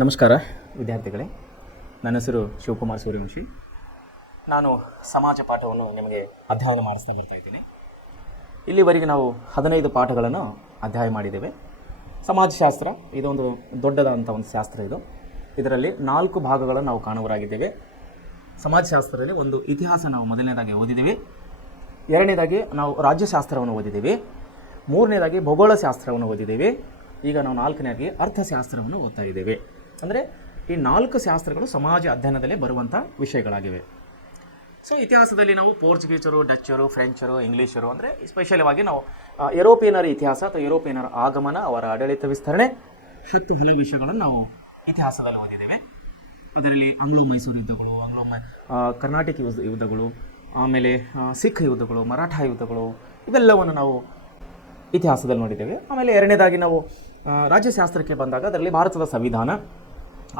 ನಮಸ್ಕಾರ ವಿದ್ಯಾರ್ಥಿಗಳೇ, ನನ್ನ ಹೆಸರು ಶಿವಕುಮಾರ್ ಸೂರ್ಯವಂಶಿ. ನಾನು ಸಮಾಜ ಪಾಠವನ್ನು ನಿಮಗೆ ಅಧ್ಯಯನ ಮಾಡಿಸ್ತಾ ಬರ್ತಾ ಇದ್ದೀನಿ. ಇಲ್ಲಿವರೆಗೆ ನಾವು 15 ಪಾಠಗಳನ್ನು ಅಧ್ಯಯನ ಮಾಡಿದ್ದೇವೆ. ಸಮಾಜಶಾಸ್ತ್ರ ಇದೊಂದು ದೊಡ್ಡದಾದಂಥ ಒಂದು ಶಾಸ್ತ್ರ. ಇದರಲ್ಲಿ 4 ಭಾಗಗಳನ್ನು ನಾವು ಕಾಣುವರಾಗಿದ್ದೇವೆ. ಸಮಾಜಶಾಸ್ತ್ರದಲ್ಲಿ ಒಂದು ಇತಿಹಾಸ ನಾವು ಮೊದಲನೇದಾಗಿ ಓದಿದ್ದೀವಿ, ಎರಡನೇದಾಗಿ ನಾವು ರಾಜ್ಯಶಾಸ್ತ್ರವನ್ನು ಓದಿದ್ದೀವಿ, ಮೂರನೇದಾಗಿ ಭೂಗೋಳಶಾಸ್ತ್ರವನ್ನು ಓದಿದ್ದೀವಿ. ಈಗ ನಾವು 4ನೇದಾಗಿ ಅರ್ಥಶಾಸ್ತ್ರವನ್ನು ಓದ್ತಾ ಇದ್ದೇವೆ. ಅಂದರೆ ಈ 4 ಶಾಸ್ತ್ರಗಳು ಸಮಾಜ ಅಧ್ಯಯನದಲ್ಲಿ ಬರುವಂಥ ವಿಷಯಗಳಾಗಿವೆ. ಸೊ ಇತಿಹಾಸದಲ್ಲಿ ನಾವು ಪೋರ್ಚುಗೀಸರು, ಡಚ್ಚರು, ಫ್ರೆಂಚರು, ಇಂಗ್ಲೀಷರು ಅಂದರೆ ಸ್ಪೆಷಲಿವಾಗಿ ನಾವು ಯುರೋಪಿಯನರ ಇತಿಹಾಸ ಅಥವಾ ಯುರೋಪಿಯನರ ಆಗಮನ, ಅವರ ಆಡಳಿತ ವಿಸ್ತರಣೆ, 10 ಹಲವು ವಿಷಯಗಳನ್ನು ನಾವು ಇತಿಹಾಸದಲ್ಲಿ ಓದಿದ್ದೇವೆ. ಅದರಲ್ಲಿ ಆಂಗ್ಲೋ ಮೈಸೂರು ಯುದ್ಧಗಳು, ಕರ್ನಾಟಕ ಯುದ್ಧಗಳು, ಆಮೇಲೆ ಸಿಖ್ ಯುದ್ಧಗಳು, ಮರಾಠ ಯುದ್ಧಗಳು, ಇವೆಲ್ಲವನ್ನು ನಾವು ಇತಿಹಾಸದಲ್ಲಿ ನೋಡಿದ್ದೇವೆ. ಆಮೇಲೆ ಎರಡನೇದಾಗಿ ನಾವು ರಾಜ್ಯಶಾಸ್ತ್ರಕ್ಕೆ ಬಂದಾಗ ಅದರಲ್ಲಿ ಭಾರತದ ಸಂವಿಧಾನ,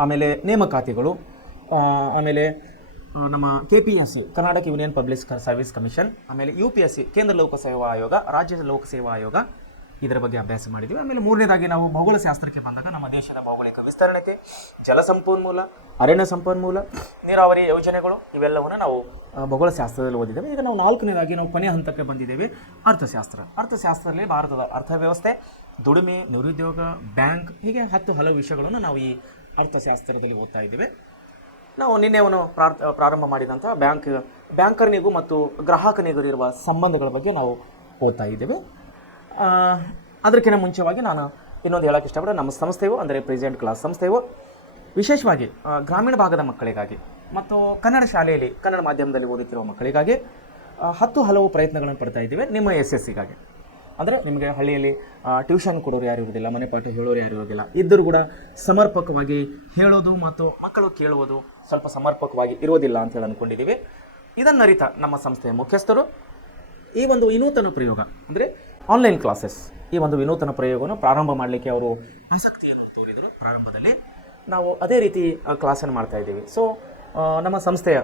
ಆಮೇಲೆ ನೇಮಕಾತಿಗಳು, ಆಮೇಲೆ ನಮ್ಮ KPSC Karnataka union public service commission, ಆಮೇಲೆ UPSC ಕೇಂದ್ರ ಲೋಕಸೇವಾ ಆಯೋಗ, ರಾಜ್ಯ ಲೋಕಸೇವಾ ಆಯೋಗ, ಇದರ ಬಗ್ಗೆ ಅಭ್ಯಾಸ ಮಾಡಿದ್ವಿ. ಆಮೇಲೆ ಮೂರನೇದಾಗಿ ನಾವು ಭೌಗೋಳಶಾಸ್ತ್ರಕ್ಕೆ ಬಂದಾಗ ನಮ್ಮ ದೇಶದ ಭೌಗೋಳಿಕ ವಿಸ್ತರಣೆ, ಜಲ ಸಂಪನ್ಮೂಲ, ಅರಣ್ಯ ಸಂಪನ್ಮೂಲ, ನೀರಾವರಿ ಯೋಜನೆಗಳು, ಇವೆಲ್ಲವನ್ನು ನಾವು ಭೌಗೋಳಶಾಸ್ತ್ರದಲ್ಲಿ ಓದಿದ್ದೇವೆ. ಈಗ ನಾವು 4ನೇದಾಗಿ ನಾವು ಕೊನೆಯ ಹಂತಕ್ಕೆ ಬಂದಿದ್ದೇವೆ, ಅರ್ಥಶಾಸ್ತ್ರ. ಅರ್ಥಶಾಸ್ತ್ರದಲ್ಲಿ ಭಾರತದ ಅರ್ಥವ್ಯವಸ್ಥೆ, ದುಡಿಮೆ, ನಿರುದ್ಯೋಗ, ಬ್ಯಾಂಕ್, ಹೀಗೆ 10 ಹಲವು ವಿಷಯಗಳನ್ನು ನಾವು ಈ ಅರ್ಥಶಾಸ್ತ್ರದಲ್ಲಿ ಓದ್ತಾ ಇದ್ದೇವೆ. ನಾವು ನಿನ್ನೆವನ್ನು ಪ್ರಾರಂಭ ಮಾಡಿದಂಥ ಬ್ಯಾಂಕರ್ನಿಗೂ ಮತ್ತು ಗ್ರಾಹಕನಿಗೂ ಇರುವ ಸಂಬಂಧಗಳ ಬಗ್ಗೆ ನಾವು ಓದ್ತಾ ಇದ್ದೇವೆ. ಅದಕ್ಕಿಂತ ಮುಂಚೆವಾಗಿ ನಾನು ಇನ್ನೊಂದು ಹೇಳೋಕ್ಕೆ ಇಷ್ಟಪಟ್ಟೆ, ನಮ್ಮ ಸಂಸ್ಥೆಯು ಅಂದರೆ ಪ್ರೆಸೆಂಟ್ ಕ್ಲಾಸ್ ಸಂಸ್ಥೆಯು ವಿಶೇಷವಾಗಿ ಗ್ರಾಮೀಣ ಭಾಗದ ಮಕ್ಕಳಿಗಾಗಿ ಮತ್ತು ಕನ್ನಡ ಶಾಲೆಯಲ್ಲಿ ಕನ್ನಡ ಮಾಧ್ಯಮದಲ್ಲಿ ಓದುತ್ತಿರುವ ಮಕ್ಕಳಿಗಾಗಿ 10 ಹಲವು ಪ್ರಯತ್ನಗಳನ್ನು ಪಡ್ತಾ ಇದ್ದೇವೆ. ನಿಮ್ಮ SSCಗಾಗಿ ಅಂದರೆ ನಿಮಗೆ ಹಳ್ಳಿಯಲ್ಲಿ ಟ್ಯೂಷನ್ ಕೊಡೋರು ಯಾರು ಇರೋದಿಲ್ಲ, ಮನೆ ಪಾಠ ಹೇಳೋರು ಯಾರು ಇರೋದಿಲ್ಲ, ಇದ್ದರೂ ಕೂಡ ಸಮರ್ಪಕವಾಗಿ ಹೇಳೋದು ಮತ್ತು ಮಕ್ಕಳು ಕೇಳುವುದು ಸ್ವಲ್ಪ ಸಮರ್ಪಕವಾಗಿ ಇರೋದಿಲ್ಲ ಅಂತ ಹೇಳಿ ಅಂದ್ಕೊಂಡಿದ್ದೀವಿ. ಇದನ್ನು ಅರಿತ ನಮ್ಮ ಸಂಸ್ಥೆಯ ಮುಖ್ಯಸ್ಥರು ಈ ಒಂದು ವಿನೂತನ ಪ್ರಯೋಗ ಅಂದರೆ ಆನ್ಲೈನ್ ಕ್ಲಾಸಸ್, ಈ ಒಂದು ವಿನೂತನ ಪ್ರಯೋಗವನ್ನು ಪ್ರಾರಂಭ ಮಾಡಲಿಕ್ಕೆ ಅವರು ಆಸಕ್ತಿಯನ್ನು ತೋರಿದರು. ಪ್ರಾರಂಭದಲ್ಲಿ ನಾವು ಅದೇ ರೀತಿ ಕ್ಲಾಸನ್ನು ಮಾಡ್ತಾ ಇದ್ದೀವಿ. ಸೊ ನಮ್ಮ ಸಂಸ್ಥೆಯ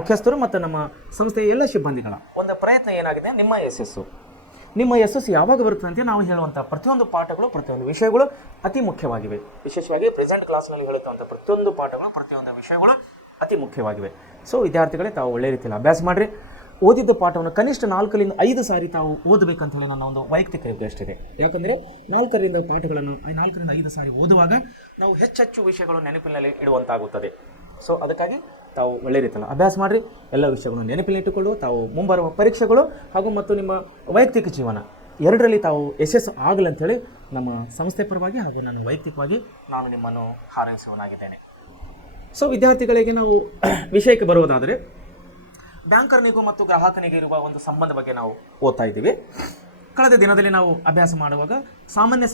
ಮುಖ್ಯಸ್ಥರು ಮತ್ತು ನಮ್ಮ ಸಂಸ್ಥೆಯ ಎಲ್ಲ ಸಿಬ್ಬಂದಿಗಳ ಒಂದು ಪ್ರಯತ್ನ ಏನಾಗಿದೆ, ನಿಮ್ಮ ಯಶಸ್ಸು ಯಾವಾಗ ಬರುತ್ತೆ ಅಂತ ನಾವು ಹೇಳುವಂಥ ಪ್ರತಿಯೊಂದು ಪಾಠಗಳು, ಪ್ರತಿಯೊಂದು ವಿಷಯಗಳು ಅತಿ ಮುಖ್ಯವಾಗಿವೆ. ವಿಶೇಷವಾಗಿ ಪ್ರೆಸೆಂಟ್ ಕ್ಲಾಸ್ನಲ್ಲಿ ಹೇಳುವಂಥ ಪ್ರತಿಯೊಂದು ಪಾಠಗಳು, ಪ್ರತಿಯೊಂದು ವಿಷಯಗಳು ಅತಿ ಮುಖ್ಯವಾಗಿವೆ. ಸೊ ವಿದ್ಯಾರ್ಥಿಗಳೇ, ತಾವು ಒಳ್ಳೆ ರೀತಿಯಲ್ಲಿ ಅಭ್ಯಾಸ ಮಾಡಿರಿ. ಓದಿದ್ದ ಪಾಠವನ್ನು ಕನಿಷ್ಠ 4ರಿಂದ 5 ಸಾರಿ ತಾವು ಓದಬೇಕಂತ ಹೇಳಿ ನನ್ನ ಒಂದು ವೈಯಕ್ತಿಕ ರಿಕ್ವೆಸ್ಟ್ ಇದೆ. ಯಾಕಂದರೆ 4ರಿಂದ ಪಾಠಗಳನ್ನು 4ರಿಂದ 5 ಸಾರಿ ಓದುವಾಗ ನಾವು ಹೆಚ್ಚೆಚ್ಚು ವಿಷಯಗಳು ನೆನಪಿನಲ್ಲಿ ಇಡುವಂತಾಗುತ್ತದೆ. ಸೊ ಅದಕ್ಕಾಗಿ ತಾವು ಒಳ್ಳೆ ರೀತಿಯಲ್ಲಿ ಅಭ್ಯಾಸ ಮಾಡಿರಿ. ಎಲ್ಲ ವಿಷಯಗಳನ್ನು ನೆನಪಿನಲ್ಲಿ ಇಟ್ಟುಕೊಂಡು ತಾವು ಮುಂಬರುವ ಪರೀಕ್ಷೆಗಳು ಹಾಗೂ ಮತ್ತು ನಿಮ್ಮ ವೈಯಕ್ತಿಕ ಜೀವನ ಎರಡರಲ್ಲಿ ತಾವು ಯಶಸ್ಸು ಆಗಲಿ ಅಂಥೇಳಿ ನಮ್ಮ ಸಂಸ್ಥೆ ಪರವಾಗಿ ಹಾಗೂ ನಾನು ವೈಯಕ್ತಿಕವಾಗಿ ನಾನು ನಿಮ್ಮನ್ನು ಹಾರೈಸುವನಾಗಿದ್ದೇನೆ. ಸೊ ವಿದ್ಯಾರ್ಥಿಗಳಿಗೆ ನಾವು ವಿಷಯಕ್ಕೆ ಬರುವುದಾದರೆ, ಬ್ಯಾಂಕರ್ನಿಗೂ ಮತ್ತು ಗ್ರಾಹಕನಿಗೂ ಇರುವ ಒಂದು ಸಂಬಂಧ ಬಗ್ಗೆ ನಾವು ಓದ್ತಾ ಇದ್ದೀವಿ. ಕಳೆದ ದಿನದಲ್ಲಿ ನಾವು ಅಭ್ಯಾಸ ಮಾಡುವಾಗ ಸಾಮಾನ್ಯ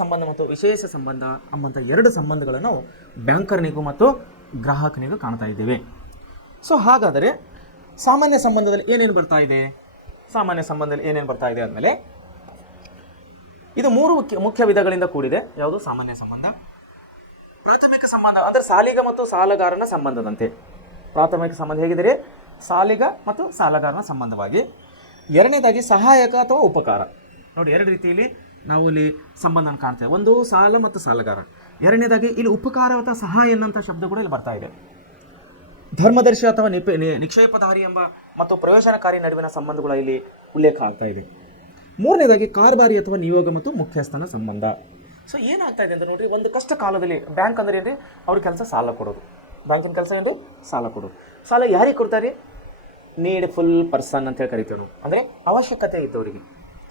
ಸಂಬಂಧ ಮತ್ತು ವಿಶೇಷ ಸಂಬಂಧ ಎಂಬಂಥ 2 ಸಂಬಂಧಗಳನ್ನು ನಾವು ಬ್ಯಾಂಕರ್ನಿಗೂ ಮತ್ತು ಗ್ರಾಹಕನಿಗೂ ಕಾಣ್ತಾ ಇದ್ದೀವಿ. ಸೊ ಹಾಗಾದರೆ ಸಾಮಾನ್ಯ ಸಂಬಂಧದಲ್ಲಿ ಏನೇನು ಬರ್ತಾ ಇದೆ ಆದಮೇಲೆ ಇದು 3 ಮುಖ್ಯ ವಿಧಗಳಿಂದ ಕೂಡಿದೆ. ಯಾವುದು? ಸಾಮಾನ್ಯ ಸಂಬಂಧ. ಪ್ರಾಥಮಿಕ ಸಂಬಂಧ ಅಂದರೆ ಸಾಲಿಗ ಮತ್ತು ಸಾಲಗಾರನ ಸಂಬಂಧದಂತೆ. ಪ್ರಾಥಮಿಕ ಸಂಬಂಧ ಹೇಗಿದ್ದರೆ ಸಾಲಿಗ ಮತ್ತು ಸಾಲಗಾರನ ಸಂಬಂಧವಾಗಿ. ಎರಡನೇದಾಗಿ ಸಹಾಯಕ ಅಥವಾ ಉಪಕಾರ. ನೋಡಿ, 2 ರೀತಿಯಲ್ಲಿ ನಾವು ಇಲ್ಲಿ ಸಂಬಂಧನ ಕಾಣ್ತೇವೆ. ಒಂದು ಸಾಲ ಮತ್ತು ಸಾಲಗಾರ. ಎರಡನೇದಾಗಿ ಇಲ್ಲಿ ಉಪಕಾರ ಅಥವಾ ಸಹಾಯ ಎನ್ನುವಂಥ ಶಬ್ದ ಕೂಡ ಇಲ್ಲಿ ಬರ್ತಾ ಇದೆ. ಧರ್ಮದರ್ಶಿ ಅಥವಾ ನಿಕ್ಷೇಪಧಾರಿ ಎಂಬ ಮತ್ತು ಪ್ರಯೋಜನಕಾರಿ ನಡುವಿನ ಸಂಬಂಧಗಳು ಇಲ್ಲಿ ಉಲ್ಲೇಖ ಆಗ್ತಾ ಇದೆ. ಮೂರನೇದಾಗಿ ಕಾರ್ಬಾರಿ ಅಥವಾ ನಿಯೋಗ ಮತ್ತು ಮುಖ್ಯಸ್ಥನ ಸಂಬಂಧ. ಸೊ ಏನಾಗ್ತಾ ಇದೆ ಅಂತ ನೋಡ್ರಿ, ಒಂದು ಕಷ್ಟ ಕಾಲದಲ್ಲಿ ಬ್ಯಾಂಕ್ ಅಂದರೆ ಏನ್ರಿ, ಅವ್ರ ಕೆಲಸ ಸಾಲ ಕೊಡೋದು. ಬ್ಯಾಂಕಿನ ಕೆಲಸ ಏನ್ರಿ, ಸಾಲ ಕೊಡೋದು. ಸಾಲ ಯಾರಿಗೆ ಕೊಡ್ತಾರೆ? ನೀಡ್ಫುಲ್ ಪರ್ಸನ್ ಅಂತೇಳಿ ಕರಿತೇವೆ ನಾವು. ಅಂದರೆ ಅವಶ್ಯಕತೆ ಇದ್ದವರಿಗೆ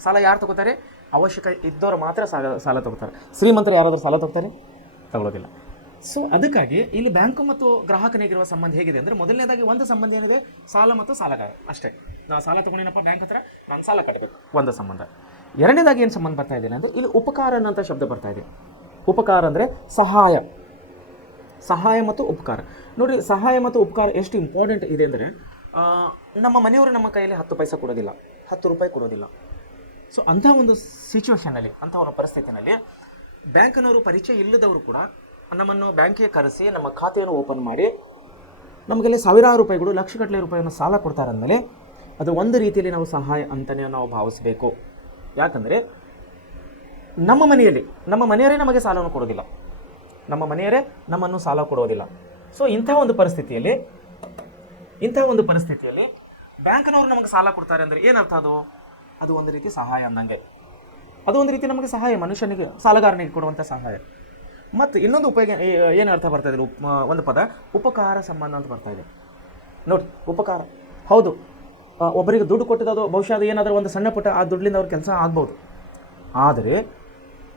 ಸಾಲ ಯಾರು ತಗೋತಾರೆ? ಅವಶ್ಯಕ ಇದ್ದವರು ಮಾತ್ರ ಸಾಲ ತಗೋತಾರೆ. ಶ್ರೀಮಂತರು ಯಾರಾದರೂ ಸಾಲ ತಗೊಳ್ಳೋದಿಲ್ಲ. ಸೊ ಅದಕ್ಕಾಗಿ ಇಲ್ಲಿ ಬ್ಯಾಂಕು ಮತ್ತು ಗ್ರಾಹಕನಿಗಿರುವ ಸಂಬಂಧ ಹೇಗಿದೆ ಅಂದರೆ, ಮೊದಲನೇದಾಗಿ ಒಂದು ಸಂಬಂಧ ಏನಿದೆ, ಸಾಲ ಮತ್ತು ಸಾಲಗಾರ ಅಷ್ಟೇ. ನಾವು ಸಾಲ ತಗೊಂಡಿನಪ್ಪ ಬ್ಯಾಂಕ್ ಹತ್ರ, ನಾನು ಸಾಲ ಕಟ್ಟಬೇಕು, ಒಂದು ಸಂಬಂಧ. ಎರಡನೇದಾಗಿ ಏನು ಸಂಬಂಧ ಬರ್ತಾ ಇದೆ ಅಂದರೆ, ಇಲ್ಲಿ ಉಪಕಾರ ಅನ್ನೋಂಥ ಶಬ್ದ ಬರ್ತಾ ಇದೆ. ಉಪಕಾರ ಅಂದರೆ ಸಹಾಯ ಮತ್ತು ಉಪಕಾರ. ನೋಡಿ, ಸಹಾಯ ಮತ್ತು ಉಪಕಾರ ಎಷ್ಟು ಇಂಪಾರ್ಟೆಂಟ್ ಇದೆ ಅಂದರೆ, ನಮ್ಮ ಮನೆಯವರು ನಮ್ಮ ಕೈಯಲ್ಲಿ 10 ಪೈಸೆ ಕೊಡೋದಿಲ್ಲ, 10 ರೂಪಾಯಿ ಕೊಡೋದಿಲ್ಲ. ಸೊ ಅಂಥ ಒಂದು ಸಿಚುವೇಷನಲ್ಲಿ, ಅಂಥ ಒಂದು ಪರಿಸ್ಥಿತಿನಲ್ಲಿ ಬ್ಯಾಂಕ್ನವರು ಪರಿಚಯ ಇಲ್ಲದವರು ಕೂಡ ನಮ್ಮನ್ನು ಬ್ಯಾಂಕಿಗೆ ಕರೆಸಿ ನಮ್ಮ ಖಾತೆಯನ್ನು ಓಪನ್ ಮಾಡಿ ನಮಗೆಲ್ಲ ಸಾವಿರಾರು ರೂಪಾಯಿಗಳು, ಲಕ್ಷಗಟ್ಟಲೆ ರೂಪಾಯಿಯನ್ನು ಸಾಲ ಕೊಡ್ತಾರಂದಮೇಲೆ ಅದು ಒಂದು ರೀತಿಯಲ್ಲಿ ನಾವು ಸಹಾಯ ಅಂತಲೇ ನಾವು ಭಾವಿಸಬೇಕು. ಯಾಕಂದರೆ ನಮ್ಮ ಮನೆಯವರೇ ನಮಗೆ ಸಾಲವನ್ನು ಕೊಡೋದಿಲ್ಲ. ನಮ್ಮ ಮನೆಯವರೇ ನಮ್ಮನ್ನು ಸಾಲ ಕೊಡೋದಿಲ್ಲ. ಸೊ ಇಂಥ ಒಂದು ಪರಿಸ್ಥಿತಿಯಲ್ಲಿ ಬ್ಯಾಂಕ್ನವರು ನಮಗೆ ಸಾಲ ಕೊಡ್ತಾರೆ ಅಂದರೆ ಏನರ್ಥ ಅದು ಒಂದು ರೀತಿ ಸಹಾಯ ಅನ್ನಂಗೆ. ಅದು ಒಂದು ರೀತಿ ನಮಗೆ ಸಹಾಯ, ಮನುಷ್ಯನಿಗೆ ಸಾಲಗಾರನಿಗೆ ಕೊಡುವಂಥ ಸಹಾಯ. ಮತ್ತು ಇನ್ನೊಂದು ಉಪಯೋಗ ಏನು ಅರ್ಥ ಬರ್ತಾ ಇದೆ, ಒಂದು ಪದ ಉಪಕಾರ ಸಂಬಂಧ ಅಂತ ಬರ್ತಾ ಇದೆ ನೋಡಿ. ಉಪಕಾರ ಹೌದು, ಒಬ್ಬರಿಗೆ ದುಡ್ಡು ಕೊಟ್ಟಿದ್ದು ಬಹುಶಃ ಅದು ಏನಾದರೂ ಒಂದು ಸಣ್ಣ ಪುಟ್ಟ ಆ ದುಡ್ಡಿಂದ ಅವ್ರ ಕೆಲಸ ಆಗ್ಬೋದು. ಆದರೆ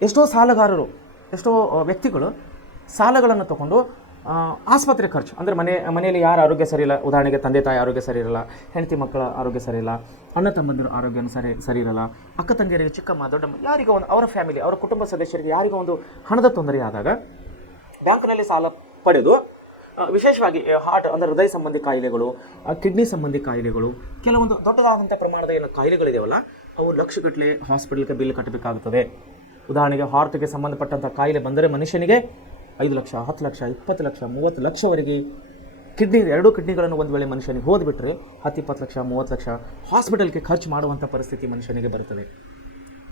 ಎಷ್ಟೋ ಸಾಲಗಾರರು, ಎಷ್ಟೋ ವ್ಯಕ್ತಿಗಳು ಸಾಲಗಳನ್ನು ತಗೊಂಡು ಆಸ್ಪತ್ರೆ ಖರ್ಚು ಅಂದರೆ ಮನೆಯಲ್ಲಿ ಯಾರ ಆರೋಗ್ಯ ಸರಿ ಇಲ್ಲ, ಉದಾಹರಣೆಗೆ ತಂದೆ ತಾಯಿ ಆರೋಗ್ಯ ಸರಿ ಇರಲ್ಲ, ಹೆಂಡತಿ ಮಕ್ಕಳ ಆರೋಗ್ಯ ಸರಿ ಇಲ್ಲ, ಅಣ್ಣ ತಮ್ಮಂದಿರ ಆರೋಗ್ಯ ಸರಿ ಇರಲ್ಲ, ಅಕ್ಕ ತಂಗಿಯರಿಗೆ, ಚಿಕ್ಕಮ್ಮ ದೊಡ್ಡಮ್ಮ, ಯಾರಿಗೋ ಒಂದು ಅವರ ಫ್ಯಾಮಿಲಿ, ಅವರ ಕುಟುಂಬ ಸದಸ್ಯರಿಗೆ ಯಾರಿಗೋ ಒಂದು ಹಣದ ತೊಂದರೆ ಆದಾಗ ಬ್ಯಾಂಕ್ನಲ್ಲಿ ಸಾಲ ಪಡೆದು ವಿಶೇಷವಾಗಿ ಹಾರ್ಟ್ ಅಂದರೆ ಹೃದಯ ಸಂಬಂಧಿ ಕಾಯಿಲೆಗಳು, ಕಿಡ್ನಿ ಸಂಬಂಧಿ ಕಾಯಿಲೆಗಳು, ಕೆಲವೊಂದು ದೊಡ್ಡದಾದಂಥ ಪ್ರಮಾಣದ ಏನು ಕಾಯಿಲೆಗಳಿದೆಯಲ್ಲ ಅವು ಲಕ್ಷಗಟ್ಟಲೆ ಹಾಸ್ಪಿಟಲ್ಗೆ ಬಿಲ್ ಕಟ್ಟಬೇಕಾಗುತ್ತದೆ. ಉದಾಹರಣೆಗೆ ಹಾರ್ಟ್ಗೆ ಸಂಬಂಧಪಟ್ಟಂಥ ಕಾಯಿಲೆ ಬಂದರೆ ಮನುಷ್ಯನಿಗೆ 5 ಲಕ್ಷ, 10 ಲಕ್ಷ, 20 ಲಕ್ಷ, 30 ಲಕ್ಷವರೆಗೆ ಎರಡೂ ಕಿಡ್ನಿಗಳನ್ನು ಒಂದು ವೇಳೆ ಮನುಷ್ಯನಿಗೆ ಹೋದ್ಬಿಟ್ರೆ 10, 20 ಲಕ್ಷ, 30 ಲಕ್ಷ ಹಾಸ್ಪಿಟಲ್ಗೆ ಖರ್ಚು ಮಾಡುವಂಥ ಪರಿಸ್ಥಿತಿ ಮನುಷ್ಯನಿಗೆ ಬರುತ್ತದೆ.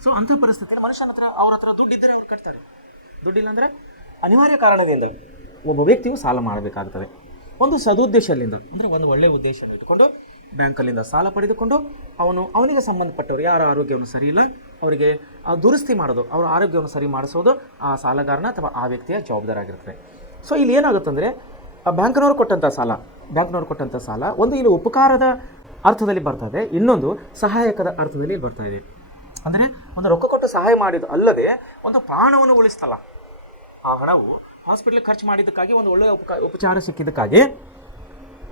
ಸೊ ಅಂಥ ಪರಿಸ್ಥಿತಿಯಲ್ಲಿ ಮನುಷ್ಯನ ಅವ್ರ ಹತ್ರ ದುಡ್ಡಿದ್ದರೆ ಅವ್ರು ಕಟ್ತಾರೆ. ದುಡ್ಡಿಲ್ಲ ಅಂದರೆ ಅನಿವಾರ್ಯ ಕಾರಣದಿಂದ ಒಬ್ಬ ವ್ಯಕ್ತಿಯು ಸಾಲ ಮಾಡಬೇಕಾಗ್ತದೆ. ಒಂದು ಸದುದ್ದೇಶದಿಂದ ಅಂದರೆ ಒಂದು ಒಳ್ಳೆಯ ಉದ್ದೇಶವನ್ನು ಇಟ್ಟುಕೊಂಡು ಬ್ಯಾಂಕಲ್ಲಿಂದ ಸಾಲ ಪಡೆದುಕೊಂಡು ಅವನಿಗೆ ಸಂಬಂಧಪಟ್ಟವರು ಯಾರ ಆರೋಗ್ಯವನ್ನು ಸರಿ ಇಲ್ಲ ಅವರಿಗೆ ದುರಸ್ತಿ ಮಾಡೋದು, ಅವರ ಆರೋಗ್ಯವನ್ನು ಸರಿ ಮಾಡಿಸೋದು ಆ ಸಾಲಗಾರನ ಅಥವಾ ಆ ವ್ಯಕ್ತಿಯ ಜವಾಬ್ದಾರಿ ಆಗಿರ್ತದೆ. ಸೊ ಇಲ್ಲಿ ಏನಾಗುತ್ತಂದರೆ ಬ್ಯಾಂಕ್ನವರು ಕೊಟ್ಟಂಥ ಸಾಲ ಒಂದು ಇಲ್ಲಿ ಉಪಕಾರದ ಅರ್ಥದಲ್ಲಿ ಬರ್ತದೆ, ಇನ್ನೊಂದು ಸಹಾಯಕದ ಅರ್ಥದಲ್ಲಿ ಬರ್ತಾ ಇದೆ. ಅಂದರೆ ಒಂದು ರೊಕ್ಕ ಕೊಟ್ಟು ಸಹಾಯ ಮಾಡಿದ್ದು ಅಲ್ಲದೆ ಒಂದು ಪ್ರಾಣವನ್ನು ಉಳಿಸ್ತಲ್ಲ. ಆ ಹಣವು ಹಾಸ್ಪಿಟ್ಲಿಗೆ ಖರ್ಚು ಮಾಡಿದ್ದಕ್ಕಾಗಿ, ಒಂದು ಒಳ್ಳೆಯ ಉಪಚಾರ ಸಿಕ್ಕಿದ್ದಕ್ಕಾಗಿ,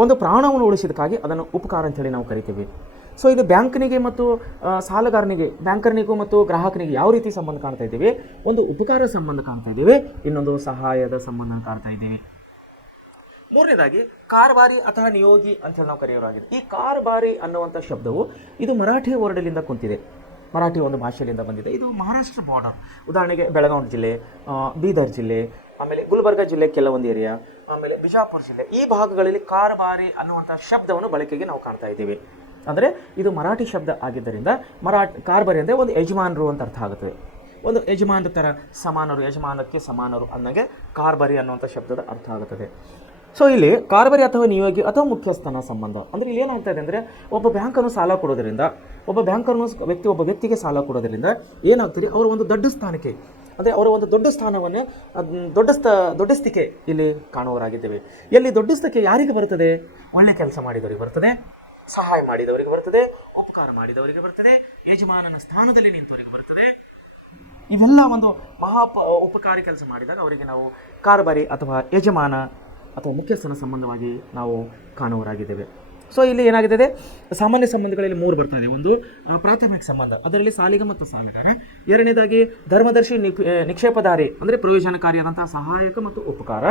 ಒಂದು ಪ್ರಾಣವನ್ನು ಉಳಿಸಿದ್ದಕ್ಕಾಗಿ ಅದನ್ನು ಉಪಕಾರ ಅಂತೇಳಿ ನಾವು ಕರಿತೀವಿ. ಸೊ ಇದು ಬ್ಯಾಂಕ್ನಿಗೆ ಮತ್ತು ಬ್ಯಾಂಕರ್ನಿಗೂ ಮತ್ತು ಗ್ರಾಹಕನಿಗೆ ಯಾವ ರೀತಿ ಸಂಬಂಧ ಕಾಣ್ತಾ ಇದ್ದೀವಿ? ಒಂದು ಉಪಕಾರ ಸಂಬಂಧ ಕಾಣ್ತಾ ಇದ್ದೀವಿ, ಇನ್ನೊಂದು ಸಹಾಯದ ಸಂಬಂಧ ಕಾಣ್ತಾ ಇದ್ದೀವಿ. ಮೂರನೇದಾಗಿ ಕಾರ್ಬಾರಿ ಅಥವಾ ನಿಯೋಗಿ ಅಂತೇಳಿ ನಾವು ಕರೆಯೋರಾಗಿದೆ. ಈ ಕಾರ್ಬಾರಿ ಅನ್ನುವಂಥ ಶಬ್ದವು ಇದು ಮರಾಠಿ ವರ್ಡಲ್ಲಿಂದ ಕುಂತಿದೆ, ಮರಾಠಿ ಒಂದು ಭಾಷೆಯಿಂದ ಬಂದಿದೆ. ಇದು ಮಹಾರಾಷ್ಟ್ರ ಬಾರ್ಡರ್, ಉದಾಹರಣೆಗೆ ಬೆಳಗಾವಿ ಜಿಲ್ಲೆ, ಬೀದರ್ ಜಿಲ್ಲೆ, ಆಮೇಲೆ ಗುಲ್ಬರ್ಗ ಜಿಲ್ಲೆ ಕೆಲವೊಂದು ಏರಿಯಾ, ಆಮೇಲೆ ಬಿಜಾಪುರ ಜಿಲ್ಲೆ, ಈ ಭಾಗಗಳಲ್ಲಿ ಕಾರ್ಬಾರಿ ಅನ್ನುವಂಥ ಶಬ್ದವನ್ನು ಬಳಕೆಗೆ ನಾವು ಕಾಣ್ತಾ ಇದ್ದೀವಿ. ಅಂದರೆ ಇದು ಮರಾಠಿ ಶಬ್ದ ಆಗಿದ್ದರಿಂದ ಕಾರ್ಬಾರಿ ಅಂದರೆ ಒಂದು ಯಜಮಾನರು ಅಂತ ಅರ್ಥ ಆಗುತ್ತದೆ. ಒಂದು ಯಜಮಾನರ ಥರ ಸಮಾನರು, ಯಜಮಾನಕ್ಕೆ ಸಮಾನರು ಅನ್ನೋಂಗೆ ಕಾರ್ಬಾರಿ ಅನ್ನುವಂಥ ಶಬ್ದದ ಅರ್ಥ ಆಗುತ್ತದೆ. ಸೊ ಇಲ್ಲಿ ಕಾರ್ಬಾರಿ ಅಥವಾ ನಿಯೋಗಿ ಅಥವಾ ಮುಖ್ಯಸ್ಥನ ಸಂಬಂಧ ಅಂದರೆ ಇಲ್ಲಿ ಏನಾಗ್ತದೆ ಅಂದರೆ ಒಬ್ಬ ಬ್ಯಾಂಕನ್ನು ಸಾಲ ಕೊಡೋದರಿಂದ, ಒಬ್ಬ ವ್ಯಕ್ತಿಗೆ ಸಾಲ ಕೊಡೋದರಿಂದ ಏನಾಗ್ತದೆ, ಅವರ ಒಂದು ದೊಡ್ಡ ಸ್ಥಾನಕ್ಕೆ ಅಂದರೆ ಅವರ ಒಂದು ದೊಡ್ಡ ಸ್ಥಾನವನ್ನು ದೊಡ್ಡಸ್ತಿಕೆ ಇಲ್ಲಿ ಕಾಣುವರಾಗಿದ್ದೇವೆ. ಎಲ್ಲಿ ದೊಡ್ಡಸ್ತಿಕೆ ಯಾರಿಗೆ ಬರ್ತದೆ? ಒಳ್ಳೆ ಕೆಲಸ ಮಾಡಿದವರಿಗೆ ಬರ್ತದೆ, ಸಹಾಯ ಮಾಡಿದವರಿಗೆ ಬರ್ತದೆ, ಉಪಕಾರ ಮಾಡಿದವರಿಗೆ ಬರ್ತದೆ, ಯಜಮಾನನ ಸ್ಥಾನದಲ್ಲಿ ನಿಂತವರಿಗೆ ಬರ್ತದೆ. ಇವೆಲ್ಲ ಒಂದು ಉಪಕಾರಿ ಕೆಲಸ ಮಾಡಿದಾಗ ಅವರಿಗೆ ನಾವು ಕಾರ್ಬಾರಿ ಅಥವಾ ಯಜಮಾನ ಅಥವಾ ಮುಖ್ಯಸ್ಥನ ಸಂಬಂಧವಾಗಿ ನಾವು ಕಾಣುವರಾಗಿದ್ದೇವೆ. ಸೊ ಇಲ್ಲಿ ಏನಾಗಿದೆ, ಸಾಮಾನ್ಯ ಸಂಬಂಧಗಳಲ್ಲಿ 3 ಬರ್ತಾ ಇದೆ. ಒಂದು ಪ್ರಾಥಮಿಕ ಸಂಬಂಧ, ಅದರಲ್ಲಿ ಸಾಲಿಗ ಮತ್ತು ಸಾಲಗಾರ. ಎರಡನೇದಾಗಿ ಧರ್ಮದರ್ಶಿ ನಿಕ್ಷೇಪದಾರಿ ಅಂದರೆ ಪ್ರಯೋಜನಕಾರಿಯಾದಂತಹ ಸಹಾಯಕ ಮತ್ತು ಉಪಕಾರ.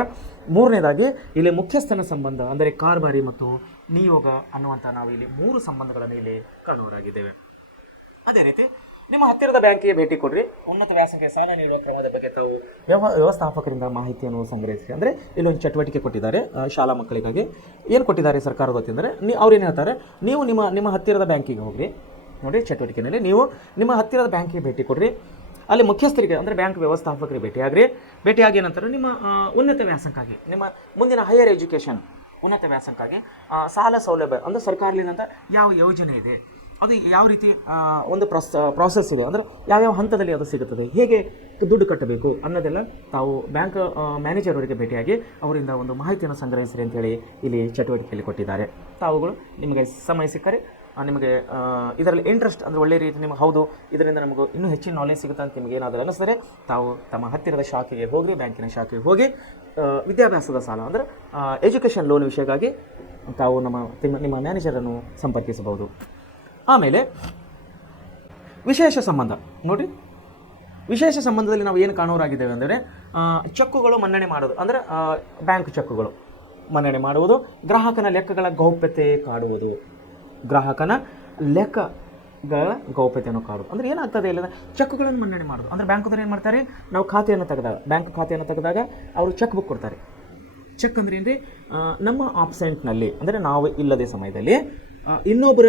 ಮೂರನೇದಾಗಿ ಇಲ್ಲಿ ಮುಖ್ಯಸ್ಥನ ಸಂಬಂಧ ಅಂದರೆ ಕಾರ್ಬಾರಿ ಮತ್ತು ನಿಯೋಗ ಅನ್ನುವಂಥ ನಾವು ಇಲ್ಲಿ 3 ಸಂಬಂಧಗಳನ್ನು ಇಲ್ಲಿ ಕಾಣುವರಾಗಿದ್ದೇವೆ. ಅದೇ ರೀತಿ ನಿಮ್ಮ ಹತ್ತಿರದ ಬ್ಯಾಂಕಿಗೆ ಭೇಟಿ ಕೊಡ್ರಿ, ಉನ್ನತ ವ್ಯಾಸಂಗಕ್ಕೆ ಸಾಲ ನೀಡುವ ಕ್ರಮದ ಬಗ್ಗೆ ತಾವು ವ್ಯವಸ್ಥಾಪಕರಿಂದ ಮಾಹಿತಿಯನ್ನು ಸಂಗ್ರಹಿಸಿ. ಅಂದರೆ ಇಲ್ಲೊಂದು ಚಟುವಟಿಕೆ ಕೊಟ್ಟಿದ್ದಾರೆ ಶಾಲಾ ಮಕ್ಕಳಿಗಾಗಿ. ಏನು ಕೊಟ್ಟಿದ್ದಾರೆ ಸರ್ಕಾರದ ವತಿಯಿಂದ? ಅವ್ರು ಏನು ಹೇಳ್ತಾರೆ, ನೀವು ನಿಮ್ಮ ಹತ್ತಿರದ ಬ್ಯಾಂಕಿಗೆ ಹೋಗ್ರಿ. ನೋಡಿ, ಚಟುವಟಿಕೆಯಲ್ಲಿ ನೀವು ನಿಮ್ಮ ಹತ್ತಿರದ ಬ್ಯಾಂಕಿಗೆ ಭೇಟಿ ಕೊಡ್ರಿ, ಅಲ್ಲಿ ಮುಖ್ಯಸ್ಥರಿಗೆ ಅಂದರೆ ಬ್ಯಾಂಕ್ ವ್ಯವಸ್ಥಾಪಕರಿಗೆ ಭೇಟಿಯಾಗಿ ನಂತರ ನಿಮ್ಮ ಉನ್ನತ ವ್ಯಾಸಂಗಕ್ಕಾಗಿ, ನಿಮ್ಮ ಮುಂದಿನ ಹೈಯರ್ ಎಜುಕೇಷನ್ ಉನ್ನತ ವ್ಯಾಸಂಗಕ್ಕಾಗಿ ಸಾಲ ಸೌಲಭ್ಯ ಅಂದರೆ ಸರ್ಕಾರದಿಂದ ಯಾವ ಯೋಜನೆ ಇದೆ, ಅದು ಯಾವ ರೀತಿ ಒಂದು ಪ್ರಾಸೆಸ್ ಇದೆ, ಅಂದರೆ ಯಾವ್ಯಾವ ಹಂತದಲ್ಲಿ ಅದು ಸಿಗುತ್ತದೆ, ಹೇಗೆ ದುಡ್ಡು ಕಟ್ಟಬೇಕು ಅನ್ನೋದೆಲ್ಲ ತಾವು ಬ್ಯಾಂಕ್ ಮ್ಯಾನೇಜರ್ ಅವರಿಗೆ ಭೇಟಿಯಾಗಿ ಅವರಿಂದ ಒಂದು ಮಾಹಿತಿಯನ್ನು ಸಂಗ್ರಹಿಸಿರಿ ಅಂತೇಳಿ ಇಲ್ಲಿ ಚಟುವಟಿಕೆಯಲ್ಲಿ ಕೊಟ್ಟಿದ್ದಾರೆ. ತಾವುಗಳು ನಿಮಗೆ ಸಮಯ ಸಿಕ್ಕರೆ, ನಿಮಗೆ ಇದರಲ್ಲಿ ಇಂಟ್ರೆಸ್ಟ್ ಅಂದರೆ ಒಳ್ಳೆ ರೀತಿ ನಿಮಗೆ ಹೌದು ಇದರಿಂದ ನಮಗೂ ಇನ್ನೂ ಹೆಚ್ಚಿನ ನಾಲೆಜ್ ಸಿಗುತ್ತೆ ಅಂತ ನಿಮಗೆ ಏನಾದರೂ ಅನ್ನಿಸಿದರೆ ತಾವು ತಮ್ಮ ಹತ್ತಿರದ ಶಾಖೆಗೆ ಹೋಗಿ, ಬ್ಯಾಂಕಿನ ಶಾಖೆಗೆ ಹೋಗಿ ವಿದ್ಯಾಭ್ಯಾಸದ ಸಾಲ ಅಂದರೆ ಎಜುಕೇಷನ್ ಲೋನ್ ವಿಷಯಕ್ಕಾಗಿ ತಾವು ನಿಮ್ಮ ಮ್ಯಾನೇಜರನ್ನು ಸಂಪರ್ಕಿಸಬಹುದು. ಆಮೇಲೆ ವಿಶೇಷ ಸಂಬಂಧ ನೋಡಿ, ವಿಶೇಷ ಸಂಬಂಧದಲ್ಲಿ ನಾವು ಏನು ಕಾಣೋರಾಗಿದ್ದೇವೆ ಅಂದರೆ ಚೆಕ್ಕುಗಳು ಮನ್ನಣೆ ಮಾಡೋದು ಅಂದರೆ ಬ್ಯಾಂಕ್ ಚೆಕ್ಕುಗಳು ಮನ್ನಣೆ ಮಾಡುವುದು, ಗ್ರಾಹಕನ ಲೆಕ್ಕಗಳ ಗೌಪ್ಯತೆ ಕಾಡುವುದು, ಗ್ರಾಹಕನ ಲೆಕ್ಕಗಳ ಗೌಪ್ಯತೆಯನ್ನು ಕಾಡುವುದು. ಅಂದರೆ ಏನಾಗ್ತದೆ ಇಲ್ಲ, ಚೆಕ್ಗಳನ್ನು ಮನ್ನಣೆ ಮಾಡೋದು ಅಂದರೆ ಬ್ಯಾಂಕದವ್ರು ಏನು ಮಾಡ್ತಾರೆ, ನಾವು ಬ್ಯಾಂಕ್ ಖಾತೆಯನ್ನು ತೆಗೆದಾಗ ಅವರು ಚೆಕ್ ಬುಕ್ ಕೊಡ್ತಾರೆ. ಚೆಕ್ ಅಂದರೆ ಏನ್ರಿ, ನಮ್ಮ ಆಬ್ಸೆಂಟ್ನಲ್ಲಿ ಅಂದರೆ ನಾವು ಇಲ್ಲದೆ ಸಮಯದಲ್ಲಿ ಇನ್ನೊಬ್ಬರ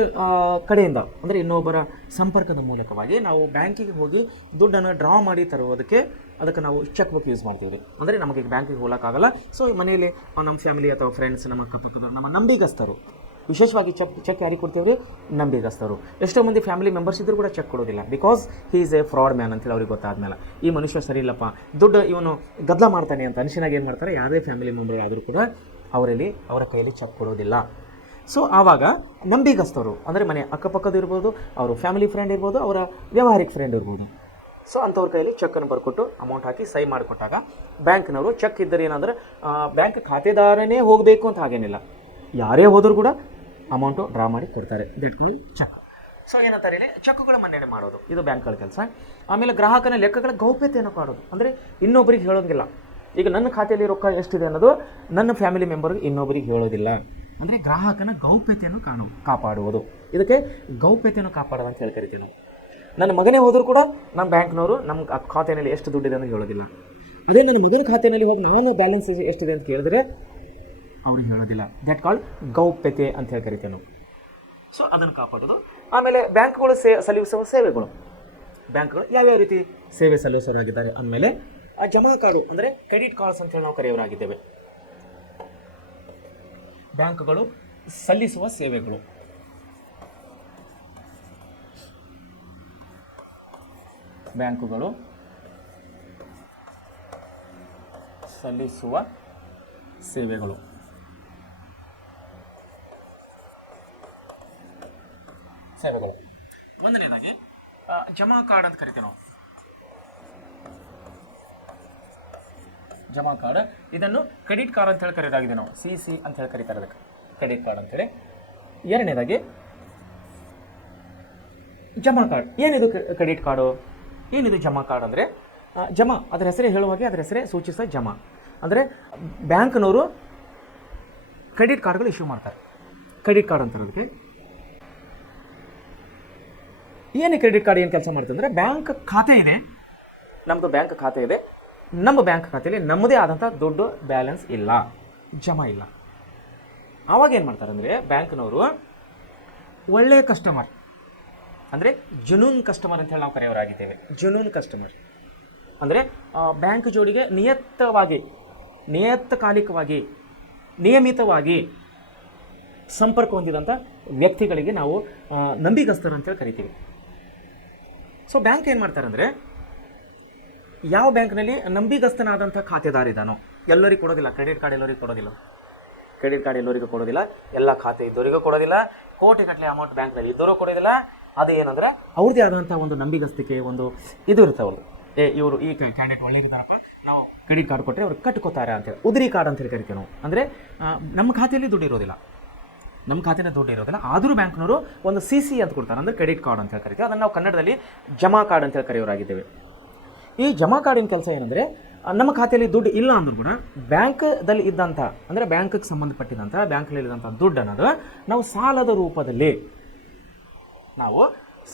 ಕಡೆಯಿಂದ ಅಂದರೆ ಇನ್ನೊಬ್ಬರ ಸಂಪರ್ಕದ ಮೂಲಕವಾಗಿ ನಾವು ಬ್ಯಾಂಕಿಗೆ ಹೋಗಿ ದುಡ್ಡನ್ನು ಡ್ರಾ ಮಾಡಿ ತರುವುದಕ್ಕೆ ಅದಕ್ಕೆ ನಾವು ಚೆಕ್ ಬುಕ್ ಯೂಸ್ ಮಾಡ್ತೀವಿ ರೀ. ಅಂದರೆ ನಮಗೆ ಬ್ಯಾಂಕಿಗೆ ಹೋಗೋಕ್ಕಾಗಲ್ಲ. ಸೊ ಮನೆಯಲ್ಲಿ ನಮ್ಮ ಫ್ಯಾಮಿಲಿ ಅಥವಾ ಫ್ರೆಂಡ್ಸ್, ನಮ್ಮ ಅಕ್ಕಪಕ್ಕದವ್ರು, ನಮ್ಮ ನಂಬಿಗಸ್ತರು, ವಿಶೇಷವಾಗಿ ಚೆಕ್ ಯಾರಿಗೆ ಕೊಡ್ತೀವಿ ರೀ? ನಂಬಿಗಸ್ತರು. ಎಷ್ಟೋ ಮಂದಿ ಫ್ಯಾಮಿಲಿ ಮೆಂಬರ್ಸ್ ಇದ್ದರೂ ಕೂಡ ಚೆಕ್ ಕೊಡೋದಿಲ್ಲ. Because he is A fraud man ಅಂತೇಳಿ ಅವ್ರಿಗೆ ಗೊತ್ತಾದ್ಮೇಲೆ ಈ ಮನುಷ್ಯ ಸರಿ ಇಲ್ಲಪ್ಪ, ದುಡ್ಡು ಇವನು ಗದ್ದಲ ಮಾಡ್ತಾನೆ ಅಂತ ಅನಿಸಿನಾಗ ಏನು ಮಾಡ್ತಾರೆ, ಯಾವುದೇ ಫ್ಯಾಮಿಲಿ ಮೆಂಬರ್ ಆದರೂ ಕೂಡ ಅವರ ಕೈಯಲ್ಲಿ ಚೆಕ್ ಕೊಡೋದಿಲ್ಲ. ಸೊ ಆವಾಗ ನಂಬಿಗಸ್ತರು ಅಂದರೆ ಮನೆ ಅಕ್ಕಪಕ್ಕದ ಇರ್ಬೋದು, ಅವರು ಫ್ಯಾಮಿಲಿ ಫ್ರೆಂಡ್ ಇರ್ಬೋದು, ಅವರ ವ್ಯಾವಹಾರಿಕ ಫ್ರೆಂಡ್ ಇರ್ಬೋದು. ಸೊ ಅಂಥವ್ರ ಕೈಯಲ್ಲಿ ಚೆಕ್ಕನ್ನು ಬರ್ಕೊಟ್ಟು ಅಮೌಂಟ್ ಹಾಕಿ ಸೈ ಮಾಡಿಕೊಟ್ಟಾಗ ಬ್ಯಾಂಕ್ನವರು ಚೆಕ್ ಇದ್ದರೆ ಏನಾದ್ರೆ ಬ್ಯಾಂಕ್ ಖಾತೆದಾರನೇ ಹೋಗಬೇಕು ಅಂತ ಹಾಗೇನಿಲ್ಲ, ಯಾರೇ ಹೋದರೂ ಕೂಡ ಅಮೌಂಟು ಡ್ರಾ ಮಾಡಿ ಕೊಡ್ತಾರೆ. That call check. ಸೊ ಏನಂತಾರೆ ಇಲ್ಲಿ ಚೆಕ್ಗಳ ಮನ್ನಣೆ ಮಾಡೋದು, ಇದು ಬ್ಯಾಂಕ್ಗಳ ಕೆಲಸ. ಆಮೇಲೆ ಗ್ರಾಹಕನ ಲೆಕ್ಕಗಳ ಗೌಪ್ಯತೆಯನ್ನು ಕಾಡೋದು, ಅಂದರೆ ಇನ್ನೊಬ್ಬರಿಗೆ ಹೇಳೋಂಗಿಲ್ಲ. ಈಗ ನನ್ನ ಖಾತೆಯಲ್ಲಿ ರೊಕ್ಕ ಎಷ್ಟಿದೆ ಅನ್ನೋದು ನನ್ನ ಫ್ಯಾಮಿಲಿ ಮೆಂಬರ್ಗೆ ಇನ್ನೊಬ್ಬರಿಗೆ ಹೇಳೋದಿಲ್ಲ. ಅಂದರೆ ಗ್ರಾಹಕನ ಗೌಪ್ಯತೆಯನ್ನು ಕಾಪಾಡುವುದು, ಇದಕ್ಕೆ ಗೌಪ್ಯತೆಯನ್ನು ಕಾಪಾಡೋದು ಅಂತ ಹೇಳಿ ಕರಿತೀವಿ ನಾವು. ನನ್ನ ಮಗನೇ ಹೋದರೂ ಕೂಡ ನಮ್ಮ ಬ್ಯಾಂಕ್ನವರು ನಮ್ಮ ಖಾತೆಯಲ್ಲಿ ಎಷ್ಟು ದುಡ್ಡಿದೆ ಅಂತ ಹೇಳೋದಿಲ್ಲ. ಅದೇ ನನ್ನ ಮಗನ ಖಾತೆಯಲ್ಲಿ ಹೋಗಿ ನಾನು ಬ್ಯಾಲೆನ್ಸ್ ಎಷ್ಟಿದೆ ಅಂತ ಕೇಳಿದ್ರೆ ಅವ್ರಿಗೆ ಹೇಳೋದಿಲ್ಲ. ದಟ್ ಕಾಲ್ಡ್ ಗೌಪ್ಯತೆ ಅಂತ ಹೇಳಿ ಕರಿತೀವಿ ನಾವು. ಸೊ ಅದನ್ನು ಕಾಪಾಡೋದು. ಆಮೇಲೆ ಬ್ಯಾಂಕ್ಗಳು ಸಲ್ಲಿಸುವ ಸೇವೆಗಳು, ಬ್ಯಾಂಕ್ಗಳು ಯಾವ್ಯಾವ ರೀತಿ ಸೇವೆ ಸಲ್ಲಿಸೋರಾಗಿದ್ದಾರೆ ಅಂದಮೇಲೆ ಆ ಜಮಾ ಕಾರ್ಡು ಅಂದರೆ ಕ್ರೆಡಿಟ್ ಕಾರ್ಡ್ಸ್ ಅಂತ ಹೇಳಿ ನಾವು ಕರೆಯೋರಾಗಿದ್ದೇವೆ. ಬ್ಯಾಂಕ್ಗಳು ಸಲ್ಲಿಸುವ ಸೇವೆಗಳು, ಬ್ಯಾಂಕುಗಳು ಸಲ್ಲಿಸುವ ಸೇವೆಗಳು. ಒಂದನೇದಾಗಿ ಜಮಾ ಕಾರ್ಡ್ ಅಂತ ಕರಿತೀವಿ ನಾವು. ಜಮಾ ಕಾರ್ಡ್, ಇದನ್ನು ಕ್ರೆಡಿಟ್ ಕಾರ್ಡ್ ಅಂತ ಹೇಳಿ ಕರೆಯೋದಾಗಿದೆ ನಾವು. CC ಅಂತ ಹೇಳಿ ಕರೀತಾರೆ ಅದಕ್ಕೆ, ಕ್ರೆಡಿಟ್ ಕಾರ್ಡ್ ಅಂತೇಳಿ. ಎರಡನೇದಾಗಿ ಜಮಾ ಕಾರ್ಡ್. ಏನಿದು ಕ್ರೆಡಿಟ್ ಕಾರ್ಡು, ಏನಿದು ಜಮಾ ಕಾರ್ಡ್ ಅಂದರೆ ಜಮಾ, ಅದರ ಹೆಸರೇ ಹೇಳುವಾಗೆ ಅದರ ಹೆಸರೇ ಸೂಚಿಸೋ ಜಮಾ ಅಂದರೆ ಬ್ಯಾಂಕ್ನವರು ಕ್ರೆಡಿಟ್ ಕಾರ್ಡ್ಗಳು ಇಶ್ಯೂ ಮಾಡ್ತಾರೆ. ಕ್ರೆಡಿಟ್ ಕಾರ್ಡ್ ಅಂತಾರೆ ಅದಕ್ಕೆ. ಏನು ಕ್ರೆಡಿಟ್ ಕಾರ್ಡ್ ಏನು ಕೆಲಸ ಮಾಡ್ತದೆ ಅಂದರೆ ಬ್ಯಾಂಕ್ ಖಾತೆ ಇದೆ, ನಮ್ಮದು ಬ್ಯಾಂಕ್ ಖಾತೆ ಇದೆ, ನಮ್ಮ ಬ್ಯಾಂಕ್ ಖಾತೆಯಲ್ಲಿ ನಮ್ಮದೇ ಆದಂಥ ದುಡ್ಡು ಬ್ಯಾಲೆನ್ಸ್ ಇಲ್ಲ, ಜಮಾ ಇಲ್ಲ. ಆವಾಗ ಏನು ಮಾಡ್ತಾರೆ ಅಂದರೆ ಬ್ಯಾಂಕ್ನವರು ಒಳ್ಳೆಯ ಕಸ್ಟಮರ್ ಅಂದರೆ ಜುನೂನ್ ಕಸ್ಟಮರ್ ಅಂತ ಹೇಳಿ ನಾವು ಕರೆಯೋರಾಗಿದ್ದೇವೆ. ಜುನೂನ್ ಕಸ್ಟಮರ್ ಅಂದರೆ ಬ್ಯಾಂಕ್ ಜೋಡಿಗೆ ನಿಯತಕಾಲಿಕವಾಗಿ ನಿಯಮಿತವಾಗಿ ಸಂಪರ್ಕ ಹೊಂದಿದಂಥ ವ್ಯಕ್ತಿಗಳಿಗೆ ನಾವು ನಂಬಿಗಸ್ತರು ಅಂತೇಳಿ ಕರಿತೀವಿ. ಸೊ ಬ್ಯಾಂಕ್ ಏನು ಮಾಡ್ತಾರೆ ಅಂದರೆ ಯಾವ ಬ್ಯಾಂಕ್ನಲ್ಲಿ ನಂಬಿಗಸ್ತನಾದಂಥ ಖಾತೆದಾರ ಇದ್ದಾನೋ ಎಲ್ಲರಿಗೂ ಕೊಡೋದಿಲ್ಲ. ಕ್ರೆಡಿಟ್ ಕಾರ್ಡ್ ಎಲ್ಲರಿಗೂ ಕೊಡೋದಿಲ್ಲ, ಕ್ರೆಡಿಟ್ ಕಾರ್ಡ್ ಎಲ್ಲರಿಗೂ ಕೊಡೋದಿಲ್ಲ, ಎಲ್ಲ ಖಾತೆ ಇದ್ದವರಿಗೂ ಕೊಡೋದಿಲ್ಲ, ಕೋಟಿಗಟ್ಟಲೆ ಅಮೌಂಟ್ ಬ್ಯಾಂಕ್ನಲ್ಲಿ ಇದ್ದವರು ಕೊಡೋದಿಲ್ಲ. ಅದು ಏನಂದರೆ ಅವ್ರದ್ದೇ ಆದಂಥ ಒಂದು ನಂಬಿಗಸ್ತಿಕೆ, ಒಂದು ಇದು ಇರುತ್ತೆ ಅವ್ರದ್ದು. ಇವರು ಈ ಕ್ಯಾಂಡಿಡೇಟ್ ಒಳ್ಳೆ ಇದ್ದಾರಪ್ಪ, ನಾವು ಕ್ರೆಡಿಟ್ ಕಾರ್ಡ್ ಕೊಟ್ಟರೆ ಅವ್ರು ಕಟ್ಕೋತಾರೆ ಅಂತೇಳಿ ಉದ್ರಿ ಕಾರ್ಡ್ ಅಂತೇಳಿ ಕರಿತೀವಿ ನಾವು. ಅಂದರೆ ನಮ್ಮ ಖಾತೆಯಲ್ಲಿ ದುಡ್ಡು ಇರೋದಿಲ್ಲ, ನಮ್ಮ ಖಾತೆನ ದುಡ್ಡು ಇರೋದಿಲ್ಲ, ಆದರೂ ಬ್ಯಾಂಕ್ನವರು ಒಂದು CC ಅಂತ ಕೊಡ್ತಾರೆ, ಅಂದರೆ ಕ್ರೆಡಿಟ್ ಕಾರ್ಡ್ ಅಂತೇಳಿ ಕರಿತೀವಿ. ಅದನ್ನು ನಾವು ಕನ್ನಡದಲ್ಲಿ ಜಮಾ ಕಾರ್ಡ್ ಅಂತೇಳಿ ಕರೆಯೋರಾಗಿದ್ದೇವೆ. ಈ ಜಮಾ ಕಾರ್ಡಿನ ಕೆಲಸ ಏನಂದರೆ ನಮ್ಮ ಖಾತೆಯಲ್ಲಿ ದುಡ್ಡು ಇಲ್ಲ ಅಂದರೂ ಕೂಡ ಬ್ಯಾಂಕ್ದಲ್ಲಿ ಇದ್ದಂಥ ಅಂದರೆ ಬ್ಯಾಂಕಿಗೆ ಸಂಬಂಧಪಟ್ಟಿದ್ದಂಥ ಬ್ಯಾಂಕಲ್ಲಿ ಇದ್ದಂಥ ದುಡ್ಡು ಅನ್ನೋದು ನಾವು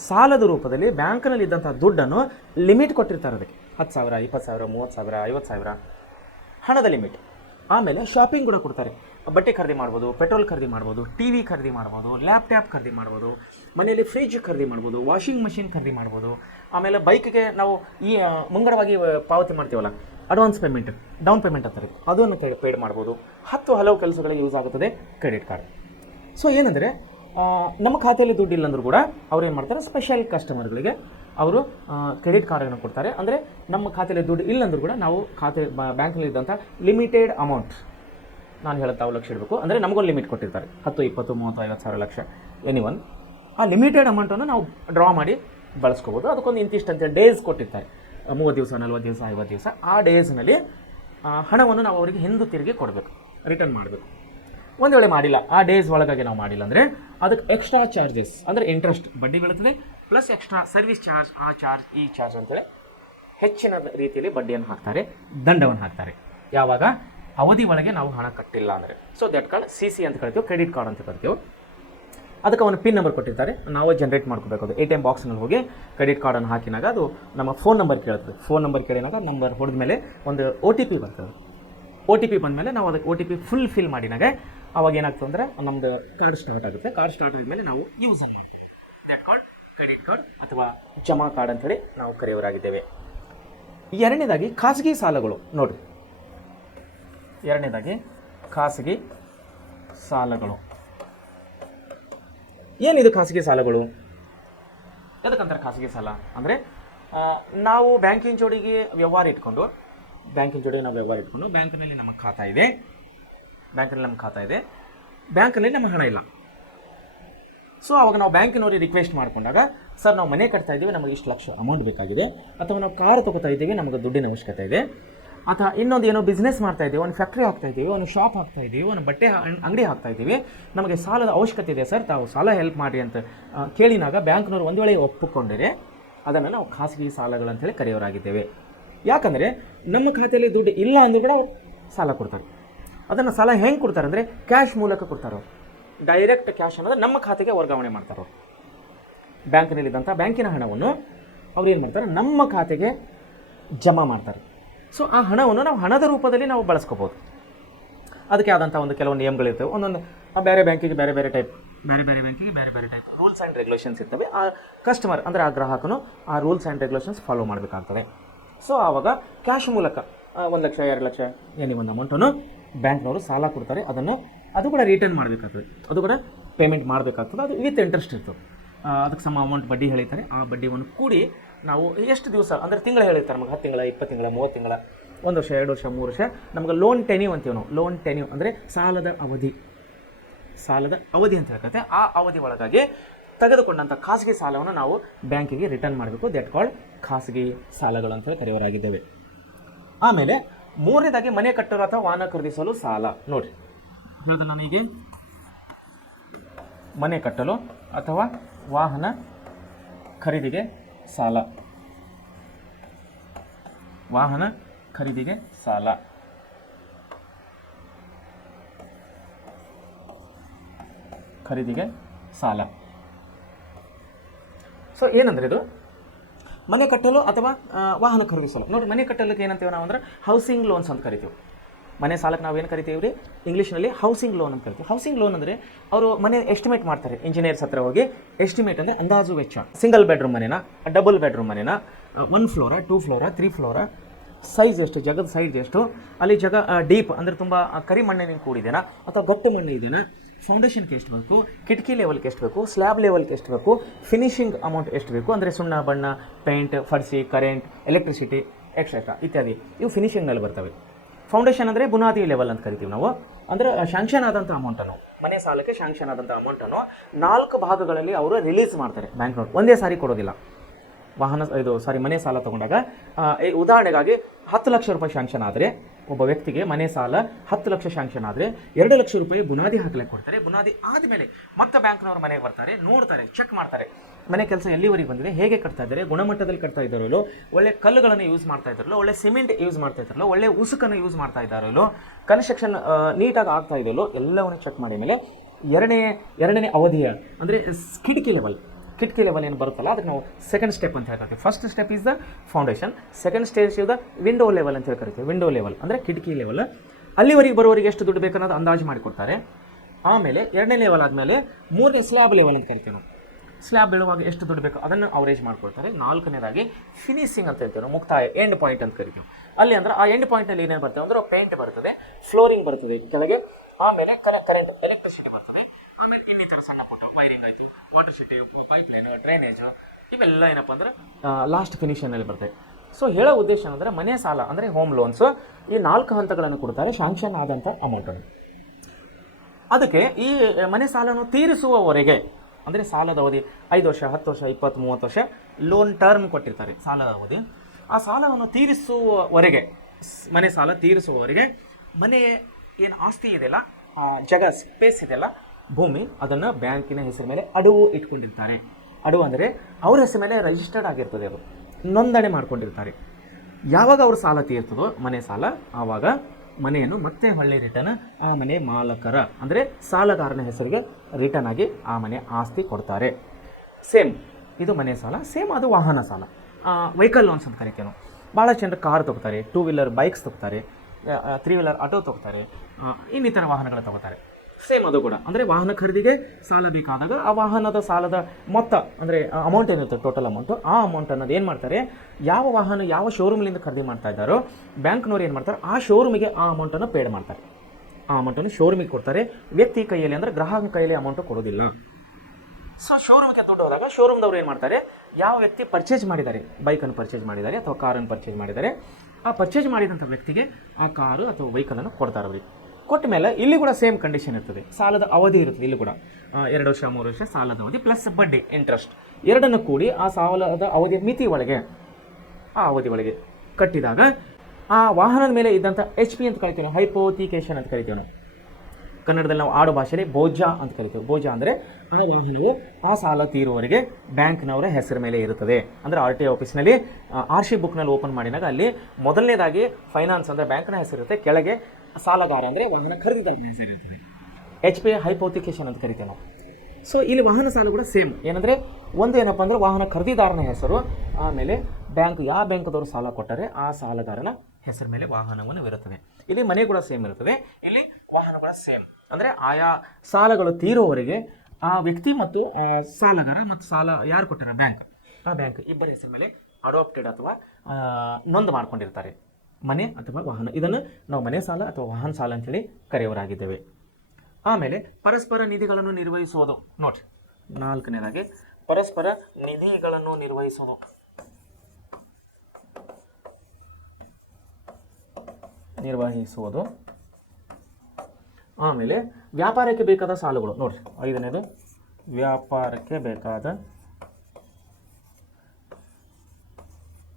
ಸಾಲದ ರೂಪದಲ್ಲಿ ಬ್ಯಾಂಕ್ನಲ್ಲಿ ಇದ್ದಂಥ ದುಡ್ಡನ್ನು ಲಿಮಿಟ್ ಕೊಟ್ಟಿರ್ತಾರೆ. ಅದಕ್ಕೆ 10,000, 20,000, 30,000, 50,000 ಹಣದ ಲಿಮಿಟ್. ಆಮೇಲೆ ಶಾಪಿಂಗ್ ಕೂಡ ಕೊಡ್ತಾರೆ. ಬಟ್ಟೆ ಖರೀದಿ ಮಾಡ್ಬೋದು, ಪೆಟ್ರೋಲ್ ಖರೀದಿ ಮಾಡ್ಬೋದು, TV ಖರೀದಿ ಮಾಡ್ಬೋದು, ಲ್ಯಾಪ್ಟಾಪ್ ಖರೀದಿ ಮಾಡ್ಬೋದು, ಮನೆಯಲ್ಲಿ ಫ್ರಿಜ್ ಖರೀದಿ ಮಾಡ್ಬೋದು, ವಾಷಿಂಗ್ ಮಷಿನ್ ಖರೀದಿ ಮಾಡ್ಬೋದು. ಆಮೇಲೆ ಬೈಕ್ಗೆ ನಾವು ಈ ಮುಂಗಡವಾಗಿ ಪಾವತಿ ಮಾಡ್ತೀವಲ್ಲ, ಅಡ್ವಾನ್ಸ್ ಪೇಮೆಂಟ್, ಡೌನ್ ಪೇಮೆಂಟ್ ಅಂತಾರೆ, ಅದನ್ನು ಪೇಡ್ ಮಾಡ್ಬೋದು. ಹಲವು ಕೆಲಸಗಳಿಗೆ ಯೂಸ್ ಆಗುತ್ತದೆ ಕ್ರೆಡಿಟ್ ಕಾರ್ಡ್. ಸೊ ಏನಂದರೆ ನಮ್ಮ ಖಾತೆಯಲ್ಲಿ ದುಡ್ಡು ಇಲ್ಲಂದ್ರೂ ಕೂಡ ಅವ್ರು ಏನು ಮಾಡ್ತಾರೆ, ಸ್ಪೆಷಲ್ ಕಸ್ಟಮರ್ಗಳಿಗೆ ಅವರು ಕ್ರೆಡಿಟ್ ಕಾರ್ಡನ್ನು ಕೊಡ್ತಾರೆ. ಅಂದರೆ ನಮ್ಮ ಖಾತೆಯಲ್ಲಿ ದುಡ್ಡು ಇಲ್ಲಂದ್ರೂ ಕೂಡ ನಾವು ಬ್ಯಾಂಕಲ್ಲಿ ಇದ್ದಂಥ ಲಿಮಿಟೆಡ್ ಅಮೌಂಟ್, ನಾನು ಹೇಳುತ್ತಾ 1 ಲಕ್ಷ ಇಡಬೇಕು ಅಂದರೆ ನಮಗೊಂದು ಲಿಮಿಟ್ ಕೊಟ್ಟಿರ್ತಾರೆ, 10, 20, 30, 50,000 ಲಕ್ಷ ಎನಿವನ್. ಆ ಲಿಮಿಟೆಡ್ ಅಮೌಂಟನ್ನು ನಾವು ಡ್ರಾ ಮಾಡಿ ಬಳಸ್ಕೋಬೋದು. ಅದಕ್ಕೊಂದು ಇಂತಿಷ್ಟು ಅಂತೇಳಿ ಡೇಸ್ ಕೊಟ್ಟಿರ್ತಾರೆ, 30 ದಿವಸ, 40 ದಿವಸ, 50 ದಿವಸ. ಆ ಡೇಸ್ನಲ್ಲಿ ಹಣವನ್ನು ನಾವು ಅವರಿಗೆ ಹಿಂದೆ ತಿರುಗಿ ಕೊಡಬೇಕು, ರಿಟರ್ನ್ ಮಾಡಬೇಕು. ಒಂದು ವೇಳೆ ಮಾಡಿಲ್ಲ, ಆ ಡೇಸ್ ಒಳಗಾಗಿ ನಾವು ಮಾಡಿಲ್ಲ ಅಂದರೆ ಅದಕ್ಕೆ ಎಕ್ಸ್ಟ್ರಾ ಚಾರ್ಜಸ್ ಅಂದರೆ ಇಂಟ್ರೆಸ್ಟ್ ಬಡ್ಡಿ ಬೀಳುತ್ತದೆ, ಪ್ಲಸ್ ಎಕ್ಸ್ಟ್ರಾ ಸರ್ವಿಸ್ ಚಾರ್ಜ್, ಆ ಚಾರ್ಜ್ ಈ ಚಾರ್ಜ್ ಅಂತೇಳಿ ಹೆಚ್ಚಿನ ರೀತಿಯಲ್ಲಿ ಬಡ್ಡಿಯನ್ನು ಹಾಕ್ತಾರೆ, ದಂಡವನ್ನು ಹಾಕ್ತಾರೆ. ಯಾವಾಗ ಅವಧಿ ಒಳಗೆ ನಾವು ಹಣ ಕಟ್ಟಿಲ್ಲ ಅಂದರೆ. ಸೊ ದಟ್ ಕಾರ್ಡ್ CC ಅಂತ ಕರಿತೀವಿ, ಕ್ರೆಡಿಟ್ ಕಾರ್ಡ್ ಅಂತ ಕರಿತೀವಿ. ಅದಕ್ಕೆ ಅವನು ಪಿನ್ ನಂಬರ್ ಕೊಟ್ಟಿರ್ತಾರೆ, ನಾವು ಜನರೇಟ್ ಮಾಡ್ಕೋಬೇಕು. ಅದು ATM ಬಾಕ್ಸ್ನಲ್ಲಿ ಹೋಗಿ ಕ್ರೆಡಿಟ್ ಕಾರ್ಡನ್ನು ಹಾಕಿನಾಗ ಅದು ನಮ್ಮ ಫೋನ್ ನಂಬರ್ ಕೇಳ್ತದೆ. ಫೋನ್ ನಂಬರ್ ಕೇಳಿನಾಗ ನಂಬರ್ ಹೊಡೆದ ಮೇಲೆ ಒಂದು OTP ಬರ್ತದೆ. OTP ಬಂದಮೇಲೆ ನಾವು ಅದಕ್ಕೆ OTP ಫಿಲ್ ಮಾಡಿನಾಗ ಅವಾಗ ಏನಾಗ್ತದೆ ಅಂದರೆ ನಮ್ಮದು ಕಾರ್ಡ್ ಸ್ಟಾರ್ಟ್ ಆಗುತ್ತೆ. ಕಾರ್ಡ್ ಸ್ಟಾರ್ಟ್ ಆದಮೇಲೆ ನಾವು ಯೂಸ್ ಮಾಡ್ತೀವಿ. ದಟ್ ಕಾರ್ಡ್ ಕ್ರೆಡಿಟ್ ಕಾರ್ಡ್ ಅಥವಾ ಜಮಾ ಕಾರ್ಡ್ ಅಂತೇಳಿ ನಾವು ಕರೆಯೋರಾಗಿದ್ದೇವೆ. ಎರಡನೇದಾಗಿ ಖಾಸಗಿ ಸಾಲಗಳು ನೋಡಿರಿ. ಎರಡನೇದಾಗಿ ಖಾಸಗಿ ಸಾಲಗಳು. ಏನಿದು ಖಾಸಗಿ ಸಾಲಗಳು? ಎದಕ್ಕಂತಾರೆ ಖಾಸಗಿ ಸಾಲ ಅಂದರೆ ನಾವು ಬ್ಯಾಂಕಿನ ಜೋಡಿಗೆ ವ್ಯವಹಾರ ಇಟ್ಕೊಂಡು ಬ್ಯಾಂಕಿನಲ್ಲಿ ನಮ್ಮ ಖಾತಾ ಇದೆ, ಬ್ಯಾಂಕಿನಲ್ಲಿ ನಮ್ಮ ಹಣ ಇಲ್ಲ. ಸೊ ಅವಾಗ ನಾವು ಬ್ಯಾಂಕಿನವ್ರಿಗೆ ರಿಕ್ವೆಸ್ಟ್ ಮಾಡ್ಕೊಂಡಾಗ, ಸರ್ ನಾವು ಮನೆ ಕಟ್ತಾ ಇದ್ದೀವಿ, ನಮಗೆ ಇಷ್ಟು ಲಕ್ಷ ಅಮೌಂಟ್ ಬೇಕಾಗಿದೆ, ಅಥವಾ ನಾವು ಕಾರ್ ತೊಗೋತಾ ಇದ್ದೀವಿ, ನಮಗೆ ದುಡ್ಡಿನ ಅವಶ್ಯಕತೆ ಇದೆ, ಅಥವಾ ಇನ್ನೊಂದು ಏನೋ ಬಿಸ್ನೆಸ್ ಮಾಡ್ತಾ ಇದ್ದೀವಿ, ಒಂದು ಫ್ಯಾಕ್ಟ್ರಿ ಹಾಕ್ತಾ ಇದ್ದೀವಿ, ಒಂದು ಶಾಪ್ ಹಾಕ್ತಾ ಇದ್ದೀವಿ, ಒಂದು ಬಟ್ಟೆ ಅಂಗಡಿ ಹಾಕ್ತಾ ಇದ್ದೀವಿ, ನಮಗೆ ಸಾಲದ ಅವಶ್ಯಕತೆ ಇದೆ ಸರ್, ತಾವು ಸಾಲ ಹೆಲ್ಪ್ ಮಾಡಿ ಅಂತ ಕೇಳಿನಾಗ ಬ್ಯಾಂಕ್ನವ್ರು ಒಂದು ವೇಳೆ ಒಪ್ಪಿಕೊಂಡರೆ ಅದನ್ನು ನಾವು ಖಾಸಗಿ ಸಾಲಗಳಂತೇಳಿ ಕರೆಯೋರಾಗಿದ್ದೇವೆ. ಯಾಕಂದರೆ ನಮ್ಮ ಖಾತೆಯಲ್ಲಿ ದುಡ್ಡು ಇಲ್ಲ ಅಂದರೂ ಕೂಡ ಸಾಲ ಕೊಡ್ತಾರೆ. ಅದನ್ನು ಸಾಲ ಹೆಂಗೆ ಕೊಡ್ತಾರೆ ಅಂದರೆ ಕ್ಯಾಶ್ ಮೂಲಕ ಕೊಡ್ತಾರೆ. ಅವರು ಡೈರೆಕ್ಟ್ ಕ್ಯಾಶ್ ಅನ್ನೋದು ನಮ್ಮ ಖಾತೆಗೆ ವರ್ಗಾವಣೆ ಮಾಡ್ತಾರೆ. ಅವರು ಬ್ಯಾಂಕಿನಲ್ಲಿದ್ದಂಥ ಬ್ಯಾಂಕಿನ ಹಣವನ್ನು ಅವ್ರು ಏನು ಮಾಡ್ತಾರೆ, ನಮ್ಮ ಖಾತೆಗೆ ಜಮಾ ಮಾಡ್ತಾರೆ. ಸೊ ಆ ಹಣವನ್ನು ನಾವು ಹಣದ ರೂಪದಲ್ಲಿ ನಾವು ಬಳಸ್ಕೋಬೋದು. ಅದಕ್ಕೆ ಆದಂಥ ಒಂದು ಕೆಲವೊಂದು ನಿಯಮಗಳಿರ್ತವೆ. ಒಂದೊಂದು ಬೇರೆ ಬ್ಯಾಂಕಿಗೆ ಬೇರೆ ಟೈಪ್ ರೂಲ್ಸ್ ಆ್ಯಂಡ್ ರೆಗ್ಯುಲೇಷನ್ಸ್ ಇರ್ತವೆ. ಆ ಕಸ್ಟಮರ್ ಅಂದರೆ ಆ ಗ್ರಾಹಕನು ಆ ರೂಲ್ಸ್ ಆ್ಯಂಡ್ ರೆಗ್ಯುಲೇಷನ್ಸ್ ಫಾಲೋ ಮಾಡಬೇಕಾಗ್ತದೆ. ಸೊ ಆವಾಗ ಕ್ಯಾಶ್ ಮೂಲಕ 1 ಲಕ್ಷ 2 ಲಕ್ಷ ಏನೇ ಒಂದು ಅಮೌಂಟನ್ನು ಬ್ಯಾಂಕ್ನವರು ಸಾಲ ಕೊಡ್ತಾರೆ. ಅದು ಕೂಡ ರಿಟರ್ನ್ ಮಾಡಬೇಕಾಗ್ತದೆ, ಅದು ಕೂಡ ಪೇಮೆಂಟ್ ಮಾಡಬೇಕಾಗ್ತದೆ. ಅದು ವಿತ್ ಇಂಟ್ರೆಸ್ಟ್ ಇರ್ತದೆ. ಅದಕ್ಕೆ ಸಮ ಅಮೌಂಟ್ ಬಡ್ಡಿ ಹೇಳಿರ್ತಾರೆ. ಆ ಬಡ್ಡಿಯನ್ನು ಕೂಡಿ ನಾವು ಎಷ್ಟು ದಿವಸ ಅಂದರೆ ತಿಂಗಳು ಹೇಳಿರ್ತಾರೆ, ನಮಗೆ 10 ತಿಂಗಳ 20 ತಿಂಗಳ 30 ತಿಂಗಳ 1 ವರ್ಷ 2 ವರ್ಷ 3 ವರ್ಷ ನಮಗೆ ಲೋನ್ ಟೆನ್ಯೂ ಅಂತೀವಿ ನಾವು. ಲೋನ್ ಟೆನ್ಯೂ ಅಂದರೆ ಸಾಲದ ಅವಧಿ ಅಂತ ಹೇಳ್ತೈತೆ. ಆ ಅವಧಿ ಒಳಗಾಗಿ ತೆಗೆದುಕೊಂಡಂಥ ಖಾಸಗಿ ಸಾಲವನ್ನು ನಾವು ಬ್ಯಾಂಕಿಗೆ ರಿಟರ್ನ್ ಮಾಡಬೇಕು. ದಟ್ ಕಾಲ್ಡ್ ಖಾಸಗಿ ಸಾಲಗಳು ಅಂತ ಹೇಳಿ ಕರೆಯೋರಾಗಿದ್ದೇವೆ. ಆಮೇಲೆ ಮೂರನೇದಾಗಿ ಮನೆ ಕಟ್ಟಲು ಅಥವಾ ವಾಹನ ಖರೀದಿಸಲು ಸಾಲ. ನೋಡಿರಿ, ಹೇಳಿದ ನನಗೆ ಮನೆ ಕಟ್ಟಲು ಅಥವಾ ವಾಹನ ಖರೀದಿಗೆ ಸಾಲ. ವಾಹನ ಖರೀದಿಗೆ ಸಾಲ. ಸೊ ಏನಂದ್ರೆ ಇದು ಮನೆ ಕಟ್ಟಲು ಅಥವಾ ವಾಹನ ಖರೀದಿಸಲು. ನೋಡಿ, ಮನೆ ಕಟ್ಟಲಿಕ್ಕೆ ಏನಂತೀವಿ ನಾವು ಅಂದ್ರೆ ಹೌಸಿಂಗ್ ಲೋನ್ಸ್ ಅಂತ ಕರಿತೀವಿ. ಮನೆ ಸಾಲಕ್ಕೆ ನಾವು ಏನು ಕರಿತೀವಿ ರೀ, ಇಂಗ್ಲೀಷ್ನಲ್ಲಿ ಹೌಸಿಂಗ್ ಲೋನ್ ಅಂತ ಕರಿತೀವಿ. ಹೌಸಿಂಗ್ ಲೋನ್ ಅಂದರೆ ಅವರು ಮನೆ ಎಸ್ಟಿಮೇಟ್ ಮಾಡ್ತಾರೆ. ಇಂಜಿನಿಯರ್ಸ್ ಹತ್ರ ಹೋಗಿ ಎಸ್ಟಿಮೇಟ್ ಅಂದರೆ ಅಂದಾಜು ವೆಚ್ಚ. ಸಿಂಗಲ್ ಬೆಡ್ರೂಮ್ ಮನೆನಾ, ಡಬಲ್ ಬೆಡ್ರೂಮ್ ಮನೆನಾ, 1 ಫ್ಲೋರ 2 ಫ್ಲೋರ 3 ಫ್ಲೋರ, ಸೈಜ್ ಎಷ್ಟು, ಜಗದ ಸೈಜ್ ಎಷ್ಟು, ಅಲ್ಲಿ ಡೀಪ್ ಅಂದರೆ ತುಂಬ ಕರಿ ಮಣ್ಣಿನಿಂದ ಕೂಡಿದೆನಾ ಅಥವಾ ಗಟ್ಟು ಮಣ್ಣು ಇದೆನಾ, ಫೌಂಡೇಶನ್ಗೆ ಎಷ್ಟು ಬೇಕು, ಕಿಟಕಿ ಲೆವೆಲ್ಗೆ ಎಷ್ಟು ಬೇಕು, ಸ್ಲ್ಯಾಬ್ ಲೆವೆಲ್ಗೆ ಎಷ್ಟು ಬೇಕು, ಫಿನಿಶಿಂಗ್ ಅಮೌಂಟ್ ಎಷ್ಟು ಬೇಕು ಅಂದರೆ ಸುಣ್ಣ ಬಣ್ಣ, ಪೇಂಟ್, ಫರ್ಸಿ, ಕರೆಂಟ್, ಎಲೆಕ್ಟ್ರಿಸಿಟಿ ಎಕ್ಸೆಟ್ರಾ ಇತ್ಯಾದಿ ಇವು ಫಿನಿಶಿಂಗ್ನಲ್ಲಿ ಬರ್ತವೆ. ಫೌಂಡೇಶನ್ ಅಂದರೆ ಬುನಾದಿ ಲೆವೆಲ್ ಅಂತ ಕರಿತೀವಿ ನಾವು. ಅಂದರೆ ಶಾಂಕ್ಷನ್ ಆದಂಥ ಅಮೌಂಟನ್ನು, ಮನೆ ಸಾಲಕ್ಕೆ ಶಾಂಕ್ಷನ್ ಆದಂಥ ಅಮೌಂಟನ್ನು 4 ಭಾಗಗಳಲ್ಲಿ ಅವರು ರಿಲೀಸ್ ಮಾಡ್ತಾರೆ ಬ್ಯಾಂಕ್ನವ್ರು. ಒಂದೇ ಸಾರಿ ಕೊಡೋದಿಲ್ಲ. ಮನೆ ಸಾಲ ತೊಗೊಂಡಾಗ ಉದಾಹರಣೆಗಾಗಿ 10 ಲಕ್ಷ ರೂಪಾಯಿ ಶಾಂಕ್ಷನ್ ಆದರೆ, ಒಬ್ಬ ವ್ಯಕ್ತಿಗೆ ಮನೆ ಸಾಲ 10 ಲಕ್ಷ ಶಾಂಕ್ಷನ್ ಆದರೆ 2 ಲಕ್ಷ ರೂಪಾಯಿ ಬುನಾದಿ ಹಾಕಲಿಕ್ಕೆ ಕೊಡ್ತಾರೆ. ಬುನಾದಿ ಆದಮೇಲೆ ಮತ್ತೆ ಬ್ಯಾಂಕ್ನವ್ರ ಮನೆಗೆ ಬರ್ತಾರೆ, ನೋಡ್ತಾರೆ, ಚೆಕ್ ಮಾಡ್ತಾರೆ ಮನೆ ಕೆಲಸ ಎಲ್ಲಿವರೆಗೆ ಬಂದಿದೆ, ಹೇಗೆ ಕಟ್ತಾ ಇದ್ದಾರೆ, ಗುಣಮಟ್ಟದಲ್ಲಿ ಕಟ್ತಾ ಇದ್ದಾರೋ, ಒಳ್ಳೆ ಕಲ್ಲುಗಳನ್ನು ಯೂಸ್ ಮಾಡ್ತಾ ಇದ್ದಾರಲ್ಲ, ಒಳ್ಳೆ ಸಿಮೆಂಟ್ ಯೂಸ್ ಮಾಡ್ತಾ ಇದ್ದಾರಲ್ಲ, ಒಳ್ಳೆ ಉಸುಕನ್ನು ಯೂಸ್ ಮಾಡ್ತಾ ಇದ್ದಾರಲ್ಲೋ, ಕನ್ಸ್ಟ್ರಕ್ಷನ್ ನೀಟಾಗಿ ಆಗ್ತಾ ಇದೆಯಲ್ಲೋ ಎಲ್ಲವನ್ನು ಚೆಕ್ ಮಾಡಿದ ಮೇಲೆ ಎರಡನೇ ಅವಧಿಯ ಅಂದರೆ ಕಿಟಕಿ ಲೆವೆಲ್ ಏನು ಬರುತ್ತಲ್ಲ ಅದಕ್ಕೆ ನಾವು ಸೆಕೆಂಡ್ ಸ್ಟೆಪ್ ಅಂತ ಹೇಳ್ತೀವಿ. First step is the foundation, second stage is the window level ಅಂತ ಹೇಳಿ ಕರಿತೀವಿ. ವಿಂಡೋ ಲೆವೆಲ್ ಅಂದರೆ ಕಿಟಕಿ ಲೆವೆಲ್. ಅಲ್ಲಿವರೆಗೆ ಬರೋವರಿಗೆ ಎಷ್ಟು ದುಡ್ಡು ಬೇಕನ್ನೋದು ಅಂದಾಜು ಮಾಡಿಕೊಡ್ತಾರೆ. ಆಮೇಲೆ 2ನೇ ಲೆವೆಲ್ ಆದಮೇಲೆ 3ನೇ ಸ್ಲ್ಯಾಬ್ ಲೆವೆಲ್ ಅಂತ ಕರಿತೀವಿ ನಾವು. ಸ್ಲ್ಯಾಬ್ ಬೀಳುವಾಗ ಎಷ್ಟು ದುಡ್ಡು ಬೇಕೋ ಅದನ್ನು ಅವರೇಜ್ ಮಾಡ್ಕೊಳ್ತಾರೆ. 4ನೇದಾಗಿ ಫಿನಿಶಿಂಗ್ ಅಂತ ಹೇಳ್ತೀವಿ ನಾವು, ಮುಕ್ತಾಯ, ಎಂಡ್ ಪಾಯಿಂಟ್ ಅಂತ ಕರಿತೀವಿ. ಅಲ್ಲಿ ಅಂದ್ರೆ ಆ ಎಂಡ್ ಪಾಯಿಂಟಲ್ಲಿ ಏನೇನು ಬರ್ತದೆ ಅಂದ್ರೆ ಪೇಂಟ್ ಬರ್ತದೆ, ಫ್ಲೋರಿಂಗ್ ಬರ್ತದೆ ಕೆಳಗೆ, ಆಮೇಲೆ ಕರೆಂಟ್ ಎಲೆಕ್ಟ್ರಿಸಿಟಿ ಬರ್ತದೆ, ಆಮೇಲೆ ಇನ್ನಿತರ ಸಣ್ಣ ಪುಟ್ಟ ವೈರಿಂಗ್ ಆಯಿತು, water city, pipe line, drainage ಇವೆಲ್ಲ ಏನಪ್ಪ ಅಂದ್ರೆ ಲಾಸ್ಟ್ ಫಿನಿಷನಲ್ಲಿ ಬರ್ತದೆ. ಸೊ ಹೇಳೋ ಉದ್ದೇಶ ಅಂದರೆ ಮನೆ ಸಾಲ ಅಂದರೆ ಹೋಮ್ ಲೋನ್ಸು ಈ 4 ಹಂತಗಳನ್ನು ಕೊಡ್ತಾರೆ ಶಾಂಕ್ಷನ್ ಆದಂಥ ಅಮೌಂಟನ್ನು. ಅದಕ್ಕೆ ಈ ಮನೆ ಸಾಲವನ್ನು ತೀರಿಸುವವರೆಗೆ ಅಂದರೆ ಸಾಲದ ಅವಧಿ 5 ವರ್ಷ 10 ವರ್ಷ 20 30 ವರ್ಷ ಲೋನ್ ಟರ್ಮ್ ಕೊಟ್ಟಿರ್ತಾರೆ ಸಾಲದ ಅವಧಿ. ಆ ಸಾಲವನ್ನು ತೀರಿಸುವವರೆಗೆ, ಮನೆ ಸಾಲ ತೀರಿಸುವವರೆಗೆ ಮನೆ ಏನು ಆಸ್ತಿ ಇದೆಯಲ್ಲ, ಸ್ಪೇಸ್ ಇದೆಯಲ್ಲ, ಭೂಮಿ, ಅದನ್ನು ಬ್ಯಾಂಕಿನ ಹೆಸರು ಮೇಲೆ ಅಡವು ಇಟ್ಕೊಂಡಿರ್ತಾರೆ. ಅಡವು ಅಂದರೆ ಅವ್ರ ಹೆಸರು ಮೇಲೆ ರಿಜಿಸ್ಟರ್ಡ್ ಆಗಿರ್ತದೆ, ಅದು ನೋಂದಣಿ ಮಾಡ್ಕೊಂಡಿರ್ತಾರೆ. ಯಾವಾಗ ಅವ್ರ ಸಾಲ ತೀರ್ತದೋ ಮನೆ ಸಾಲ, ಆವಾಗ ಮನೆಯನ್ನು ಮತ್ತೆ ಹೊಳ್ಳಿ ರಿಟರ್ನ್ ಆ ಮನೆ ಮಾಲಕರ ಅಂದರೆ ಸಾಲಗಾರನ ಹೆಸರಿಗೆ ರಿಟರ್ನ್ ಆಗಿ ಆ ಮನೆ ಆಸ್ತಿ ಕೊಡ್ತಾರೆ. ಸೇಮ್ ಇದು ಮನೆ ಸಾಲ, ಸೇಮ್ ಅದು ವಾಹನ ಸಾಲ, ವೆಹಿಕಲ್ ಲೋನ್ಸ್ ಅಂತ ಕರಿತೀವಿ ನಾವು. ಭಾಳ ಜನರು ಕಾರ್ ತೊಗೋತಾರೆ, 2 ವೀಲರ್ ಬೈಕ್ಸ್ ತೊಗೋತಾರೆ, 3 ವೀಲರ್ ಆಟೋ ತೊಗೋತಾರೆ, ಇನ್ನಿತರ ವಾಹನಗಳು ತೊಗೋತಾರೆ. ಸೇಮ್ ಅದು ಕೂಡ ಅಂದರೆ ವಾಹನ ಖರೀದಿಗೆ ಸಾಲ ಬೇಕಾದಾಗ ಆ ವಾಹನದ ಸಾಲದ ಮೊತ್ತ ಅಂದರೆ ಅಮೌಂಟ್ ಏನಿರುತ್ತೆ ಟೋಟಲ್ ಅಮೌಂಟು, ಆ ಅಮೌಂಟ್ ಅನ್ನೋದು ಏನು ಮಾಡ್ತಾರೆ, ಯಾವ ವಾಹನ ಯಾವ ಶೋರೂಮ್ಲಿಂದ ಖರೀದಿ ಮಾಡ್ತಾ ಇದ್ದಾರೋ ಬ್ಯಾಂಕ್ನವ್ರು ಏನು ಮಾಡ್ತಾರೆ, ಆ ಶೋರೂಮಿಗೆ ಆ ಅಮೌಂಟನ್ನು ಪೇಡ್ ಮಾಡ್ತಾರೆ. ಆ ಅಮೌಂಟನ್ನು ಶೋರೂಮಿಗೆ ಕೊಡ್ತಾರೆ. ವ್ಯಕ್ತಿ ಕೈಯಲ್ಲಿ ಅಂದರೆ ಗ್ರಾಹಕ ಕೈಯಲ್ಲಿ ಅಮೌಂಟು ಕೊಡೋದಿಲ್ಲ. ಸೊ ಶೋರೂಮ್ಗೆ ದುಡ್ಡು ಹೋದಾಗ ಶೋರೂಮ್ದವ್ರು ಏನು ಮಾಡ್ತಾರೆ, ಯಾವ ವ್ಯಕ್ತಿ ಪರ್ಚೇಸ್ ಮಾಡಿದ್ದಾರೆ, ಬೈಕನ್ನು ಪರ್ಚೇಸ್ ಮಾಡಿದ್ದಾರೆ ಅಥವಾ ಕಾರನ್ನು ಪರ್ಚೇಸ್ ಮಾಡಿದ್ದಾರೆ, ಆ ಪರ್ಚೇಸ್ ಮಾಡಿದಂಥ ವ್ಯಕ್ತಿಗೆ ಆ ಕಾರು ಅಥವಾ ವೆಹಿಕಲನ್ನು ಕೊಡ್ತಾರೆ. ಅವ್ರಿಗೆ ಕೊಟ್ಟ ಮೇಲೆ ಇಲ್ಲಿ ಕೂಡ ಸೇಮ್ ಕಂಡೀಷನ್ ಇರ್ತದೆ, ಸಾಲದ ಅವಧಿ ಇರ್ತದೆ. ಇಲ್ಲಿ ಕೂಡ 2 ವರ್ಷ 3 ವರ್ಷ ಸಾಲದ ಅವಧಿ ಪ್ಲಸ್ ಬಡ್ಡಿ ಇಂಟ್ರೆಸ್ಟ್ ಎರಡನ್ನು ಕೂಡಿ ಆ ಸಾಲದ ಅವಧಿಯ ಮಿತಿ ಒಳಗೆ ಆ ಅವಧಿ ಒಳಗೆ ಕಟ್ಟಿದಾಗ ಆ ವಾಹನದ ಮೇಲೆ ಇದ್ದಂಥ HP ಅಂತ ಕರಿತೀವಿ ನಾವು, ಹೈಪೋಥಿಕೇಶನ್ ಅಂತ ಕರಿತೀವಿ ನಾವು. ಕನ್ನಡದಲ್ಲಿ ನಾವು ಆಡು ಭಾಷೆಯಲ್ಲಿ ಬೋಜ ಅಂತ ಕರಿತೀವಿ. ಬೋಜ ಅಂದರೆ ಆ ವಾಹನವು ಆ ಸಾಲ ತೀರುವವರೆಗೆ ಬ್ಯಾಂಕ್ನವರ ಹೆಸರ ಮೇಲೆ ಇರುತ್ತದೆ. ಅಂದರೆ RTI ಆಫೀಸ್ನಲ್ಲಿ RC ಬುಕ್ನಲ್ಲಿ ಓಪನ್ ಮಾಡಿದಾಗ ಅಲ್ಲಿ ಮೊದಲನೇದಾಗಿ ಫೈನಾನ್ಸ್ ಅಂದರೆ ಬ್ಯಾಂಕ್ನ ಹೆಸರಿರುತ್ತೆ, ಕೆಳಗೆ ಸಾಲಗಾರ ಅಂದರೆ ವಾಹನ ಖರೀದಿದಾರನ ಹೆಸರಿರ್ತದೆ. HP ಹೈಪೋಥಿಕೇಶನ್ ಅಂತ ಕರಿತೀವಿ ನಾವು. ಸೊ ಇಲ್ಲಿ ವಾಹನ ಸಾಲ ಕೂಡ ಸೇಮ್ ಏನಂದರೆ ಒಂದು ಏನಪ್ಪ ಅಂದರೆ ವಾಹನ ಖರೀದಿದಾರನ ಹೆಸರು, ಆಮೇಲೆ ಬ್ಯಾಂಕ್ ಯಾವ ಬ್ಯಾಂಕ್ದವರು ಸಾಲ ಕೊಟ್ಟರೆ ಆ ಸಾಲಗಾರನ ಹೆಸರ ಮೇಲೆ ವಾಹನವನ್ನು ಇರುತ್ತದೆ. ಇಲ್ಲಿ ಮನೆ ಕೂಡ ಸೇಮ್ ಇರುತ್ತದೆ, ಇಲ್ಲಿ ವಾಹನ ಕೂಡ ಸೇಮ್. ಅಂದರೆ ಆಯಾ ಸಾಲಗಳು ತೀರುವವರೆಗೆ ಆ ವ್ಯಕ್ತಿ ಮತ್ತು ಸಾಲಗಾರ ಮತ್ತು ಸಾಲ ಯಾರು ಕೊಟ್ಟಾರೆ ಬ್ಯಾಂಕ್, ಆ ಬ್ಯಾಂಕ್ ಇಬ್ಬರ ಹೆಸರ ಮೇಲೆ ಅಡಾಪ್ಟೆಡ್ ಅಥವಾ ನೊಂದು ಮಾಡ್ಕೊಂಡಿರ್ತಾರೆ, ಮನೆ ಅಥವಾ ವಾಹನ. ಇದನ್ನು ನಾವು ಮನೆ ಸಾಲ ಅಥವಾ ವಾಹನ ಸಾಲ ಅಂತೇಳಿ ಕರೆಯವರಾಗಿದ್ದೇವೆ. ಆಮೇಲೆ ಪರಸ್ಪರ ನಿಧಿಗಳನ್ನು ನಿರ್ವಹಿಸುವುದು ನೋಡಿ, 4ನೇದಾಗಿ ಪರಸ್ಪರ ನಿಧಿಗಳನ್ನು ನಿರ್ವಹಿಸುವುದು. ಆಮೇಲೆ ವ್ಯಾಪಾರಕ್ಕೆ ಬೇಕಾದ ಸಾಲಗಳು ನೋಡ್ರಿ, 5ನೇದು ವ್ಯಾಪಾರಕ್ಕೆ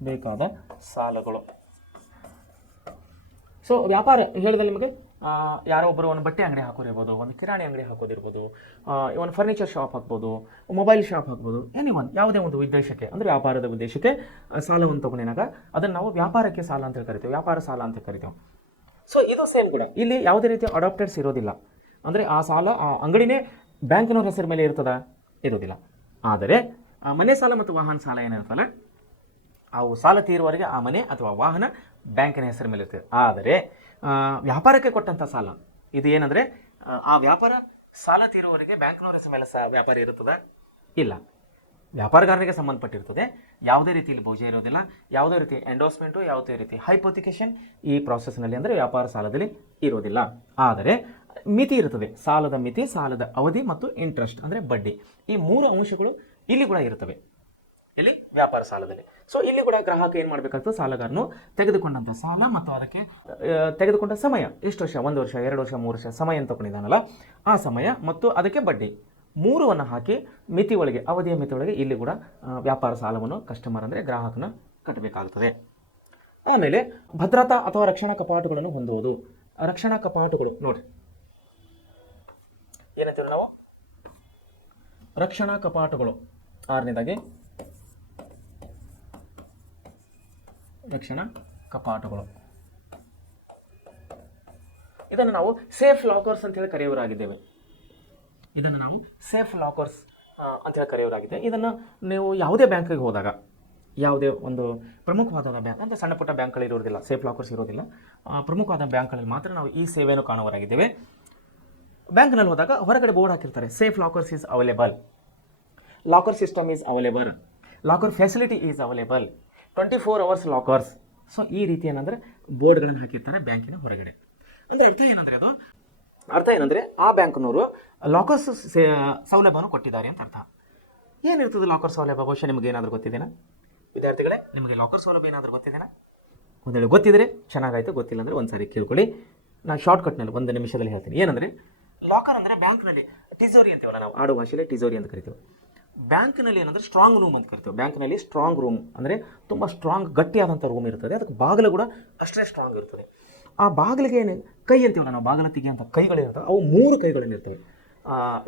ಬೇಕಾದ ಸಾಲಗಳು. ಸೊ ವ್ಯಾಪಾರ ಹೇಳಿದ್ರೆ ನಿಮಗೆ ಯಾರೋ ಒಬ್ಬರು ಒಂದು ಬಟ್ಟೆ ಅಂಗಡಿ ಹಾಕೋದಿರ್ಬೋದು, ಒಂದು ಕಿರಾಣಿ ಅಂಗಡಿ ಹಾಕೋದಿರ್ಬೋದು, ಒಂದು ಫರ್ನಿಚರ್ ಶಾಪ್ ಹಾಕ್ಬೋದು, ಮೊಬೈಲ್ ಶಾಪ್ ಹಾಕ್ಬೋದು, ಯಾವುದೇ ಒಂದು ಉದ್ದೇಶಕ್ಕೆ ಅಂದರೆ ವ್ಯಾಪಾರದ ಉದ್ದೇಶಕ್ಕೆ ಸಾಲವನ್ನು ತಗೊಂಡಿನಾಗ ಅದನ್ನು ನಾವು ವ್ಯಾಪಾರಕ್ಕೆ ಸಾಲ ಅಂತ ಕರಿತೀವಿ, ವ್ಯಾಪಾರ ಸಾಲ ಅಂತ ಕರಿತೀವಿ. ಸೊ ಇದು ಸೇಮ್ ಕೂಡ ಇಲ್ಲಿ ಯಾವುದೇ ರೀತಿಯ ಅಡಾಪ್ಟರ್ಸ್ ಇರೋದಿಲ್ಲ. ಅಂದರೆ ಆ ಸಾಲ ಆ ಅಂಗಡಿನೇ ಬ್ಯಾಂಕಿನವ್ರ ಹೆಸರ ಮೇಲೆ ಇರೋದಿಲ್ಲ. ಆದರೆ ಮನೆ ಸಾಲ ಮತ್ತು ವಾಹನ ಸಾಲ ಏನಿರುತ್ತಲ್ಲ, ಅವು ಸಾಲ ತೀರುವವರೆಗೆ ಆ ಮನೆ ಅಥವಾ ವಾಹನ ಬ್ಯಾಂಕಿನ ಹೆಸರ ಮೇಲೆ ಇರ್ತದೆ. ಆದರೆ ವ್ಯಾಪಾರಕ್ಕೆ ಕೊಟ್ಟಂಥ ಸಾಲ ಇದು ಏನಂದರೆ ಆ ವ್ಯಾಪಾರ ಸಾಲ ತೀರುವವರೆಗೆ ಬ್ಯಾಂಕ್ನವ್ರ ಹೆಸರ ಮೇಲೆ ವ್ಯಾಪಾರ ಇರುತ್ತದೆ ಇಲ್ಲ, ವ್ಯಾಪಾರಗಾರರಿಗೆ ಸಂಬಂಧಪಟ್ಟಿರ್ತದೆ. ಯಾವುದೇ ರೀತಿಯಲ್ಲಿ ಬೋಜೆ ಇರೋದಿಲ್ಲ, ಯಾವುದೇ ರೀತಿ ಎಂಡೋಸ್ಮೆಂಟು, ಯಾವುದೇ ರೀತಿ ಹೈಪೋಥಿಕೇಶನ್ ಈ ಪ್ರಾಸೆಸ್ನಲ್ಲಿ ಅಂದರೆ ವ್ಯಾಪಾರ ಸಾಲದಲ್ಲಿ ಇರೋದಿಲ್ಲ. ಆದರೆ ಮಿತಿ ಇರುತ್ತದೆ, ಸಾಲದ ಮಿತಿ, ಸಾಲದ ಅವಧಿ ಮತ್ತು ಇಂಟ್ರೆಸ್ಟ್ ಅಂದರೆ ಬಡ್ಡಿ. ಈ 3 ಅಂಶಗಳು ಇಲ್ಲಿ ಕೂಡ ಇರುತ್ತವೆ, ಇಲ್ಲಿ ವ್ಯಾಪಾರ ಸಾಲದಲ್ಲಿ. ಸೊ ಇಲ್ಲಿ ಕೂಡ ಗ್ರಾಹಕ ಏನು ಮಾಡಬೇಕಾಗ್ತದೆ, ಸಾಲಗಾರನು ತೆಗೆದುಕೊಂಡಂಥ ಸಾಲ ಮತ್ತು ಅದಕ್ಕೆ ತೆಗೆದುಕೊಂಡ ಸಮಯ, ಎಷ್ಟು ವರ್ಷ, 1 ವರ್ಷ 2 ವರ್ಷ 3 ವರ್ಷ ಸಮಯ ಅಂತ ತಗೊಂಡಿದ್ದಾನಲ್ಲ, ಆ ಸಮಯ ಮತ್ತು ಅದಕ್ಕೆ ಬಡ್ಡಿ 3ವನ್ನು ಹಾಕಿ ಮಿತಿ ಒಳಗೆ, ಅವಧಿಯ ಮಿತಿ ಒಳಗೆ ಇಲ್ಲಿ ಕೂಡ ವ್ಯಾಪಾರ ಸಾಲವನ್ನು ಕಸ್ಟಮರ್ ಅಂದರೆ ಗ್ರಾಹಕನ ಕಟ್ಟಬೇಕಾಗುತ್ತದೆ. ಆಮೇಲೆ ಭದ್ರತಾ ಅಥವಾ ರಕ್ಷಣಾ ಕಪಾಟುಗಳನ್ನು ಹೊಂದುವುದು. ರಕ್ಷಣಾ ಕಪಾಟುಗಳು ನೋಡ್ರಿ, ಏನಂತೀವಿ ನಾವು, ರಕ್ಷಣಾ ಕಪಾಟುಗಳು. 6ನೇದಾಗಿ ರಕ್ಷಣಾ ಕಪಾಟುಗಳು. ಇದನ್ನು ನಾವು ಸೇಫ್ ಲಾಕರ್ಸ್ ಅಂತೇಳಿ ಕರೆಯುವರಾಗಿದ್ದೇವೆ. ಇದನ್ನು ನೀವು ಯಾವುದೇ ಬ್ಯಾಂಕಿಗೆ ಹೋದಾಗ, ಯಾವುದೇ ಒಂದು ಪ್ರಮುಖವಾದ ಬ್ಯಾಂಕ್ ಅಂದರೆ ಸಣ್ಣ ಪುಟ್ಟ ಬ್ಯಾಂಕ್ಗಳು ಇರೋದಿಲ್ಲ, ಸೇಫ್ ಲಾಕರ್ಸ್ ಇರೋದಿಲ್ಲ, ಪ್ರಮುಖವಾದ ಬ್ಯಾಂಕ್ಗಳಲ್ಲಿ ಮಾತ್ರ ನಾವು ಈ ಸೇವೆಯನ್ನು ಕಾಣುವರಾಗಿದ್ದೇವೆ. ಬ್ಯಾಂಕ್ನಲ್ಲಿ ಹೋದಾಗ ಹೊರಗಡೆ ಬೋರ್ಡ್ ಹಾಕಿರ್ತಾರೆ, safe lockers is available, locker system is available, locker facility is available, 24 hours lockers. So ಈ ರೀತಿ ಏನಂದರೆ ಬೋರ್ಡ್ಗಳನ್ನು ಹಾಕಿರ್ತಾರೆ ಬ್ಯಾಂಕಿನ ಹೊರಗಡೆ. ಅಂದರೆ ಅರ್ಥ ಏನಂದರೆ ಆ ಬ್ಯಾಂಕ್ನವರು ಲಾಕರ್ಸ್ ಸೌಲಭ್ಯವನ್ನು ಕೊಟ್ಟಿದ್ದಾರೆ ಅಂತ ಅರ್ಥ. ಏನಿರ್ತದೆ ಲಾಕರ್ ಸೌಲಭ್ಯ? ಬಹುಶಃ ನಿಮಗೆ ಏನಾದರೂ ಗೊತ್ತಿದೆಯಾ ವಿದ್ಯಾರ್ಥಿಗಳೇ? ನಿಮಗೆ ಲಾಕರ್ ಸೌಲಭ್ಯ ಏನಾದರೂ ಗೊತ್ತಿದೆಯಾ? ಒಂದು ವೇಳೆ ಗೊತ್ತಿದ್ರೆ ಚೆನ್ನಾಗಾಯಿತು, ಗೊತ್ತಿಲ್ಲ ಅಂದರೆ ಒಂದು ಸಾರಿ ಕೇಳ್ಕೊಳ್ಳಿ. ನಾನು ಶಾರ್ಟ್ಕಟ್ನಲ್ಲಿ 1 ನಿಮಿಷದಲ್ಲಿ ಹೇಳ್ತೀನಿ. ಏನಂದರೆ ಲಾಕರ್ ಅಂದರೆ ಬ್ಯಾಂಕ್ನಲ್ಲಿ ಟಿಜೋರಿ ಅಂತೀವಲ್ಲ ನಾವು, ಆಡು ಭಾಷೆಯಲ್ಲಿ ಟಿಜೋರಿ ಅಂತ ಕರಿತೀವಿ. ಬ್ಯಾಂಕ್ನಲ್ಲಿ ಏನಂದರೆ ಸ್ಟ್ರಾಂಗ್ ರೂಮ್ ಅಂತ ಕರಿತೀವಿ. ಬ್ಯಾಂಕ್ನಲ್ಲಿ ಸ್ಟ್ರಾಂಗ್ ರೂಮ್ ಅಂದರೆ ತುಂಬ ಸ್ಟ್ರಾಂಗ್ ಗಟ್ಟಿಯಾದಂಥ ರೂಮ್ ಇರ್ತದೆ, ಅದಕ್ಕೆ ಬಾಗಿಲು ಕೂಡ ಅಷ್ಟೇ ಸ್ಟ್ರಾಂಗ್ ಇರ್ತದೆ. ಆ ಬಾಗಿಲಿಗೆ ಏನು ಕೈ ಅಂತೀವಲ್ಲ ನಾವು, ಬಾಗಿಲು ತೆಗೆಯುವಂಥ ಕೈಗಳಿರ್ತವೆ, ಅವು 3 ಕೈಗಳಿರ್ತವೆ.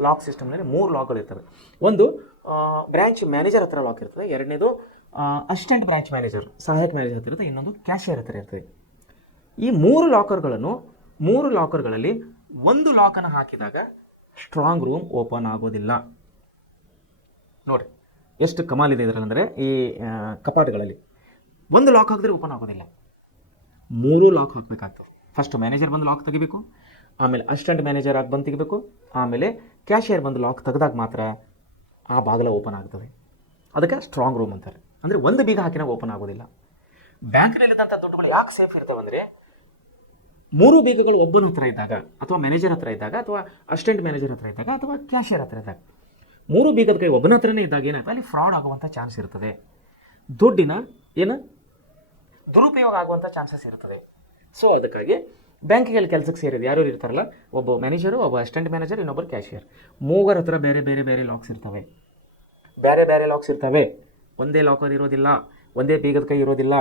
ಲಾಕ್ ಸಿಸ್ಟಮ್ನಲ್ಲಿ 3 ಲಾಕ್ಗಳಿರ್ತವೆ. ಒಂದು ಬ್ರಾಂಚ್ ಮ್ಯಾನೇಜರ್ ಹತ್ರ ಲಾಕ್ ಇರ್ತದೆ, 2ನೇದು ಅಸಿಸ್ಟೆಂಟ್ ಬ್ರಾಂಚ್ ಮ್ಯಾನೇಜರ್, ಸಹಾಯಕ ಮ್ಯಾನೇಜರ್ ಹತ್ರ ಇರುತ್ತೆ, ಇನ್ನೊಂದು ಕ್ಯಾಶಿಯರ್ ಹತ್ರ ಇರ್ತದೆ. ಈ 3 ಲಾಕರ್ಗಳಲ್ಲಿ ಒಂದು ಲಾಕನ್ನು ಹಾಕಿದಾಗ ಸ್ಟ್ರಾಂಗ್ ರೂಮ್ ಓಪನ್ ಆಗೋದಿಲ್ಲ. ನೋಡಿ ಎಷ್ಟು ಕಮಾಲಿದೆ ಇದರಲ್ಲಿ ಅಂದರೆ, ಈ ಕಪಾಟುಗಳಲ್ಲಿ ಒಂದು ಲಾಕ್ ಹಾಕಿದ್ರೆ ಓಪನ್ ಆಗೋದಿಲ್ಲ, 3 ಲಾಕ್ ಹಾಕಬೇಕಾಗ್ತದೆ. ಫಸ್ಟ್ ಮ್ಯಾನೇಜರ್ ಬಂದು ಲಾಕ್ ತೆಗಿಬೇಕು, ಆಮೇಲೆ ಅಸಿಸ್ಟೆಂಟ್ ಮ್ಯಾನೇಜರ್ ಆಗಿ ಬಂದು ತೆಗಿಬೇಕು, ಆಮೇಲೆ ಕ್ಯಾಶಿಯರ್ ಬಂದು ಲಾಕ್ ತೆಗೆದಾಗ ಮಾತ್ರ ಆ ಬಾಗಿಲ ಓಪನ್ ಆಗ್ತದೆ. ಅದಕ್ಕೆ ಸ್ಟ್ರಾಂಗ್ ರೂಮ್ ಅಂತಾರೆ. ಅಂದರೆ ಒಂದು ಬೀಗ ಹಾಕಿನಾಗ ಓಪನ್ ಆಗೋದಿಲ್ಲ. ಬ್ಯಾಂಕ್ನಲ್ಲಿದ್ದಂಥ ದುಡ್ಡುಗಳು ಯಾಕೆ ಸೇಫ್ ಇರ್ತವೆ ಅಂದರೆ, 3 ಬೀಗಗಳು ಒಬ್ಬನ ಹತ್ರ ಇದ್ದಾಗ, ಅಥವಾ ಮ್ಯಾನೇಜರ್ ಹತ್ರ ಇದ್ದಾಗ, ಅಥವಾ ಅಸಿಸ್ಟೆಂಟ್ ಮ್ಯಾನೇಜರ್ ಹತ್ರ ಇದ್ದಾಗ, ಅಥವಾ ಕ್ಯಾಶಿಯರ್ ಹತ್ರ ಇದ್ದಾಗ, 3 ಬೀಗದ ಕೈ ಒಬ್ಬನ ಹತ್ರನೇ ಇದ್ದಾಗ ಏನಾಯ್ತು, ಅಲ್ಲಿ ಫ್ರಾಡ್ ಆಗುವಂಥ ಚಾನ್ಸ್ ಇರ್ತದೆ. ದುಡ್ಡಿನ ದುರುಪಯೋಗ ಆಗುವಂಥ ಚಾನ್ಸಸ್ ಇರ್ತದೆ. ಸೊ ಅದಕ್ಕಾಗಿ ಬ್ಯಾಂಕಿಗೆ ಕೆಲಸಕ್ಕೆ ಸೇರಿದೆ ಯಾರು ಇರ್ತಾರಲ್ಲ, ಒಬ್ಬ ಮ್ಯಾನೇಜರು, ಒಬ್ಬ ಅಸಿಸ್ಟೆಂಟ್ ಮ್ಯಾನೇಜರ್, ಇನ್ನೊಬ್ಬರು ಕ್ಯಾಶಿಯರ್, ಮೂವರ ಹತ್ರ ಬೇರೆ ಬೇರೆ ಬೇರೆ ಲಾಕ್ಸ್ ಇರ್ತವೆ. ಬೇರೆ ಬೇರೆ ಲಾಕ್ಸ್ ಇರ್ತವೆ. ಒಂದೇ ಲಾಕರ್ ಇರೋದಿಲ್ಲ, ಒಂದೇ ಬೀಗದ ಕೈ ಇರೋದಿಲ್ಲ,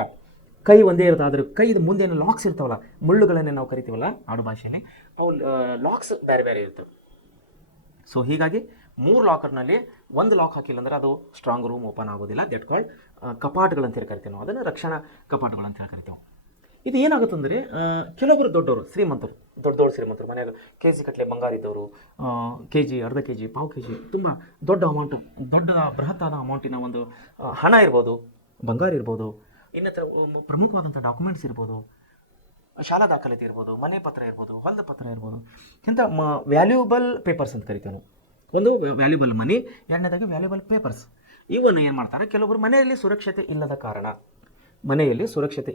ಕೈ ಒಂದೇ ಇರುತ್ತೆ. ಆದರೆ ಕೈದು ಮುಂದೇನು ಲಾಕ್ಸ್ ಇರ್ತಾವಲ್ಲ, ಮುಳ್ಳುಗಳನ್ನೇ ನಾವು ಕರಿತೀವಲ್ಲ ಆಡು ಭಾಷೆಯಲ್ಲಿ, ಅವು ಲಾಕ್ಸ್ ಬೇರೆ ಬೇರೆ ಇರ್ತವೆ. ಸೊ ಹೀಗಾಗಿ 3 ಲಾಕರ್ನಲ್ಲಿ ಒಂದು ಲಾಕ್ ಹಾಕಿಲ್ಲ ಅಂದರೆ ಅದು ಸ್ಟ್ರಾಂಗ್ ರೂಮ್ ಓಪನ್ ಆಗೋದಿಲ್ಲ. ದಟ್ ಕಾಲ್ಡ್ ಕಪಾಟುಗಳಂತೇಳಿ ಕರಿತೀವಿ ನಾವು, ಅದನ್ನು ರಕ್ಷಣಾ ಕಪಾಟುಗಳಂತೇಳಿ ಕರಿತೀವಿ. ಇದು ಏನಾಗುತ್ತೆ ಅಂದರೆ, ಕೆಲವೊಬ್ಬರು ದೊಡ್ಡವರು ಶ್ರೀಮಂತರು ಮನೆಯಾಗ KG ಕಟ್ಟಲೆ ಬಂಗಾರ ಇದ್ದವರು, KG, ಅರ್ಧ KG, ಪಾವು KG, ತುಂಬ ದೊಡ್ಡ ಅಮೌಂಟು, ದೊಡ್ಡ ಬೃಹತ್ತಾದ ಅಮೌಂಟಿನ ಒಂದು ಹಣ ಇರ್ಬೋದು, ಬಂಗಾರ ಇರ್ಬೋದು, ಇನ್ನಿತರ ಪ್ರಮುಖವಾದಂಥ ಡಾಕ್ಯುಮೆಂಟ್ಸ್ ಇರ್ಬೋದು, ಶಾಲಾ ದಾಖಲಾತಿ ಇರ್ಬೋದು, ಮನೆ ಪತ್ರ ಇರ್ಬೋದು, ಹೊಲದ ಪತ್ರ ಇರ್ಬೋದು, ಇಂಥ ವ್ಯಾಲ್ಯೂಬಲ್ ಪೇಪರ್ಸ್ ಅಂತ ಕರಿತೀವಿ ನಾವು. ಒಂದು ವ್ಯಾಲ್ಯೂಬಲ್ ಮನಿ, ಎರಡನೇದಾಗಿ ವ್ಯಾಲ್ಯೂಬಲ್ ಪೇಪರ್ಸ್. ಇವನ್ನು ಏನು ಮಾಡ್ತಾರೆ, ಕೆಲವೊಬ್ಬರು ಮನೆಯಲ್ಲಿ ಸುರಕ್ಷತೆ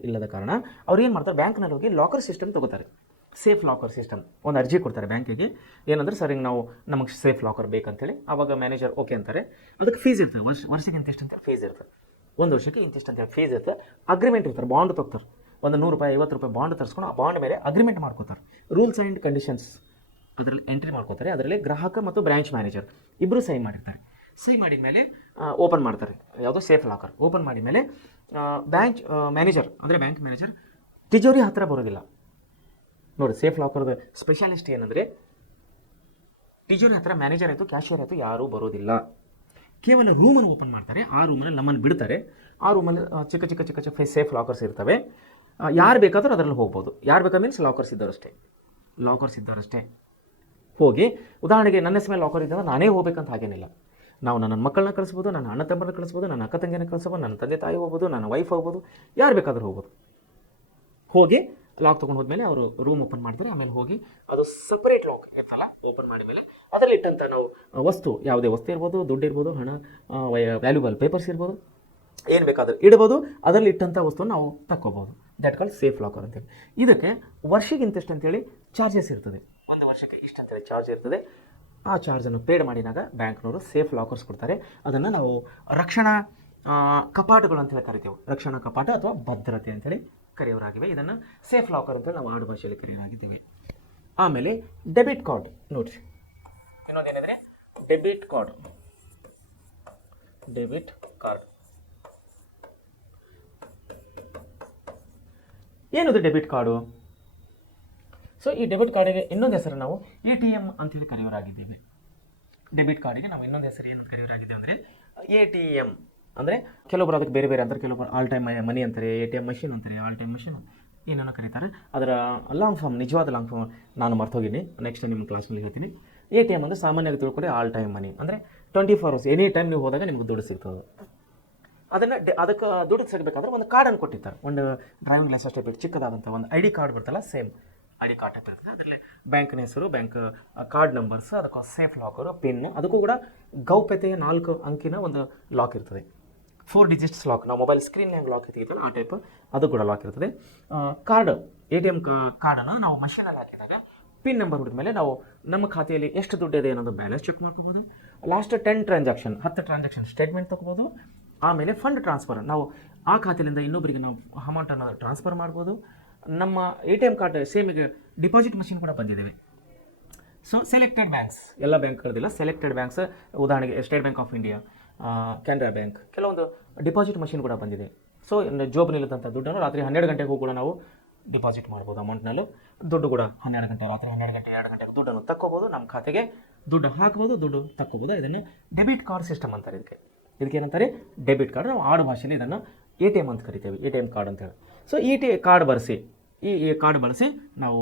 ಇಲ್ಲದ ಕಾರಣ ಅವ್ರು ಏನು ಮಾಡ್ತಾರೆ, ಬ್ಯಾಂಕ್ನಲ್ಲಿ ಹೋಗಿ ಲಾಕರ್ ಸಿಸ್ಟಮ್ ತೊಗೋತಾರೆ. ಸೇಫ್ ಲಾಕರ್ ಸಿಸ್ಟಮ್ ಒಂದು ಅರ್ಜಿ ಕೊಡ್ತಾರೆ ಬ್ಯಾಂಕಿಗೆ. ಏನಂದ್ರೆ, ಸರ್ ಹಿಂಗೆ ನಮಗೆ ಸೇಫ್ ಲಾಕರ್ ಬೇಕಂತೇಳಿ. ಆವಾಗ ಮ್ಯಾನೇಜರ್ ಓಕೆ ಅಂತಾರೆ. ಅದಕ್ಕೆ ಫೀಸ್ ಇರ್ತದೆ, ವರ್ಷಕ್ಕೆ ಇಂತಿಷ್ಟು ಅಂತೇಳಿ ಫೀಸ್ ಇರ್ತದೆ, 1 ವರ್ಷಕ್ಕೆ ಇಂತಿಷ್ಟು ಅಂತೇಳಿ ಫೀಸ್ ಇರ್ತದೆ. ಅಗ್ರಿಮೆಂಟ್ ಇರ್ತಾರೆ, ಬಾಂಡ್ ತೊಗ್ತಾರೆ. ಒಂದು 100 ರೂಪಾಯಿ 50 ರೂಪಾಯಿ ಬಾಂಡ್ ತರಿಸ್ಕೊಂಡು ಆ ಬಾಂಡ್ ಮೇಲೆ ಅಗ್ರಿಮೆಂಟ್ ಮಾಡ್ಕೋತಾರೆ. ರೂಲ್ಸ್ ಆ್ಯಂಡ್ ಕಂಡೀಷನ್ಸ್ ಅದರಲ್ಲಿ ಎಂಟ್ರಿ ಮಾಡ್ಕೋತಾರೆ. ಅದರಲ್ಲಿ ಗ್ರಾಹಕ ಮತ್ತು ಬ್ರಾಂಚ್ ಮ್ಯಾನೇಜರ್ ಇಬ್ಬರು ಸಹಿ ಮಾಡಿರ್ತಾರೆ. ಸಹಿ ಮಾಡಿದ ಮೇಲೆ ಓಪನ್ ಮಾಡ್ತಾರೆ, ಯಾವುದೋ ಸೇಫ್ ಲಾಕರ್ ಓಪನ್ ಮಾಡಿದ ಮೇಲೆ ಬ್ಯಾಂಕ್ ಮ್ಯಾನೇಜರ್ ತಿಜೋರಿ ಹತ್ತಿರ ಬರೋದಿಲ್ಲ. ನೋಡಿ, ಸೇಫ್ ಲಾಕರ್ದ ಸ್ಪೆಷಾಲಿಸ್ಟ್ ಏನಂದರೆ, ತಿಜೋರಿ ಹತ್ತಿರ ಮ್ಯಾನೇಜರ್ ಆಯಿತು, ಕ್ಯಾಶಿಯರ್ ಆಯಿತು, ಯಾರೂ ಬರೋದಿಲ್ಲ. ಕೇವಲ ರೂಮನ್ನು ಓಪನ್ ಮಾಡ್ತಾರೆ. ಆ ರೂಮಲ್ಲಿ ನಮ್ಮನ್ನು ಬಿಡ್ತಾರೆ. ಆ ರೂಮಲ್ಲಿ ಚಿಕ್ಕ ಸೇಫ್ ಲಾಕರ್ಸ್ ಇರ್ತವೆ. ಯಾರು ಬೇಕಾದರೂ ಅದರಲ್ಲಿ ಹೋಗ್ಬೋದು. ಯಾರು ಬೇಕಾದ ಮೀನ್ಸ್ ಲಾಕರ್ಸ್ ಇದ್ದವರಷ್ಟೇ ಹೋಗಿ. ಉದಾಹರಣೆಗೆ ನನ್ನ ಹೆಸರು ಮೇಲೆ ಲಾಕರ್ ಇದ್ದಾಗ ನಾನೇ ಹೋಗ್ಬೇಕಂತ ಹಾಗೇನಿಲ್ಲ. ನಾವು ನನ್ನ ಮಕ್ಕಳನ್ನ ಕಳಿಸ್ಬೋದು, ನನ್ನ ಅಣ್ಣ ತಮ್ಮನ ಕಳಿಸ್ಬೋದು, ನನ್ನ ಅಕ್ಕ ತಂಗಿನ ಕಳಿಸ್ಬೋದು, ನನ್ನ ತಂದೆ ತಾಯಿ ಹೋಗ್ಬೋದು, ನನ್ನ ವೈಫ್ ಹೋಗ್ಬೋದು, ಯಾರು ಬೇಕಾದರೂ ಹೋಗ್ಬೋದು. ಹೋಗಿ ಲಾಕ್ ತೊಗೊಂಡು ಹೋದ್ಮೇಲೆ ಅವರು ರೂಮ್ ಓಪನ್ ಮಾಡ್ತಾರೆ. ಆಮೇಲೆ ಹೋಗಿ ಅದು ಸಪರೇಟ್ ಲಾಕ್ ಇರ್ತಲ್ಲ, ಓಪನ್ ಮಾಡಿದ ಮೇಲೆ ಅದರಲ್ಲಿ ಇಟ್ಟಂಥ ನಾವು ವಸ್ತು, ಯಾವುದೇ ವಸ್ತು ಇರ್ಬೋದು, ದುಡ್ಡು ಇರ್ಬೋದು, ಹಣ, ವ್ಯಾಲ್ಯೂಬಲ್ ಪೇಪರ್ಸ್ ಇರ್ಬೋದು, ಏನು ಬೇಕಾದರೂ ಇಡ್ಬೋದು. ಅದರಲ್ಲಿ ಇಟ್ಟಂಥ ವಸ್ತುವನ್ನು ನಾವು ತಕ್ಕೋಬೋದು. ದಟ್ ಕಾಲ್ಡ್ ಸೇಫ್ ಲಾಕರ್ ಅಂತೇಳಿ. ಇದಕ್ಕೆ ವರ್ಷಕ್ಕೆ ಇಂತಿಷ್ಟು ಅಂತೇಳಿ ಚಾರ್ಜಸ್ ಇರ್ತದೆ. 1 ವರ್ಷಕ್ಕೆ ಇಷ್ಟು ಅಂತೇಳಿ ಚಾರ್ಜ್ ಇರ್ತದೆ. ಆ ಚಾರ್ಜನ್ನು ಪೇಡ್ ಮಾಡಿದಾಗ ಬ್ಯಾಂಕ್ನವರು ಸೇಫ್ ಲಾಕರ್ಸ್ ಕೊಡ್ತಾರೆ. ಅದನ್ನು ನಾವು ರಕ್ಷಣಾ ಕಪಾಟುಗಳು ಅಂತೇಳಿ ಕರಿತೀವಿ. ರಕ್ಷಣಾ ಕಪಾಟ ಅಥವಾ ಭದ್ರತೆ ಅಂತೇಳಿ ಕರೆಯೋರಾಗಿವೆ. ಇದನ್ನು ಸೇಫ್ ಲಾಕರ್ ಅಂತೇಳಿ ನಾವು ಆಡು ಭಾಷೆಯಲ್ಲಿ ಕರೆಯೋರಾಗಿದ್ದೀವಿ. ಆಮೇಲೆ ಡೆಬಿಟ್ ಕಾರ್ಡ್ ನೋಡಿರಿ. ಇನ್ನೊಂದೇನೆಂದರೆ ಡೆಬಿಟ್ ಕಾರ್ಡ್. ಏನದು ಡೆಬಿಟ್ ಕಾರ್ಡು? ಸೊ ಈ ಡೆಬಿಟ್ ಕಾರ್ಡಿಗೆ ಇನ್ನೊಂದು ಹೆಸರು ನಾವು ATM ಅಂತೇಳಿ ಕರೆಯೋರಾಗಿದ್ದೇವೆ. ಡೆಬಿಟ್ ಕಾರ್ಡಿಗೆ ನಾವು ಇನ್ನೊಂದು ಹೆಸರು ಏನು ಕರೆಯೋರಾಗಿದ್ದೇವೆ ಅಂದರೆ ATM. ಅಂದರೆ ಕೆಲವೊಬ್ಬರು ಅದಕ್ಕೆ ಬೇರೆ ಬೇರೆ ಅಂತಾರೆ. ಕೆಲವೊಬ್ಬರು ಆಲ್ ಟೈಮ್ ಮನಿ ಅಂತಾರೆ, ATM ಮಷಿನ್ ಅಂತಾರೆ, ಆಲ್ ಟೈಮ್ ಮಷಿನ್ ಏನೋ ಕರೀತಾರೆ. ಅದರ ಲಾಂಗ್ ಫಾರ್ಮ್, ನಿಜವಾದ ಲಾಂಗ್ ಫಾರ್ಮ್ ನಾನು ಮರ್ತೋಗಿನಿ. ನೆಕ್ಸ್ಟ್ ನಿಮ್ಮ ಕ್ಲಾಸ್ನಲ್ಲಿ ಹೇಳ್ತೀನಿ. ATM ಅಂದರೆ ಸಾಮಾನ್ಯವಾಗಿ ತಿಳ್ಕೊಂಡೆ ಆಲ್ ಟೈಮ್ ಮನಿ ಅಂದರೆ 24 hours ಎನಿ ಟೈಮ್ ನೀವು ಹೋದಾಗ ನಿಮ್ಗೆ ದುಡ್ಡು ಸಿಗ್ತದೆ. ಅದಕ್ಕೆ ದುಡ್ಡು ಸಿಗಬೇಕಾದ್ರೆ ಒಂದು ಕಾರ್ಡನ್ನು ಕೊಟ್ಟಿರ್ತಾರೆ. ಒಂದು ಡ್ರೈವಿಂಗ್ ಲೈಸೆನ್ಸ್ ಟೈಪ್ ಚಿಕ್ಕದಾದಂಥ ಒಂದು ID ಕಾರ್ಡ್ ಬರ್ತಲ್ಲ, ಸೇಮ್ ID ಕಾರ್ಡ್ ಟೈಪ್ ಇರ್ತದೆ. ಅದರಲ್ಲಿ ಬ್ಯಾಂಕ್ನ ಹೆಸರು, ಬ್ಯಾಂಕ್ ಕಾರ್ಡ್ ನಂಬರ್ಸ್, ಅದಕ್ಕೆ ಸೇಫ್ ಲಾಕರು, ಪಿನ್, ಅದಕ್ಕೂ ಕೂಡ ಗೌಪ್ಯತೆಯ 4 ಅಂಕಿನ ಒಂದು ಲಾಕ್ ಇರ್ತದೆ. 4 digits ಲಾಕ್. ನಾವು ಮೊಬೈಲ್ ಸ್ಕ್ರೀನ್ ಹೆಂಗೆ ಲಾಕ್ ತೆಗಿತಲ್ಲ ಆ ಟೈಪ್ ಅದು ಕೂಡ ಲಾಕ್ ಇರ್ತದೆ. ಕಾರ್ಡ್, ATM ಕಾರ್ಡನ್ನು ನಾವು ಮಷೀನಲ್ಲಿ ಹಾಕಿದಾಗ ಪಿನ್ ನಂಬರ್ ಹುಡಿದ ಮೇಲೆ ನಾವು ನಮ್ಮ ಖಾತೆಯಲ್ಲಿ ಎಷ್ಟು ದುಡ್ಡಿದೆ ಅನ್ನೋದು ಬ್ಯಾಲೆನ್ಸ್ ಚೆಕ್ ಮಾಡ್ಕೋಬೋದು. ಲಾಸ್ಟ್ 10 ಟ್ರಾನ್ಸಾಕ್ಷನ್ ಸ್ಟೇಟ್ಮೆಂಟ್ ತೊಗೋಬೋದು. ಆಮೇಲೆ ಫಂಡ್ ಟ್ರಾನ್ಸ್ಫರ್, ನಾವು ಆ ಖಾತೆಯಿಂದ ಇನ್ನೊಬ್ಬರಿಗೆ ನಾವು ಅಮೌಂಟನ್ನು ಟ್ರಾನ್ಸ್ಫರ್ ಮಾಡ್ಬೋದು. ನಮ್ಮ ATM ಕಾರ್ಡ್ ಸೇಮಿಗೆ ಡಿಪಾಸಿಟ್ ಮಷಿನ್ ಕೂಡ ಬಂದಿದ್ದೇವೆ. ಸೊ ಸೆಲೆಕ್ಟೆಡ್ ಬ್ಯಾಂಕ್ಸ್, ಎಲ್ಲ ಬ್ಯಾಂಕ್ಗಳದಿಲ್ಲ, ಸೆಲೆಕ್ಟೆಡ್ ಬ್ಯಾಂಕ್ಸ್, ಉದಾಹರಣೆಗೆ state bank of India, Canara bank, ಕೆಲವೊಂದು ಡಿಪಾಸಿಟ್ ಮಷಿನ್ ಕೂಡ ಬಂದಿದೆ. ಸೊ ಜಾಬ್ನಲ್ಲಿದ್ದಂಥ ದುಡ್ಡನ್ನು ರಾತ್ರಿ 12 ಗಂಟೆಗೂ ಕೂಡ ನಾವು ಡಿಪಾಸಿಟ್ ಮಾಡ್ಬೋದು. ಅಮೌಂಟ್ನಲ್ಲೂ ದುಡ್ಡು ಕೂಡ 12 ಗಂಟೆ, ರಾತ್ರಿ 12 ಗಂಟೆ 2 ಗಂಟೆಗೆ ದುಡ್ಡನ್ನು ತಕ್ಕೋಬೋದು. ನಮ್ಮ ಖಾತೆಗೆ ದುಡ್ಡು ಹಾಕ್ಬೋದು, ದುಡ್ಡು ತಕ್ಕೋಬೋದು. ಇದನ್ನು ಡೆಬಿಟ್ ಕಾರ್ಡ್ ಸಿಸ್ಟಮ್ ಅಂತಾರೆ. ಇದಕ್ಕೇನಂತಾರೆ ಡೆಬಿಟ್ ಕಾರ್ಡ್. ನಾವು ಆಡು ಭಾಷೆಯಲ್ಲಿ ಇದನ್ನು ATM ಅಂತ ಕರಿತೇವೆ, ATM ಕಾರ್ಡ್ ಅಂತೇಳಿ. ಸೊ ಈ ಕಾರ್ಡ್ ಬಳಸಿ ನಾವು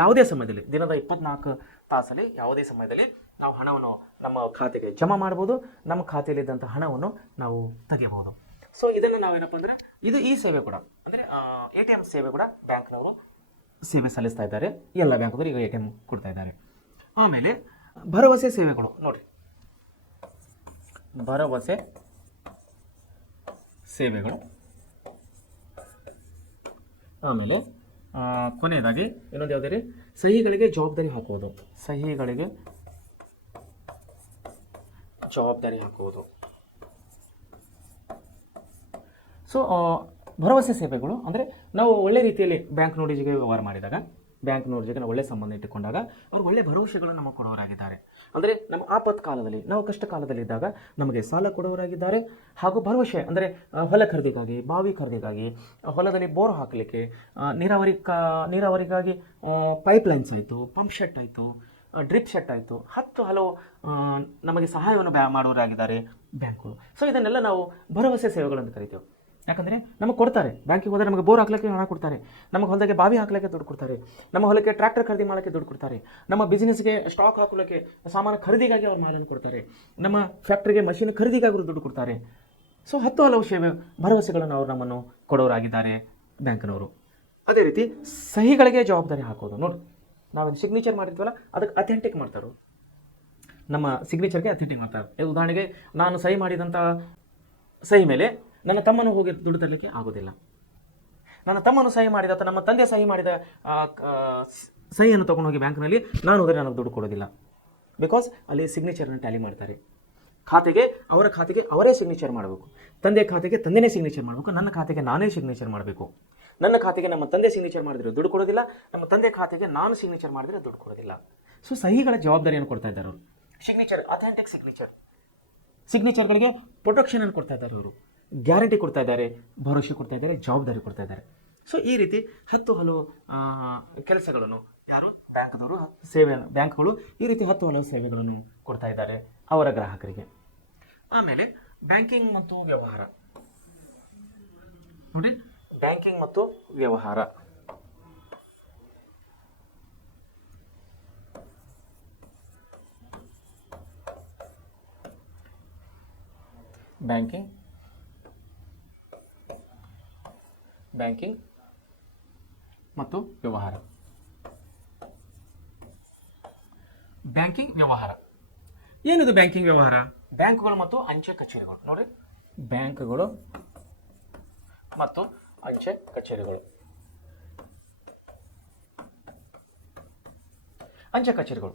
ಯಾವುದೇ ಸಮಯದಲ್ಲಿ, ದಿನದ 24 ತಾಸಲ್ಲಿ ಯಾವುದೇ ಸಮಯದಲ್ಲಿ ನಾವು ಹಣವನ್ನು ನಮ್ಮ ಖಾತೆಗೆ ಜಮಾ ಮಾಡ್ಬೋದು. ನಮ್ಮ ಖಾತೆಯಲ್ಲಿದ್ದಂಥ ಹಣವನ್ನು ನಾವು ತೆಗೆಯಬಹುದು. ಸೊ ಇದನ್ನು ನಾವೇನಪ್ಪ ಅಂದರೆ ಈ ಸೇವೆ ಕೂಡ ಅಂದರೆ ATM ಸೇವೆ ಕೂಡ ಬ್ಯಾಂಕ್ನವರು ಸೇವೆ ಸಲ್ಲಿಸ್ತಾ ಇದ್ದಾರೆ. ಎಲ್ಲ ಬ್ಯಾಂಕವರು ಈಗ ATM ಕೊಡ್ತಾ ಇದ್ದಾರೆ. ಆಮೇಲೆ ಭರವಸೆ ಸೇವೆಗಳು ನೋಡಿರಿ, ಭರವಸೆ ಸೇವೆಗಳು. ಆಮೇಲೆ ಕೊನೆಯದಾಗಿ ಇನ್ನೊಂದು ಯಾವುದೇ ರೀ, ಸಹಿಗಳಿಗೆ ಜವಾಬ್ದಾರಿ ಹಾಕುವುದು. ಸಹಿಗಳಿಗೆ ಜವಾಬ್ದಾರಿ ಹಾಕುವುದು. ಸೊ ಭರವಸೆ ಸೇವೆಗಳು ಅಂದರೆ ನಾವು ಒಳ್ಳೆ ರೀತಿಯಲ್ಲಿ ಬ್ಯಾಂಕ್ ನೋಡಿ ಜೊತೆ ವ್ಯವಹಾರ ಮಾಡಿದಾಗ, ಬ್ಯಾಂಕ್ ನೋಡಿ ಜೊತೆ ನಾವು ಒಳ್ಳೆ ಸಂಬಂಧ ಇಟ್ಟುಕೊಂಡಾಗ ಅವರು ಒಳ್ಳೆ ಭರವಸೆಗಳನ್ನು ನಮಗೆ ಕೊಡೋರಾಗಿದ್ದಾರೆ. ಅಂದರೆ ನಮ್ಮ ಆಪತ್ಕಾಲದಲ್ಲಿ, ನಾವು ಕಷ್ಟ ಕಾಲದಲ್ಲಿದ್ದಾಗ ನಮಗೆ ಸಾಲ ಕೊಡೋರಾಗಿದ್ದಾರೆ. ಹಾಗೂ ಭರವಸೆ ಅಂದರೆ ಹೊಲ ಖರೀದಿಗಾಗಿ, ಬಾವಿ ಖರೀದಿಗಾಗಿ, ಹೊಲದಲ್ಲಿ ಬೋರ್ ಹಾಕಲಿಕ್ಕೆ, ನೀರಾವರಿಗಾಗಿ ಪೈಪ್ಲೈನ್ಸ್ ಆಯಿತು, ಪಂಪ್ ಸೆಟ್ ಆಯಿತು, ಡ್ರಿಪ್ ಸೆಟ್ ಆಯಿತು, 10 ಹಲವು ನಮಗೆ ಸಹಾಯವನ್ನು ಮಾಡೋರಾಗಿದ್ದಾರೆ ಬ್ಯಾಂಕು. ಸೊ ಇದನ್ನೆಲ್ಲ ನಾವು ಭರವಸೆ ಸೇವೆಗಳಂತ ಕರಿತೇವೆ. ಯಾಕಂದರೆ ನಮಗೆ ಕೊಡ್ತಾರೆ, ಬ್ಯಾಂಕಿಗೆ ಹೋದರೆ ನಮಗೆ ಬೋರ್ ಹಾಕ್ಲಿಕ್ಕೆ ಹಣ ಕೊಡ್ತಾರೆ, ನಮಗೆ ಹೊಲಕ್ಕೆ ಬಾವಿ ಹಾಕ್ಲಿಕ್ಕೆ ದುಡ್ಡು ಕೊಡ್ತಾರೆ, ನಮ್ಮ ಹೊಲಕ್ಕೆ ಟ್ರ್ಯಾಕ್ಟರ್ ಖರೀದಿ ಮಾಡೋಕ್ಕೆ ದುಡ್ಡು ಕೊಡ್ತಾರೆ, ನಮ್ಮ ಬಿಸ್ನೆಸ್ಗೆ ಸ್ಟಾಕ್ ಹಾಕಲಿಕ್ಕೆ ಸಾಮಾನು ಖರೀದಿಗಾಗಿ ಅವ್ರು ಮಾಲನ್ನು ಕೊಡ್ತಾರೆ, ನಮ್ಮ ಫ್ಯಾಕ್ಟ್ರಿಗೆ ಮಷೀನ್ ಖರೀದಿಗಾಗಿ ಅವರು ದುಡ್ಡು ಕೊಡ್ತಾರೆ. ಸೊ 10 ಹಲವು ಸೇವೆ ಭರವಸೆಗಳನ್ನು ಅವರು ನಮ್ಮನ್ನು ಕೊಡೋರಾಗಿದ್ದಾರೆ ಬ್ಯಾಂಕ್ನವರು. ಅದೇ ರೀತಿ ಸಹಿಗಳಿಗೆ ಜವಾಬ್ದಾರಿ ಹಾಕೋದು. ನೋಡಿ, ನಾವೇನು ಸಿಗ್ನೇಚರ್ ಮಾಡಿದ್ವಲ್ಲ ಅದಕ್ಕೆ ಅಥೆಂಟಿಕ್ ಮಾಡ್ತಾರೆ, ನಮ್ಮ ಸಿಗ್ನೇಚರ್ಗೆ ಅಥೆಂಟಿಕ್ ಮಾಡ್ತಾರೆ. ಉದಾಹರಣೆಗೆ ನಾನು ಸಹಿ ಮಾಡಿದಂಥ ಸಹಿ ಮೇಲೆ ನನ್ನ ತಮ್ಮನು ಹೋಗಿ ದುಡ್ಡು ತರಲಿಕ್ಕೆ ಆಗೋದಿಲ್ಲ. ನನ್ನ ತಮ್ಮನು ಸಹಿ ಮಾಡಿದ ಅಥವಾ ನಮ್ಮ ತಂದೆ ಸಹಿ ಮಾಡಿದ ಸಹಿಯನ್ನು ತೊಗೊಂಡು ಹೋಗಿ ಬ್ಯಾಂಕ್ನಲ್ಲಿ ನಾನು ಹೋದರೆ ನನಗೆ ದುಡ್ಡು ಕೊಡೋದಿಲ್ಲ. ಬಿಕಾಸ್ ಅಲ್ಲಿ ಸಿಗ್ನೇಚರ್ನ ಟ್ಯಾಲಿ ಮಾಡ್ತಾರೆ. ಅವರ ಖಾತೆಗೆ ಅವರೇ ಸಿಗ್ನೇಚರ್ ಮಾಡಬೇಕು, ತಂದೆ ಖಾತೆಗೆ ತಂದೆನೇ ಸಿಗ್ನೇಚರ್ ಮಾಡಬೇಕು, ನನ್ನ ಖಾತೆಗೆ ನಾನೇ ಸಿಗ್ನೇಚರ್ ಮಾಡಬೇಕು. ನನ್ನ ಖಾತೆಗೆ ನಮ್ಮ ತಂದೆ ಸಿಗ್ನೇಚರ್ ಮಾಡಿದರೆ ದುಡ್ಡು ಕೊಡೋದಿಲ್ಲ, ನಮ್ಮ ತಂದೆ ಖಾತೆಗೆ ನಾನು ಸಿಗ್ನೇಚರ್ ಮಾಡಿದರೆ ದುಡ್ಡು ಕೊಡೋದಿಲ್ಲ. ಸೊ ಸಹಿಗಳ ಜವಾಬ್ದಾರಿಯನ್ನು ಕೊಡ್ತಾ ಇದ್ದಾರೆ ಅವರು. ಸಿಗ್ನೇಚರ್, ಅಥೆಂಟಿಕ್ ಸಿಗ್ನೇಚರ್ಗಳಿಗೆ ಪ್ರೊಟೆಕ್ಷನನ್ನು ಕೊಡ್ತಾ ಇದ್ದಾರೆ ಅವರು, ಗ್ಯಾರಂಟಿ ಕೊಡ್ತಾ ಇದ್ದಾರೆ, ಭರವಸೆ ಕೊಡ್ತಾ ಇದ್ದಾರೆ, ಜವಾಬ್ದಾರಿ ಕೊಡ್ತಾ ಇದ್ದಾರೆ. ಸೊ ಈ ರೀತಿ 10 ಹಲವು ಕೆಲಸಗಳನ್ನು ಯಾರು ಬ್ಯಾಂಕ್ನವರು ಬ್ಯಾಂಕ್ಗಳು ಈ ರೀತಿ 10 ಹಲವು ಸೇವೆಗಳನ್ನು ಕೊಡ್ತಾ ಇದ್ದಾರೆ ಅವರ ಗ್ರಾಹಕರಿಗೆ. ಆಮೇಲೆ ಬ್ಯಾಂಕಿಂಗ್ ಮತ್ತು ವ್ಯವಹಾರ ನೋಡಿ, ಬ್ಯಾಂಕಿಂಗ್ ಮತ್ತು ವ್ಯವಹಾರ. ಬ್ಯಾಂಕಿಂಗ್ ಮತ್ತು ವ್ಯವಹಾರ. ಬ್ಯಾಂಕಿಂಗ್ ವ್ಯವಹಾರ ಏನಿದು? ಬ್ಯಾಂಕಿಂಗ್ ವ್ಯವಹಾರ ಬ್ಯಾಂಕುಗಳು ಮತ್ತು ಅಂಚೆ ಕಚೇರಿಗಳು. ನೋಡಿ, ಬ್ಯಾಂಕುಗಳು ಮತ್ತು ಅಂಚೆ ಕಚೇರಿಗಳು. ಅಂಚೆ ಕಚೇರಿಗಳು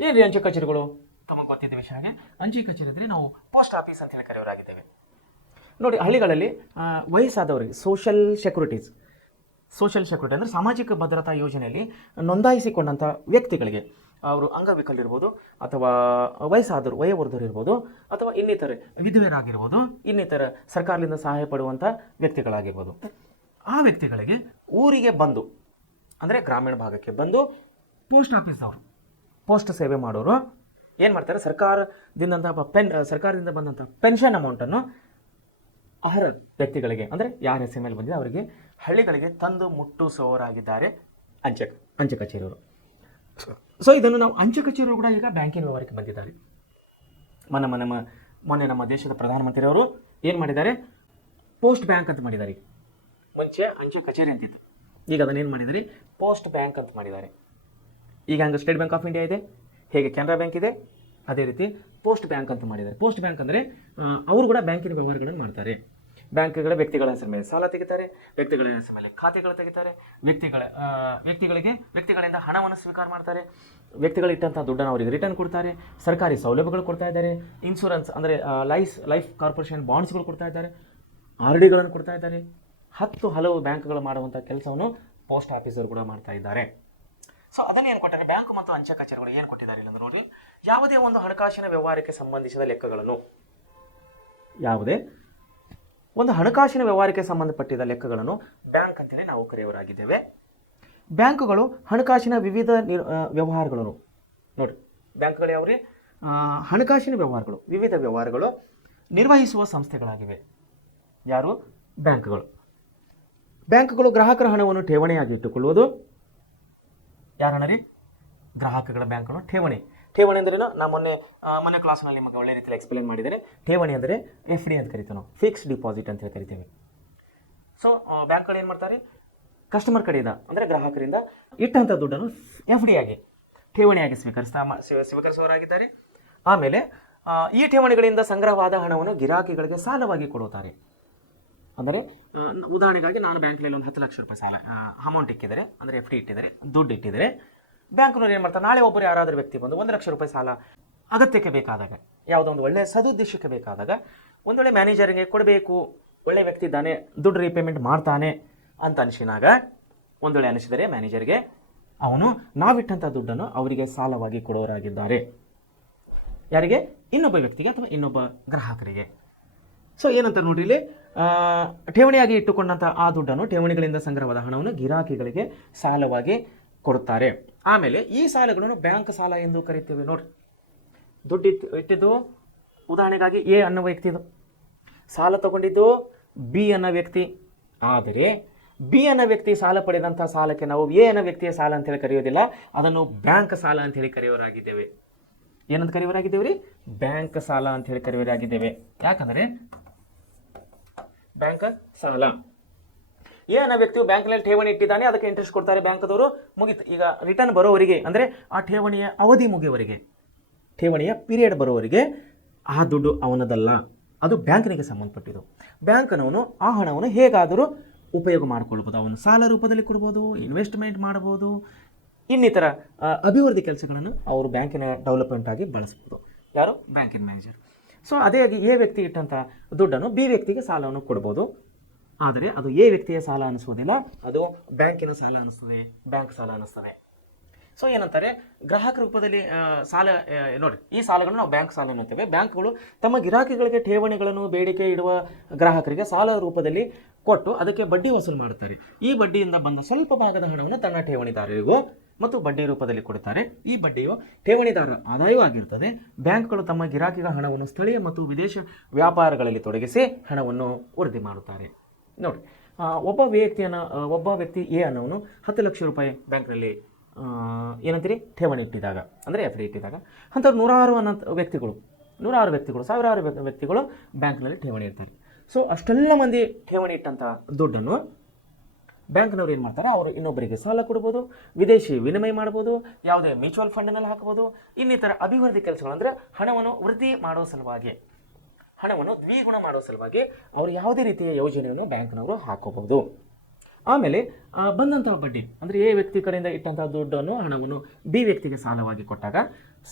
ಏನ್ರಿ? ಅಂಚೆ ಕಚೇರಿಗಳು ತಮಗೆ ಗೊತ್ತಿದ್ದ ವಿಷಯ. ಅಂಚೆ ಕಚೇರಿ ಅಂದರೆ ನಾವು ಪೋಸ್ಟ್ ಆಫೀಸ್ ಅಂತ ಹೇಳಿ ಕರೆಯೋರಾಗಿದ್ದೇವೆ. ನೋಡಿ, ಹಳ್ಳಿಗಳಲ್ಲಿ ವಯಸ್ಸಾದವರಿಗೆ ಸೋಷಲ್ ಸೆಕ್ಯೂರಿಟಿ ಅಂದರೆ ಸಾಮಾಜಿಕ ಭದ್ರತಾ ಯೋಜನೆಯಲ್ಲಿ ನೋಂದಾಯಿಸಿಕೊಂಡಂಥ ವ್ಯಕ್ತಿಗಳಿಗೆ, ಅವರು ಅಂಗವಿಕಲರಿರ್ಬೋದು ಅಥವಾ ವಯೋವೃದ್ಧರು ಇರ್ಬೋದು ಅಥವಾ ಇನ್ನಿತರ ವಿಧವೆಯರಾಗಿರ್ಬೋದು, ಇನ್ನಿತರ ಸರ್ಕಾರದಿಂದ ಸಹಾಯ ಪಡುವಂಥ ವ್ಯಕ್ತಿಗಳಾಗಿರ್ಬೋದು, ಆ ವ್ಯಕ್ತಿಗಳಿಗೆ ಊರಿಗೆ ಬಂದು ಅಂದರೆ ಗ್ರಾಮೀಣ ಭಾಗಕ್ಕೆ ಬಂದು ಪೋಸ್ಟ್ ಆಫೀಸ್ದವರು, ಪೋಸ್ಟ್ ಸೇವೆ ಮಾಡೋರು ಏನು ಮಾಡ್ತಾರೆ, ಸರ್ಕಾರದಿಂದ ಬಂದಂಥ ಪೆನ್ಷನ್ ಅಮೌಂಟನ್ನು ಅರ್ಹ ವ್ಯಕ್ತಿಗಳಿಗೆ ಅಂದರೆ ಯಾರ ಹೆಸರು ಮೇಲೆ ಬಂದಿದೆ ಅವರಿಗೆ ಹಳ್ಳಿಗಳಿಗೆ ತಂದು ಮುಟ್ಟಿಸುವವರಾಗಿದ್ದಾರೆ ಅಂಚೆ ಕಚೇರಿಯವರು. ಸೊ ಇದನ್ನು ನಾವು ಅಂಚೆ ಕಚೇರಿಯವರು ಕೂಡ ಈಗ ಬ್ಯಾಂಕಿನ ವ್ಯವಹಾರಕ್ಕೆ ಬಂದಿದ್ದಾರೆ. ಮೊನ್ನೆ ನಮ್ಮ ದೇಶದ ಪ್ರಧಾನಮಂತ್ರಿಯವರು ಏನು ಮಾಡಿದ್ದಾರೆ, ಪೋಸ್ಟ್ ಬ್ಯಾಂಕ್ ಅಂತ ಮಾಡಿದ್ದಾರೆ. ಮುಂಚೆ ಅಂಚೆ ಕಚೇರಿ ಅಂತಿತ್ತು, ಈಗ ಅದನ್ನೇನು ಮಾಡಿದ್ದಾರೆ, ಪೋಸ್ಟ್ ಬ್ಯಾಂಕ್ ಅಂತ ಮಾಡಿದ್ದಾರೆ. ಈಗ ಹಂಗೆ ಸ್ಟೇಟ್ ಬ್ಯಾಂಕ್ ಆಫ್ ಇಂಡಿಯಾ ಇದೆ, ಹೇಗೆ ಕೆನರಾ ಬ್ಯಾಂಕ್ ಇದೆ, ಅದೇ ರೀತಿ ಪೋಸ್ಟ್ ಬ್ಯಾಂಕ್ ಅಂತ ಮಾಡಿದ್ದಾರೆ. ಪೋಸ್ಟ್ ಬ್ಯಾಂಕ್ ಅಂದರೆ ಅವರು ಕೂಡ ಬ್ಯಾಂಕಿನ ವ್ಯವಹಾರಗಳನ್ನು ಮಾಡ್ತಾರೆ. ಬ್ಯಾಂಕ್ಗಳ ವ್ಯಕ್ತಿಗಳ ಹೆಸರು ಮೇಲೆ ಸಾಲ ತೆಗಿತಾರೆ, ವ್ಯಕ್ತಿಗಳ ಹೆಸರು ಮೇಲೆ ಖಾತೆಗಳು ತೆಗಿತಾರೆ, ವ್ಯಕ್ತಿಗಳಿಂದ ಹಣವನ್ನು ಸ್ವೀಕಾರ ಮಾಡ್ತಾರೆ, ವ್ಯಕ್ತಿಗಳಿಟ್ಟಂಥ ದುಡ್ಡನ್ನು ಅವರಿಗೆ ರಿಟರ್ನ್ ಕೊಡ್ತಾರೆ, ಸರ್ಕಾರಿ ಸೌಲಭ್ಯಗಳು ಕೊಡ್ತಾ ಇದ್ದಾರೆ, ಇನ್ಶೂರೆನ್ಸ್ ಅಂದರೆ ಲೈಫ್ ಕಾರ್ಪೊರೇಷನ್ ಬಾಂಡ್ಸ್ಗಳು ಕೊಡ್ತಾ ಇದ್ದಾರೆ, RDಗಳನ್ನು ಕೊಡ್ತಾ ಇದ್ದಾರೆ. 10 ಹಲವು ಬ್ಯಾಂಕ್ಗಳು ಮಾಡುವಂಥ ಕೆಲಸವನ್ನು ಪೋಸ್ಟ್ ಆಫೀಸರು ಕೂಡ ಮಾಡ್ತಾ ಇದ್ದಾರೆ. ಸೊ ಅದನ್ನು ಏನು ಕೊಟ್ಟರೆ, ಬ್ಯಾಂಕ್ ಮತ್ತು ಅಂಚೆ ಕಚೇರಿಗಳು ಏನು ಕೊಟ್ಟಿದ್ದಾರೆ ಇಲ್ಲ ನೋಡಿ, ಯಾವುದೇ ಒಂದು ಹಣಕಾಸಿನ ವ್ಯವಹಾರಕ್ಕೆ ಸಂಬಂಧಿಸಿದ ಲೆಕ್ಕಗಳನ್ನು, ಯಾವುದೇ ಒಂದು ಹಣಕಾಸಿನ ವ್ಯವಹಾರಕ್ಕೆ ಸಂಬಂಧಪಟ್ಟಿದ ಲೆಕ್ಕಗಳನ್ನು ಬ್ಯಾಂಕ್ ಅಂತೇಳಿ ನಾವು ಕರೆಯೋರಾಗಿದ್ದೇವೆ. ಬ್ಯಾಂಕುಗಳು ಹಣಕಾಸಿನ ವಿವಿಧ ವ್ಯವಹಾರಗಳನ್ನು ನೋಡಿ, ಬ್ಯಾಂಕ್ಗಳು ಯಾವ್ರಿ, ಹಣಕಾಸಿನ ವ್ಯವಹಾರಗಳು, ವಿವಿಧ ವ್ಯವಹಾರಗಳು ನಿರ್ವಹಿಸುವ ಸಂಸ್ಥೆಗಳಾಗಿವೆ. ಯಾರು? ಬ್ಯಾಂಕ್ಗಳು ಗ್ರಾಹಕರ ಹಣವನ್ನು ಠೇವಣಿಯಾಗಿ ಇಟ್ಟುಕೊಳ್ಳುವುದು. ಯಾರು ಹಣ ರೀ? ಗ್ರಾಹಕಗಳ ಬ್ಯಾಂಕ್ಗಳು ಠೇವಣಿ ಅಂದ್ರೇನು? ನಾ ಮೊನ್ನೆ ಕ್ಲಾಸ್ನಲ್ಲಿ ನಿಮಗೆ ಒಳ್ಳೆ ರೀತಿಯಲ್ಲಿ ಎಕ್ಸ್ಪ್ಲೇನ್ ಮಾಡಿದರೆ, ಠೇವಣಿ ಅಂದರೆ FD ಅಂತ ಕರಿತೀವಿ ನಾವು, ಫಿಕ್ಸ್ ಡಿಪಾಸಿಟ್ ಅಂತ ಹೇಳಿ ಕರಿತೇವೆ. ಸೊ ಬ್ಯಾಂಕ್ಗಳು ಏನು ಮಾಡ್ತಾರೆ, ಕಸ್ಟಮರ್ ಕಡೆಯಿಂದ ಅಂದರೆ ಗ್ರಾಹಕರಿಂದ ಇಟ್ಟಂಥ ದುಡ್ಡನ್ನು ಎಫ್ ಡಿ ಆಗಿ ಠೇವಣಿಯಾಗಿ ಸ್ವೀಕರಿಸುವವರಾಗಿದ್ದಾರೆ. ಆಮೇಲೆ ಈ ಠೇವಣಿಗಳಿಂದ ಸಂಗ್ರಹವಾದ ಹಣವನ್ನು ಗಿರಾಕಿಗಳಿಗೆ ಸಾಲವಾಗಿ ಕೊಡುತ್ತಾರೆ. ಅಂದರೆ ಉದಾಹರಣೆಗಾಗಿ ನಾನು ಬ್ಯಾಂಕ್ನಲ್ಲಿ ಒಂದು 10 ಲಕ್ಷ ರೂಪಾಯಿ ಸಾಲ ಅಮೌಂಟ್ ಇಕ್ಕಿದರೆ, ಅಂದರೆ ಎಫ್ ಡಿ ಇಟ್ಟಿದ್ದಾರೆ, ದುಡ್ಡು ಇಟ್ಟಿದ್ದಾರೆ. ಬ್ಯಾಂಕ್ನವ್ರು ಏನು ಮಾಡ್ತಾರೆ, ನಾಳೆ ಒಬ್ಬರು ಯಾರಾದರೂ ವ್ಯಕ್ತಿ ಬಂದು 1 ಲಕ್ಷ ರೂಪಾಯಿ ಸಾಲ ಅಗತ್ಯಕ್ಕೆ ಬೇಕಾದಾಗ, ಯಾವುದೋ ಒಂದು ಒಳ್ಳೆಯ ಸದುದ್ದೇಶಕ್ಕೆ ಬೇಕಾದಾಗ, ಒಂದು ವೇಳೆ ಮ್ಯಾನೇಜರ್ಗೆ ಕೊಡಬೇಕು, ಒಳ್ಳೆ ವ್ಯಕ್ತಿ ಇದ್ದಾನೆ, ದುಡ್ಡು ರೀಪೇಮೆಂಟ್ ಮಾಡ್ತಾನೆ ಅಂತ ಅನಿಸಿದಾಗ, ಒಂದು ವೇಳೆ ಅನಿಸಿದರೆ ಮ್ಯಾನೇಜರ್ಗೆ ಅವನು ನಾವಿಟ್ಟಂಥ ದುಡ್ಡನ್ನು ಅವರಿಗೆ ಸಾಲವಾಗಿ ಕೊಡೋರಾಗಿದ್ದಾರೆ. ಯಾರಿಗೆ? ಇನ್ನೊಬ್ಬ ವ್ಯಕ್ತಿಗೆ ಅಥವಾ ಇನ್ನೊಬ್ಬ ಗ್ರಾಹಕರಿಗೆ. ಸೊ ಏನಂತ ನೋಡ್ರಿ ಇಲ್ಲಿ, ಠೇವಣಿಯಾಗಿ ಇಟ್ಟುಕೊಂಡಂಥ ಆ ದುಡ್ಡನ್ನು, ಠೇವಣಿಗಳಿಂದ ಸಂಗ್ರಹವಾದ ಹಣವನ್ನು ಗಿರಾಕಿಗಳಿಗೆ ಸಾಲವಾಗಿ ಕೊಡುತ್ತಾರೆ. ಆಮೇಲೆ ಈ ಸಾಲಗಳನ್ನು ಬ್ಯಾಂಕ್ ಸಾಲ ಎಂದು ಕರಿತೇವೆ. ನೋಡ್ರಿ, ದುಡ್ಡು ಇಟ್ಟಿದ್ದು ಉದಾಹರಣೆಗಾಗಿ ಎ ಅನ್ನೋ ವ್ಯಕ್ತಿದು, ಸಾಲ ತಗೊಂಡಿದ್ದು ಬಿ ಅನ್ನೋ ವ್ಯಕ್ತಿ. ಆದರೆ ಬಿ ಅನ್ನೋ ವ್ಯಕ್ತಿ ಸಾಲ ಪಡೆದಂಥ ಸಾಲಕ್ಕೆ ನಾವು ಎ ಅನ್ನೋ ವ್ಯಕ್ತಿಯ ಸಾಲ ಅಂತೇಳಿ ಕರೆಯೋದಿಲ್ಲ, ಅದನ್ನು ಬ್ಯಾಂಕ್ ಸಾಲ ಅಂತೇಳಿ ಕರೆಯೋರಾಗಿದ್ದೇವೆ. ಏನಂತ ಕರೆಯೋರಾಗಿದ್ದೇವೆ ರೀ? ಬ್ಯಾಂಕ್ ಸಾಲ ಅಂತೇಳಿ ಕರೆಯೋರಾಗಿದ್ದೇವೆ. ಯಾಕಂದರೆ ಬ್ಯಾಂಕ್ ಸಾಲ, ಎ ಅನ್ನೋ ವ್ಯಕ್ತಿಯು ಬ್ಯಾಂಕ್ನಲ್ಲಿ ಠೇವಣಿ ಇಟ್ಟಿದ್ದಾನೆ, ಅದಕ್ಕೆ ಇಂಟ್ರೆಸ್ಟ್ ಕೊಡ್ತಾರೆ ಬ್ಯಾಂಕ್ದವರು, ಮುಗಿತು. ಈಗ ರಿಟರ್ನ್ ಬರೋವರಿಗೆ, ಅಂದರೆ ಆ ಠೇವಣಿಯ ಅವಧಿ ಮುಗಿಯವರಿಗೆ, ಠೇವಣಿಯ ಪೀರಿಯಡ್ ಬರೋವರಿಗೆ ಆ ದುಡ್ಡು ಅವನದಲ್ಲ, ಅದು ಬ್ಯಾಂಕಿನಿಗೆ ಸಂಬಂಧಪಟ್ಟಿದ್ದು. ಬ್ಯಾಂಕ್ನವನು ಆ ಹಣವನ್ನು ಹೇಗಾದರೂ ಉಪಯೋಗ ಮಾಡಿಕೊಳ್ಬೋದು. ಅವನು ಸಾಲ ರೂಪದಲ್ಲಿ ಕೊಡ್ಬೋದು, ಇನ್ವೆಸ್ಟ್ಮೆಂಟ್ ಮಾಡ್ಬೋದು, ಇನ್ನಿತರ ಅಭಿವೃದ್ಧಿ ಕೆಲಸಗಳನ್ನು ಅವರು ಬ್ಯಾಂಕಿನ ಡೆವಲಪ್ಮೆಂಟ್ ಆಗಿ ಬಳಸ್ಬೋದು. ಯಾರು? ಬ್ಯಾಂಕಿನ ಮ್ಯಾನೇಜರ್. ಸೊ ಅದೇ ಆಗಿ ಎ ವ್ಯಕ್ತಿ ಇಟ್ಟಂಥ ದುಡ್ಡನ್ನು ಬಿ ವ್ಯಕ್ತಿಗೆ ಸಾಲವನ್ನು ಕೊಡ್ಬೋದು. ಆದರೆ ಅದು ಎ ವ್ಯಕ್ತಿಯ ಸಾಲ ಅನಿಸೋದಿಲ್ಲ, ಅದು ಬ್ಯಾಂಕಿನ ಸಾಲ ಅನಿಸ್ತದೆ, ಬ್ಯಾಂಕ್ ಸಾಲ ಅನಿಸ್ತದೆ. ಸೊ ಏನಂತಾರೆ, ಗ್ರಾಹಕ ರೂಪದಲ್ಲಿ ಸಾಲ, ನೋಡಿರಿ, ಈ ಸಾಲಗಳನ್ನು ನಾವು ಬ್ಯಾಂಕ್ ಸಾಲ ಅನ್ನುತ್ತೇವೆ. ಬ್ಯಾಂಕ್ಗಳು ತಮ್ಮ ಗಿರಾಕಿಗಳಿಗೆ ಠೇವಣಿಗಳನ್ನು ಬೇಡಿಕೆ ಇಡುವ ಗ್ರಾಹಕರಿಗೆ ಸಾಲ ರೂಪದಲ್ಲಿ ಕೊಟ್ಟು ಅದಕ್ಕೆ ಬಡ್ಡಿ ವಸೂಲು ಮಾಡುತ್ತಾರೆ. ಈ ಬಡ್ಡಿಯಿಂದ ಬಂದ ಸ್ವಲ್ಪ ಭಾಗದ ಹಣವನ್ನು ತನ್ನ ಠೇವಣಿದಾರರಿಗೂ ಮತ್ತು ಬಡ್ಡಿ ರೂಪದಲ್ಲಿ ಕೊಡುತ್ತಾರೆ. ಈ ಬಡ್ಡಿಯು ಠೇವಣಿದಾರರ ಆದಾಯವೂ ಆಗಿರುತ್ತದೆ. ಬ್ಯಾಂಕ್ಗಳು ತಮ್ಮ ಗಿರಾಕಿಗಳ ಹಣವನ್ನು ಸ್ಥಳೀಯ ಮತ್ತು ವಿದೇಶ ವ್ಯಾಪಾರಗಳಲ್ಲಿ ತೊಡಗಿಸಿ ಹಣವನ್ನು ವೃದ್ಧಿ ಮಾಡುತ್ತಾರೆ. ನೋಡಿ, ಒಬ್ಬ ವ್ಯಕ್ತಿ ಎ ಅನ್ನೋನು 10 ಲಕ್ಷ ರೂಪಾಯಿ ಬ್ಯಾಂಕ್ನಲ್ಲಿ ಏನಂತೀರಿ ಠೇವಣಿ ಇಟ್ಟಿದಾಗ, ಅಂದರೆ ಎಫ್ ಡಿ ಇಟ್ಟಿದಾಗ, ಅಂಥವ್ರು ನೂರಾರು ವ್ಯಕ್ತಿಗಳು ಸಾವಿರಾರು ವ್ಯಕ್ತಿಗಳು ಬ್ಯಾಂಕ್ನಲ್ಲಿ ಠೇವಣಿ ಇರ್ತಾರೆ. ಸೊ ಅಷ್ಟೆಲ್ಲ ಮಂದಿ ಠೇವಣಿ ಇಟ್ಟಂಥ ದುಡ್ಡನ್ನು ಬ್ಯಾಂಕ್ನವ್ರು ಏನು ಮಾಡ್ತಾರೆ, ಅವರು ಇನ್ನೊಬ್ಬರಿಗೆ ಸಾಲ ಕೊಡ್ಬೋದು, ವಿದೇಶಿ ವಿನಿಮಯ ಮಾಡ್ಬೋದು, ಯಾವುದೇ ಮ್ಯೂಚುವಲ್ ಫಂಡ್ನಲ್ಲಿ ಹಾಕ್ಬೋದು, ಇನ್ನಿತರ ಅಭಿವೃದ್ಧಿ ಕೆಲಸಗಳು, ಅಂದರೆ ಹಣವನ್ನು ವೃದ್ಧಿ ಮಾಡೋ ಸಲುವಾಗಿ, ಹಣವನ್ನು ದ್ವಿಗುಣ ಮಾಡೋ ಸಲುವಾಗಿ ಅವರು ಯಾವುದೇ ರೀತಿಯ ಯೋಜನೆಯನ್ನು ಬ್ಯಾಂಕ್ನವರು ಹಾಕೋಬಹುದು. ಆಮೇಲೆ ಬಂದಂತಹ ಬಡ್ಡಿ, ಅಂದರೆ ಎ ವ್ಯಕ್ತಿ ಕಡೆಯಿಂದ ಇಟ್ಟಂಥ ದುಡ್ಡನ್ನು, ಹಣವನ್ನು ಬಿ ವ್ಯಕ್ತಿಗೆ ಸಾಲವಾಗಿ ಕೊಟ್ಟಾಗ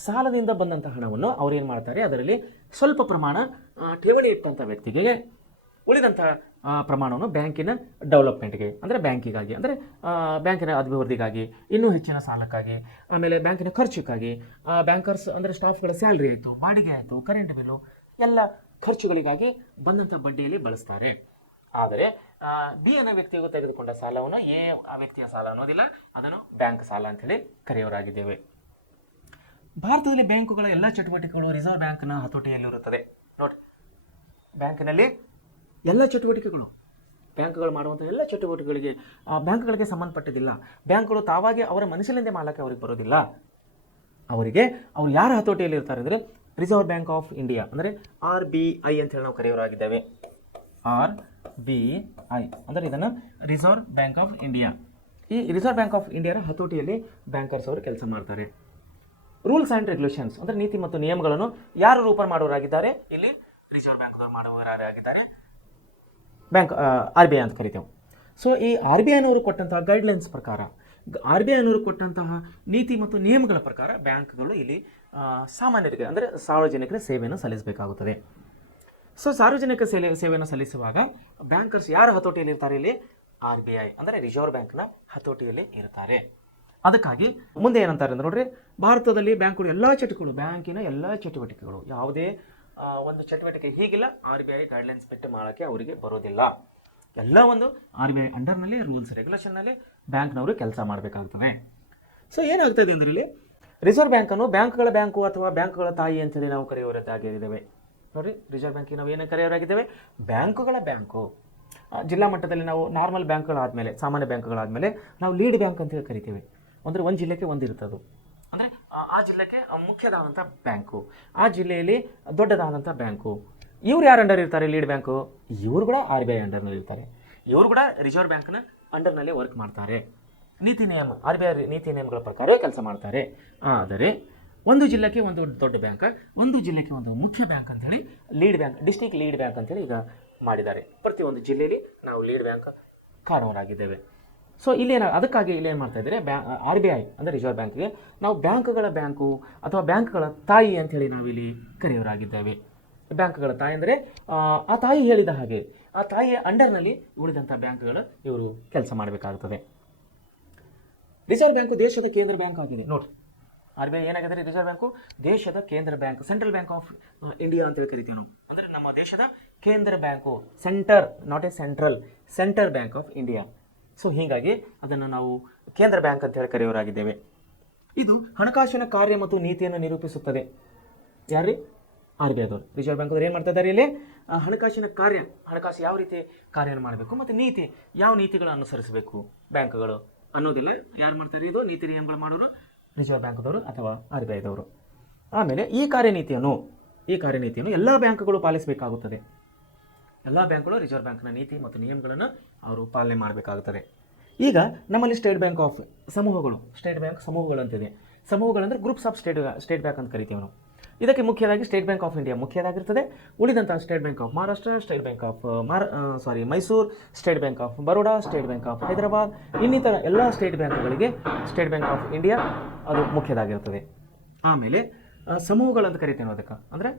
ಸಾಲದಿಂದ ಬಂದಂಥ ಹಣವನ್ನು ಅವ್ರು ಏನು ಮಾಡ್ತಾರೆ, ಅದರಲ್ಲಿ ಸ್ವಲ್ಪ ಪ್ರಮಾಣ ಠೇವಣಿ ಇಟ್ಟಂಥ ವ್ಯಕ್ತಿಗೆ, ಉಳಿದಂಥ ಪ್ರಮಾಣವನ್ನು ಬ್ಯಾಂಕಿನ ಡೆವಲಪ್ಮೆಂಟ್ಗೆ, ಅಂದರೆ ಬ್ಯಾಂಕಿಗಾಗಿ, ಅಂದರೆ ಬ್ಯಾಂಕಿನ ಅಭಿವೃದ್ಧಿಗಾಗಿ, ಇನ್ನೂ ಹೆಚ್ಚಿನ ಸಾಲಕ್ಕಾಗಿ, ಆಮೇಲೆ ಬ್ಯಾಂಕಿನ ಖರ್ಚಿಗಾಗಿ, ಬ್ಯಾಂಕರ್ಸ್ ಅಂದರೆ ಸ್ಟಾಫ್ಗಳ ಸ್ಯಾಲ್ರಿ ಆಯಿತು, ಬಾಡಿಗೆ ಆಯಿತು, ಕರೆಂಟ್ ಬಿಲ್ಲು, ಎಲ್ಲ ಖರ್ಚುಗಳಿಗಾಗಿ ಬಂದಂಥ ಬಡ್ಡಿಯಲ್ಲಿ ಬಳಸ್ತಾರೆ. ಆದರೆ ಬಿ ಅನ್ನೋ ವ್ಯಕ್ತಿಗೂ ತೆಗೆದುಕೊಂಡ ಸಾಲವನ್ನು ಎ ಆ ವ್ಯಕ್ತಿಯ ಸಾಲ ಅನ್ನೋದಿಲ್ಲ, ಅದನ್ನು ಬ್ಯಾಂಕ್ ಸಾಲ ಅಂತೇಳಿ ಕರೆಯೋರಾಗಿದ್ದೇವೆ. ಭಾರತದಲ್ಲಿ ಬ್ಯಾಂಕುಗಳ ಎಲ್ಲ ಚಟುವಟಿಕೆಗಳು ರಿಸರ್ವ್ ಬ್ಯಾಂಕ್ನ ಹತೋಟಿಯಲ್ಲಿರುತ್ತದೆ. ನೋಡಿ, ಬ್ಯಾಂಕಿನಲ್ಲಿ ಎಲ್ಲ ಚಟುವಟಿಕೆಗಳು, ಬ್ಯಾಂಕ್ಗಳು ಮಾಡುವಂಥ ಎಲ್ಲ ಚಟುವಟಿಕೆಗಳಿಗೆ ಬ್ಯಾಂಕ್ಗಳಿಗೆ ಸಂಬಂಧಪಟ್ಟಿದ್ದಿಲ್ಲ. ಬ್ಯಾಂಕ್ಗಳು ತಾವಾಗಿ ಅವರ ಮನಸ್ಸಿನಿಂದ ಮಾಡಲಿಕ್ಕೆ ಅವ್ರಿಗೆ ಬರೋದಿಲ್ಲ. ಅವ್ರು ಯಾರ ಹತೋಟಿಯಲ್ಲಿ ಇರ್ತಾರೆ ಅಂದರೆ ರಿಸರ್ವ್ ಬ್ಯಾಂಕ್ ಆಫ್ ಇಂಡಿಯಾ, ಅಂದರೆ RBI ಅಂತೇಳಿ ನಾವು ಕರೆಯೋರಾಗಿದ್ದೇವೆ. RBI ಅಂದರೆ ಇದನ್ನು ರಿಸರ್ವ್ ಬ್ಯಾಂಕ್ ಆಫ್ ಇಂಡಿಯಾ. ಈ ರಿಸರ್ವ್ ಬ್ಯಾಂಕ್ ಆಫ್ ಇಂಡಿಯಾದ ಹತೋಟಿಯಲ್ಲಿ ಬ್ಯಾಂಕರ್ಸ್ ಅವರು ಕೆಲಸ ಮಾಡ್ತಾರೆ. ರೂಲ್ಸ್ ಆ್ಯಂಡ್ ರೆಗ್ಯುಲೇಷನ್ಸ್ ಅಂದರೆ ನೀತಿ ಮತ್ತು ನಿಯಮಗಳನ್ನು ಯಾರು ರೂಪ ಮಾಡೋರಾಗಿದ್ದಾರೆ, ಇಲ್ಲಿ ರಿಸರ್ವ್ ಬ್ಯಾಂಕ್ದವ್ರು ಮಾಡುವವರಾಗಿದ್ದಾರೆ, ಬ್ಯಾಂಕ್ RBI ಅಂತ ಕರಿತೇವೆ. ಸೊ ಈ RBI ಅನ್ನೋರು ಕೊಟ್ಟಂತಹ ಗೈಡ್ಲೈನ್ಸ್ ಪ್ರಕಾರ, RBI ಅನ್ನೋರು ಕೊಟ್ಟಂತಹ ನೀತಿ ಮತ್ತು ನಿಯಮಗಳ ಪ್ರಕಾರ ಬ್ಯಾಂಕ್ಗಳು ಇಲ್ಲಿ ಸಾಮಾನ್ಯರಿಗೆ, ಅಂದರೆ ಸಾರ್ವಜನಿಕರ ಸೇವೆಯನ್ನು ಸಲ್ಲಿಸಬೇಕಾಗುತ್ತದೆ. ಸೊ ಸಾರ್ವಜನಿಕ ಸೇವೆಯನ್ನು ಸಲ್ಲಿಸುವಾಗ ಬ್ಯಾಂಕರ್ಸ್ ಯಾರ ಹತೋಟಿಯಲ್ಲಿ ಇರ್ತಾರೆ, ಇಲ್ಲಿ RBI ಅಂದರೆ ರಿಸರ್ವ್ ಬ್ಯಾಂಕ್ನ ಹತೋಟಿಯಲ್ಲಿ ಇರ್ತಾರೆ. ಅದಕ್ಕಾಗಿ ಮುಂದೆ ಏನಂತಾರೆ ಅಂದರೆ, ನೋಡ್ರಿ, ಭಾರತದಲ್ಲಿ ಬ್ಯಾಂಕ್ಗಳು ಎಲ್ಲ ಚಟುವಟಿಕೆಗಳು, ಬ್ಯಾಂಕಿನ ಎಲ್ಲ ಚಟುವಟಿಕೆಗಳು, ಯಾವುದೇ ಒಂದು ಚಟುವಟಿಕೆ ಹೀಗಿಲ್ಲ RBI ಗೈಡ್ಲೈನ್ಸ್ ಬಿಟ್ಟು ಮಾಡೋಕ್ಕೆ ಅವರಿಗೆ ಬರೋದಿಲ್ಲ. ಎಲ್ಲ ಒಂದು RBI ಅಂಡರ್ನಲ್ಲಿ ರೂಲ್ಸ್ ರೆಗ್ಯುಲೇಷನ್ನಲ್ಲಿ ಬ್ಯಾಂಕ್ನವರು ಕೆಲಸ ಮಾಡಬೇಕಾಗ್ತದೆ. ಸೊ ಏನಾಗ್ತದೆ ಅಂದರೆ, ಇಲ್ಲಿ ರಿಸರ್ವ್ ಬ್ಯಾಂಕನ್ನು ಬ್ಯಾಂಕ್ಗಳ ಬ್ಯಾಂಕು ಅಥವಾ ಬ್ಯಾಂಕ್ಗಳ ತಾಯಿ ಅಂತೇಳಿ ನಾವು ಕರೆಯೋರಾಗಿದ್ದೇವೆ. ನೋಡಿ, ರಿಸರ್ವ್ ಬ್ಯಾಂಕಿಗೆ ನಾವು ಏನು ಕರೆಯೋರಾಗಿದ್ದೇವೆ, ಬ್ಯಾಂಕುಗಳ ಬ್ಯಾಂಕು. ಜಿಲ್ಲಾ ಮಟ್ಟದಲ್ಲಿ ನಾವು ನಾರ್ಮಲ್ ಬ್ಯಾಂಕ್ಗಳಾದಮೇಲೆ, ಸಾಮಾನ್ಯ ಬ್ಯಾಂಕ್ಗಳಾದಮೇಲೆ ನಾವು ಲೀಡ್ ಬ್ಯಾಂಕ್ ಅಂತೇಳಿ ಕರಿತೀವಿ. ಅಂದರೆ ಒಂದು ಜಿಲ್ಲೆಗೆ ಒಂದು ಇರ್ತದೆ, ಅಂದರೆ ಆ ಜಿಲ್ಲೆಗೆ ಮುಖ್ಯದಾದಂಥ ಬ್ಯಾಂಕು, ಆ ಜಿಲ್ಲೆಯಲ್ಲಿ ದೊಡ್ಡದಾದಂಥ ಬ್ಯಾಂಕು. ಇವ್ರು ಯಾರು ಅಂಡರ್ ಇರ್ತಾರೆ, ಲೀಡ್ ಬ್ಯಾಂಕು, ಇವರು ಕೂಡ RBI ಅಂಡರ್ನಲ್ಲಿ ಇರ್ತಾರೆ. ಇವರು ಕೂಡ ರಿಸರ್ವ್ ಬ್ಯಾಂಕ್ನ ಅಂಡರ್ನಲ್ಲಿ ವರ್ಕ್ ಮಾಡ್ತಾರೆ. ನೀತಿ ನಿಯಮ RBI ನೀತಿ ನಿಯಮಗಳ ಪ್ರಕಾರ ಕೆಲಸ ಮಾಡ್ತಾರೆ. ಆದರೆ ಒಂದು ಜಿಲ್ಲೆಗೆ ಒಂದು ದೊಡ್ಡ ಬ್ಯಾಂಕ್, ಒಂದು ಜಿಲ್ಲೆಗೆ ಒಂದು ಮುಖ್ಯ ಬ್ಯಾಂಕ್ ಅಂತೇಳಿ lead bank, district lead bank ಅಂತೇಳಿ ಈಗ ಮಾಡಿದ್ದಾರೆ. ಪ್ರತಿಯೊಂದು ಜಿಲ್ಲೆಯಲ್ಲಿ ನಾವು ಲೀಡ್ ಬ್ಯಾಂಕ್ ಕಾರಣವರಾಗಿದ್ದೇವೆ. ಸೊ ಅದಕ್ಕಾಗಿ ಇಲ್ಲಿ ಏನು ಮಾಡ್ತಾ ಇದ್ದಾರೆ, RBI ಅಂದರೆ ರಿಸರ್ವ್ ಬ್ಯಾಂಕ್ಗೆ ನಾವು ಬ್ಯಾಂಕ್ಗಳ ಬ್ಯಾಂಕು ಅಥವಾ ಬ್ಯಾಂಕ್ಗಳ ತಾಯಿ ಅಂತೇಳಿ ನಾವಿಲ್ಲಿ ಕರೆಯೋರಾಗಿದ್ದೇವೆ. ಬ್ಯಾಂಕ್ಗಳ ತಾಯಿ ಅಂದರೆ ಆ ತಾಯಿ ಹೇಳಿದ ಹಾಗೆ ಆ ತಾಯಿಯ ಅಂಡರ್ನಲ್ಲಿ ಉಳಿದಂಥ ಬ್ಯಾಂಕ್ಗಳು ಇವರು ಕೆಲಸ ಮಾಡಬೇಕಾಗುತ್ತದೆ. ರಿಸರ್ವ್ ಬ್ಯಾಂಕು ದೇಶದ ಕೇಂದ್ರ ಬ್ಯಾಂಕ್ ಆಗಿದೆ. ನೋಡಿ, RBI ಏನಾಗಿದೆ, ರಿಸರ್ವ್ ಬ್ಯಾಂಕು ದೇಶದ ಕೇಂದ್ರ bank, central bank of India ಅಂತೇಳಿ ಕರಿತೀವಿ ನಾವು. ಅಂದರೆ ನಮ್ಮ ದೇಶದ ಕೇಂದ್ರ bank, centre, not A centre bank of India. So ಹೀಗಾಗಿ ಅದನ್ನು ನಾವು ಕೇಂದ್ರ ಬ್ಯಾಂಕ್ ಅಂತ ಹೇಳಿ ಕರೆಯೋರಾಗಿದ್ದೇವೆ. ಇದು ಹಣಕಾಸಿನ ಕಾರ್ಯ ಮತ್ತು ನೀತಿಯನ್ನು ನಿರೂಪಿಸುತ್ತದೆ. ಯಾರ್ರಿ? RBI ದವರು. ರಿಸರ್ವ್ ಬ್ಯಾಂಕ್ ಅವರು ಏನು ಮಾಡ್ತಾ ಇದ್ದಾರೆ ಇಲ್ಲಿ, ಹಣಕಾಸಿನ ಕಾರ್ಯ, ಹಣಕಾಸು ಯಾವ ರೀತಿ ಕಾರ್ಯನ ಮಾಡಬೇಕು ಮತ್ತು ನೀತಿ, ಯಾವ ನೀತಿಗಳನ್ನು ಅನುಸರಿಸಬೇಕು ಬ್ಯಾಂಕ್ಗಳು ಅನ್ನೋದಿಲ್ಲ. ಯಾರು ಮಾಡ್ತಾರೆ ಇದು ನೀತಿ ನಿಯಮಗಳು ಮಾಡೋರು? ರಿಸರ್ವ್ ಬ್ಯಾಂಕ್ದವರು ಅಥವಾ RBI ದವರು. ಆಮೇಲೆ ಈ ಕಾರ್ಯನೀತಿಯನ್ನು ಎಲ್ಲ ಬ್ಯಾಂಕ್ಗಳು ಪಾಲಿಸಬೇಕಾಗುತ್ತದೆ. ಎಲ್ಲ ಬ್ಯಾಂಕ್ಗಳು ರಿಸರ್ವ್ ಬ್ಯಾಂಕ್ನ ನೀತಿ ಮತ್ತು ನಿಯಮಗಳನ್ನು ಅವರು ಪಾಲನೆ ಮಾಡಬೇಕಾಗುತ್ತದೆ. ಈಗ ನಮ್ಮಲ್ಲಿ ಸ್ಟೇಟ್ ಬ್ಯಾಂಕ್ ಆಫ್ ಸಮೂಹಗಳು ಅಂತಿದೆ. ಸಮೂಹಗಳಂದರೆ ಗ್ರೂಪ್ಸ್ ಆಫ್ ಸ್ಟೇಟ್ ಬ್ಯಾಂಕ್ ಅಂತ ಕರಿತೀವಿ ನಾವು. ಇದಕ್ಕೆ ಮುಖ್ಯವಾಗಿ ಸ್ಟೇಟ್ ಬ್ಯಾಂಕ್ ಆಫ್ ಇಂಡಿಯಾ ಮುಖ್ಯವಾಗಿರ್ತದೆ. ಉಳಿದಂಥ state bank of Maharashtra, state bank of Mysore, state bank of Baroda, state bank of Hyderabad, ಇನ್ನಿತರ ಎಲ್ಲ ಸ್ಟೇಟ್ ಬ್ಯಾಂಕ್ಗಳಿಗೆ ಸ್ಟೇಟ್ ಬ್ಯಾಂಕ್ ಆಫ್ ಇಂಡಿಯಾ ಅದು ಮುಖ್ಯವಾಗಿರ್ತದೆ. ಆಮೇಲೆ ಸಮೂಹಗಳಂತ ಕರಿತೇವೆ ಅದಕ್ಕೆ, ಅಂದರೆ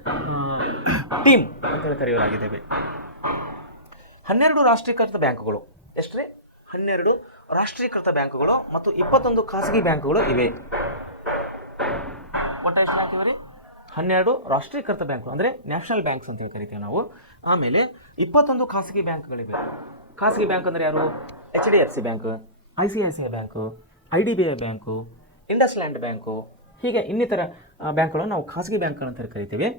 ಟೀಮ್ ಅಂತೇಳಿ ಕರೆಯೋರಾಗಿದ್ದೇವೆ. 12 ರಾಷ್ಟ್ರೀಕೃತ ಬ್ಯಾಂಕುಗಳು. ಎಷ್ಟ್ರಿ? 12 ರಾಷ್ಟ್ರೀಕೃತ ಬ್ಯಾಂಕುಗಳು ಮತ್ತು 21 ಖಾಸಗಿ ಬ್ಯಾಂಕುಗಳು ಇವೆ. ಒಟ್ಟು ಎಷ್ಟು ಬ್ಯಾಂಕ್ ಇವೆ ರೀ? 12 ರಾಷ್ಟ್ರೀಕೃತ ಬ್ಯಾಂಕು ಅಂದರೆ ನ್ಯಾಷನಲ್ ಬ್ಯಾಂಕ್ಸ್ ಅಂತ ಕರಿತೀವಿ ನಾವು. ಆಮೇಲೆ 21 ಖಾಸಗಿ ಬ್ಯಾಂಕ್ಗಳಿವೆ. ಖಾಸಗಿ ಬ್ಯಾಂಕ್ ಅಂದರೆ ಯಾರು? HDFC bank, ICICI bank, IDBI bank, IndusInd bank, ಹೀಗೆ ಇನ್ನಿತರ ಬ್ಯಾಂಕ್ಗಳನ್ನು ನಾವು ಖಾಸಗಿ ಬ್ಯಾಂಕ್ಗಳಂತ ಕರಿತೀವಿ.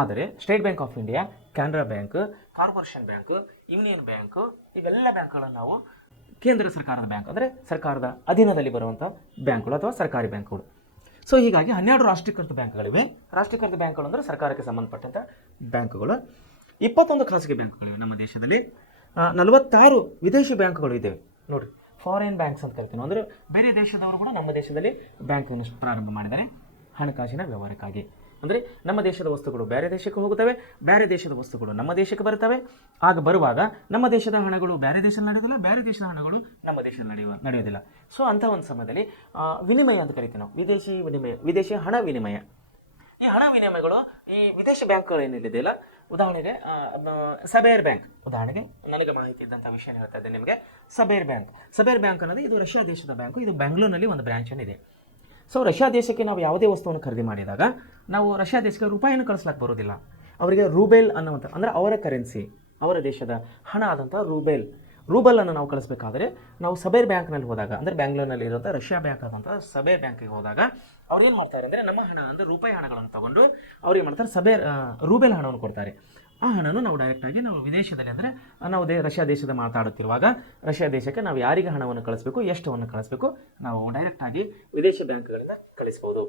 ಆದರೆ state bank of India, Canara bank, corporation bank, union bank, ಇವೆಲ್ಲ ಬ್ಯಾಂಕ್ಗಳನ್ನು ನಾವು ಕೇಂದ್ರ ಸರ್ಕಾರದ ಬ್ಯಾಂಕ್ ಅಂದರೆ ಸರ್ಕಾರದ ಅಧೀನದಲ್ಲಿ ಬರುವಂಥ ಬ್ಯಾಂಕ್ಗಳು ಅಥವಾ ಸರ್ಕಾರಿ ಬ್ಯಾಂಕ್ಗಳು. ಸೊ ಹೀಗಾಗಿ 12 ರಾಷ್ಟ್ರೀಕೃತ ಬ್ಯಾಂಕ್ಗಳಿವೆ. ರಾಷ್ಟ್ರೀಕೃತ ಬ್ಯಾಂಕ್ಗಳು ಅಂದರೆ ಸರ್ಕಾರಕ್ಕೆ ಸಂಬಂಧಪಟ್ಟಂಥ ಬ್ಯಾಂಕ್ಗಳು. 21 ಖಾಸಗಿ ಬ್ಯಾಂಕ್ಗಳಿವೆ ನಮ್ಮ ದೇಶದಲ್ಲಿ. 46 ವಿದೇಶಿ ಬ್ಯಾಂಕ್ಗಳು ಇದ್ದೇವೆ. ನೋಡಿರಿ, ಫಾರಿನ್ ಬ್ಯಾಂಕ್ಸ್ ಅಂತ ಕರಿತೀವಿ. ಅಂದರೆ ಬೇರೆ ದೇಶದವರು ಕೂಡ ನಮ್ಮ ದೇಶದಲ್ಲಿ ಬ್ಯಾಂಕನ್ನು ಪ್ರಾರಂಭ ಮಾಡಿದ್ದಾರೆ ಹಣಕಾಸಿನ ವ್ಯವಹಾರಕ್ಕಾಗಿ. ಅಂದರೆ ನಮ್ಮ ದೇಶದ ವಸ್ತುಗಳು ಬೇರೆ ದೇಶಕ್ಕೆ ಹೋಗುತ್ತವೆ, ಬೇರೆ ದೇಶದ ವಸ್ತುಗಳು ನಮ್ಮ ದೇಶಕ್ಕೆ ಬರುತ್ತವೆ. ಆಗ ಬರುವಾಗ ನಮ್ಮ ದೇಶದ ಹಣಗಳು ಬೇರೆ ದೇಶದಲ್ಲಿ ನಡೆಯೋದಿಲ್ಲ, ಬೇರೆ ದೇಶದ ಹಣಗಳು ನಮ್ಮ ದೇಶದಲ್ಲಿ ನಡೆಯೋದಿಲ್ಲ. ಸೊ ಅಂಥ ಒಂದು ಸಮಯದಲ್ಲಿ ವಿನಿಮಯ ಅಂತ ಕರಿತೀವಿ ನಾವು, ವಿದೇಶಿ ಹಣ ವಿನಿಮಯ. ಈ ಹಣ ವಿನಿಮಯಗಳು ಈ ವಿದೇಶಿ ಬ್ಯಾಂಕ್ಗಳು ಏನಿದೆಯಲ್ಲ, ಉದಾಹರಣೆಗೆ ಸಬೇರ್ ಬ್ಯಾಂಕ್, ಉದಾಹರಣೆಗೆ ನನಗೆ ಮಾಹಿತಿ ಇದ್ದಂಥ ವಿಷಯ ಹೇಳ್ತಾ ಇದ್ದೆ ನಿಮಗೆ. ಸಬೇರ್ ಬ್ಯಾಂಕ್ ಅನ್ನೋದು ಇದು ರಷ್ಯಾ ದೇಶದ ಬ್ಯಾಂಕು. ಇದು ಬೆಂಗಳೂರಿನಲ್ಲಿ ಒಂದು ಬ್ರಾಂಚ್ ಇದೆ. ಸೊ ರಷ್ಯಾ ದೇಶಕ್ಕೆ ನಾವು ಯಾವುದೇ ವಸ್ತುವನ್ನು ಖರೀದಿ ಮಾಡಿದಾಗ ನಾವು ರಷ್ಯಾ ದೇಶಕ್ಕೆ ರೂಪಾಯಿಯನ್ನು ಕಳಿಸ್ಲಾಕ್ ಬರೋದಿಲ್ಲ. ಅವರಿಗೆ ರೂಬೆಲ್ ಅನ್ನುವಂಥ, ಅಂದರೆ ಅವರ ಕರೆನ್ಸಿ, ಅವರ ದೇಶದ ಹಣ ಆದಂಥ ರೂಬಲನ್ನು ನಾವು ಕಳಿಸ್ಬೇಕಾದ್ರೆ ನಾವು ಸಬೇರ್ ಬ್ಯಾಂಕ್ನಲ್ಲಿ ಹೋದಾಗ, ಅಂದರೆ ಬೆಂಗಳೂರಿನಲ್ಲಿ ಇರುವಂಥ ರಷ್ಯಾ ಬ್ಯಾಂಕ್ ಆದಂಥ ಸಬೇರ್ ಬ್ಯಾಂಕಿಗೆ ಹೋದಾಗ ಅವ್ರು ಏನು ಮಾಡ್ತಾರೆ ಅಂದರೆ ನಮ್ಮ ಹಣ ಅಂದರೆ ರೂಪಾಯಿ ಹಣಗಳನ್ನು ತಗೊಂಡು ಅವ್ರು ಏನು ಮಾಡ್ತಾರೆ, ರೂಬೆಲ್ ಹಣವನ್ನು ಕೊಡ್ತಾರೆ. ಆ ಹಣವನ್ನು ನಾವು ಡೈರೆಕ್ಟಾಗಿ ನಾವು ವಿದೇಶದಲ್ಲಿ, ಅಂದರೆ ನಾವು ರಷ್ಯಾ ದೇಶದ ಮಾತಾಡುತ್ತಿರುವಾಗ ರಷ್ಯಾ ದೇಶಕ್ಕೆ ನಾವು ಯಾರಿಗೆ ಹಣವನ್ನು ಕಳಿಸಬೇಕು, ಎಷ್ಟವನ್ನು ಕಳಿಸಬೇಕು, ನಾವು ಡೈರೆಕ್ಟಾಗಿ ವಿದೇಶಿ ಬ್ಯಾಂಕ್ಗಳಿಂದ ಕಳಿಸ್ಬೋದು.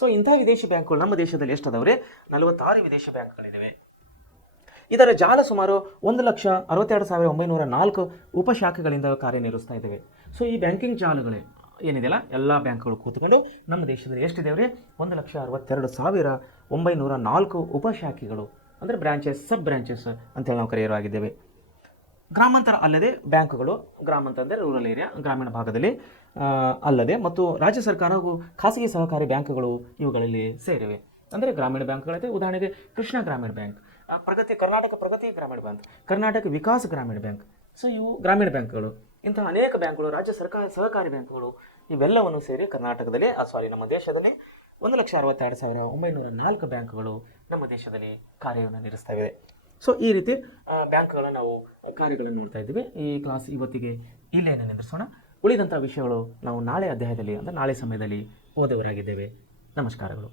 ಸೊ ಇಂಥ ವಿದೇಶಿ ಬ್ಯಾಂಕ್ಗಳು ನಮ್ಮ ದೇಶದಲ್ಲಿ ಎಷ್ಟದವ್ರೆ? 46 ವಿದೇಶಿ ಬ್ಯಾಂಕ್ಗಳಿವೆ. ಇದರ ಜಾಲ ಸುಮಾರು 1,62,904 ಉಪಶಾಖೆಗಳಿಂದ ಕಾರ್ಯನಿರ್ವಹಿಸ್ತಾ ಇದ್ದೇವೆ. ಸೊ ಈ ಬ್ಯಾಂಕಿಂಗ್ ಜಾಲಗಳೇ ಏನಿದೆಯಲ್ಲ, ಎಲ್ಲ ಬ್ಯಾಂಕ್ಗಳು ಕೂತ್ಕೊಂಡು ನಮ್ಮ ದೇಶದಲ್ಲಿ ಎಷ್ಟಿದ್ದೇವೆ? 1,62,904 ಉಪಶಾಖೆಗಳು, ಅಂದರೆ ಸಬ್ ಬ್ರಾಂಚಸ್ ಅಂತೇಳಿ ನಾವು ಕರೆಯೋರಾಗಿದ್ದೇವೆ. ಗ್ರಾಮಾಂತರ ಅಲ್ಲದೆ ಬ್ಯಾಂಕ್ಗಳು, ಗ್ರಾಮಾಂತರ ಅಂದರೆ ರೂರಲ್ ಏರಿಯಾ, ಗ್ರಾಮೀಣ ಭಾಗದಲ್ಲಿ ಅಲ್ಲದೆ, ಮತ್ತು ರಾಜ್ಯ ಸರ್ಕಾರ ಹಾಗೂ ಖಾಸಗಿ ಸಹಕಾರಿ ಬ್ಯಾಂಕ್ಗಳು ಇವುಗಳಲ್ಲಿ ಸೇರಿವೆ. ಅಂದರೆ ಗ್ರಾಮೀಣ ಬ್ಯಾಂಕ್ಗಳೈತೆ. ಉದಾಹರಣೆಗೆ ಕೃಷ್ಣ ಗ್ರಾಮೀಣ ಬ್ಯಾಂಕ್, ಕರ್ನಾಟಕ ಪ್ರಗತಿ ಗ್ರಾಮೀಣ ಬ್ಯಾಂಕ್, ಕರ್ನಾಟಕ ವಿಕಾಸ್ ಗ್ರಾಮೀಣ ಬ್ಯಾಂಕ್. ಸೊ ಇವು ಗ್ರಾಮೀಣ ಬ್ಯಾಂಕ್ಗಳು. ಇಂತಹ ಅನೇಕ ಬ್ಯಾಂಕ್ಗಳು, ರಾಜ್ಯ ಸರ್ಕಾರ ಸಹಕಾರಿ ಬ್ಯಾಂಕ್ಗಳು ಇವೆಲ್ಲವನ್ನು ಸೇರಿ ಕರ್ನಾಟಕದಲ್ಲಿ ನಮ್ಮ ದೇಶದಲ್ಲಿ 1,62,904 ಬ್ಯಾಂಕ್ಗಳು ನಮ್ಮ ದೇಶದಲ್ಲಿ ಕಾರ್ಯವನ್ನು ನಿರ್ವಹಿಸ್ತವೆ. ಸೊ ಈ ರೀತಿ ಬ್ಯಾಂಕ್ಗಳ ನಾವು ಕಾರ್ಯಗಳನ್ನು ನೋಡ್ತಾ ಇದ್ದೀವಿ. ಈ ಕ್ಲಾಸ್ ಇವತ್ತಿಗೆ ಇಲ್ಲೇನೇ ನಿಲ್ಲಿಸೋಣ. ಉಳಿದಂಥ ವಿಷಯಗಳು ನಾವು ನಾಳೆ ಅಧ್ಯಾಯದಲ್ಲಿ, ಅಂದರೆ ನಾಳೆ ಸಮಯದಲ್ಲಿ ಓದುವರಾಗಿದ್ದೇವೆ. ನಮಸ್ಕಾರಗಳು.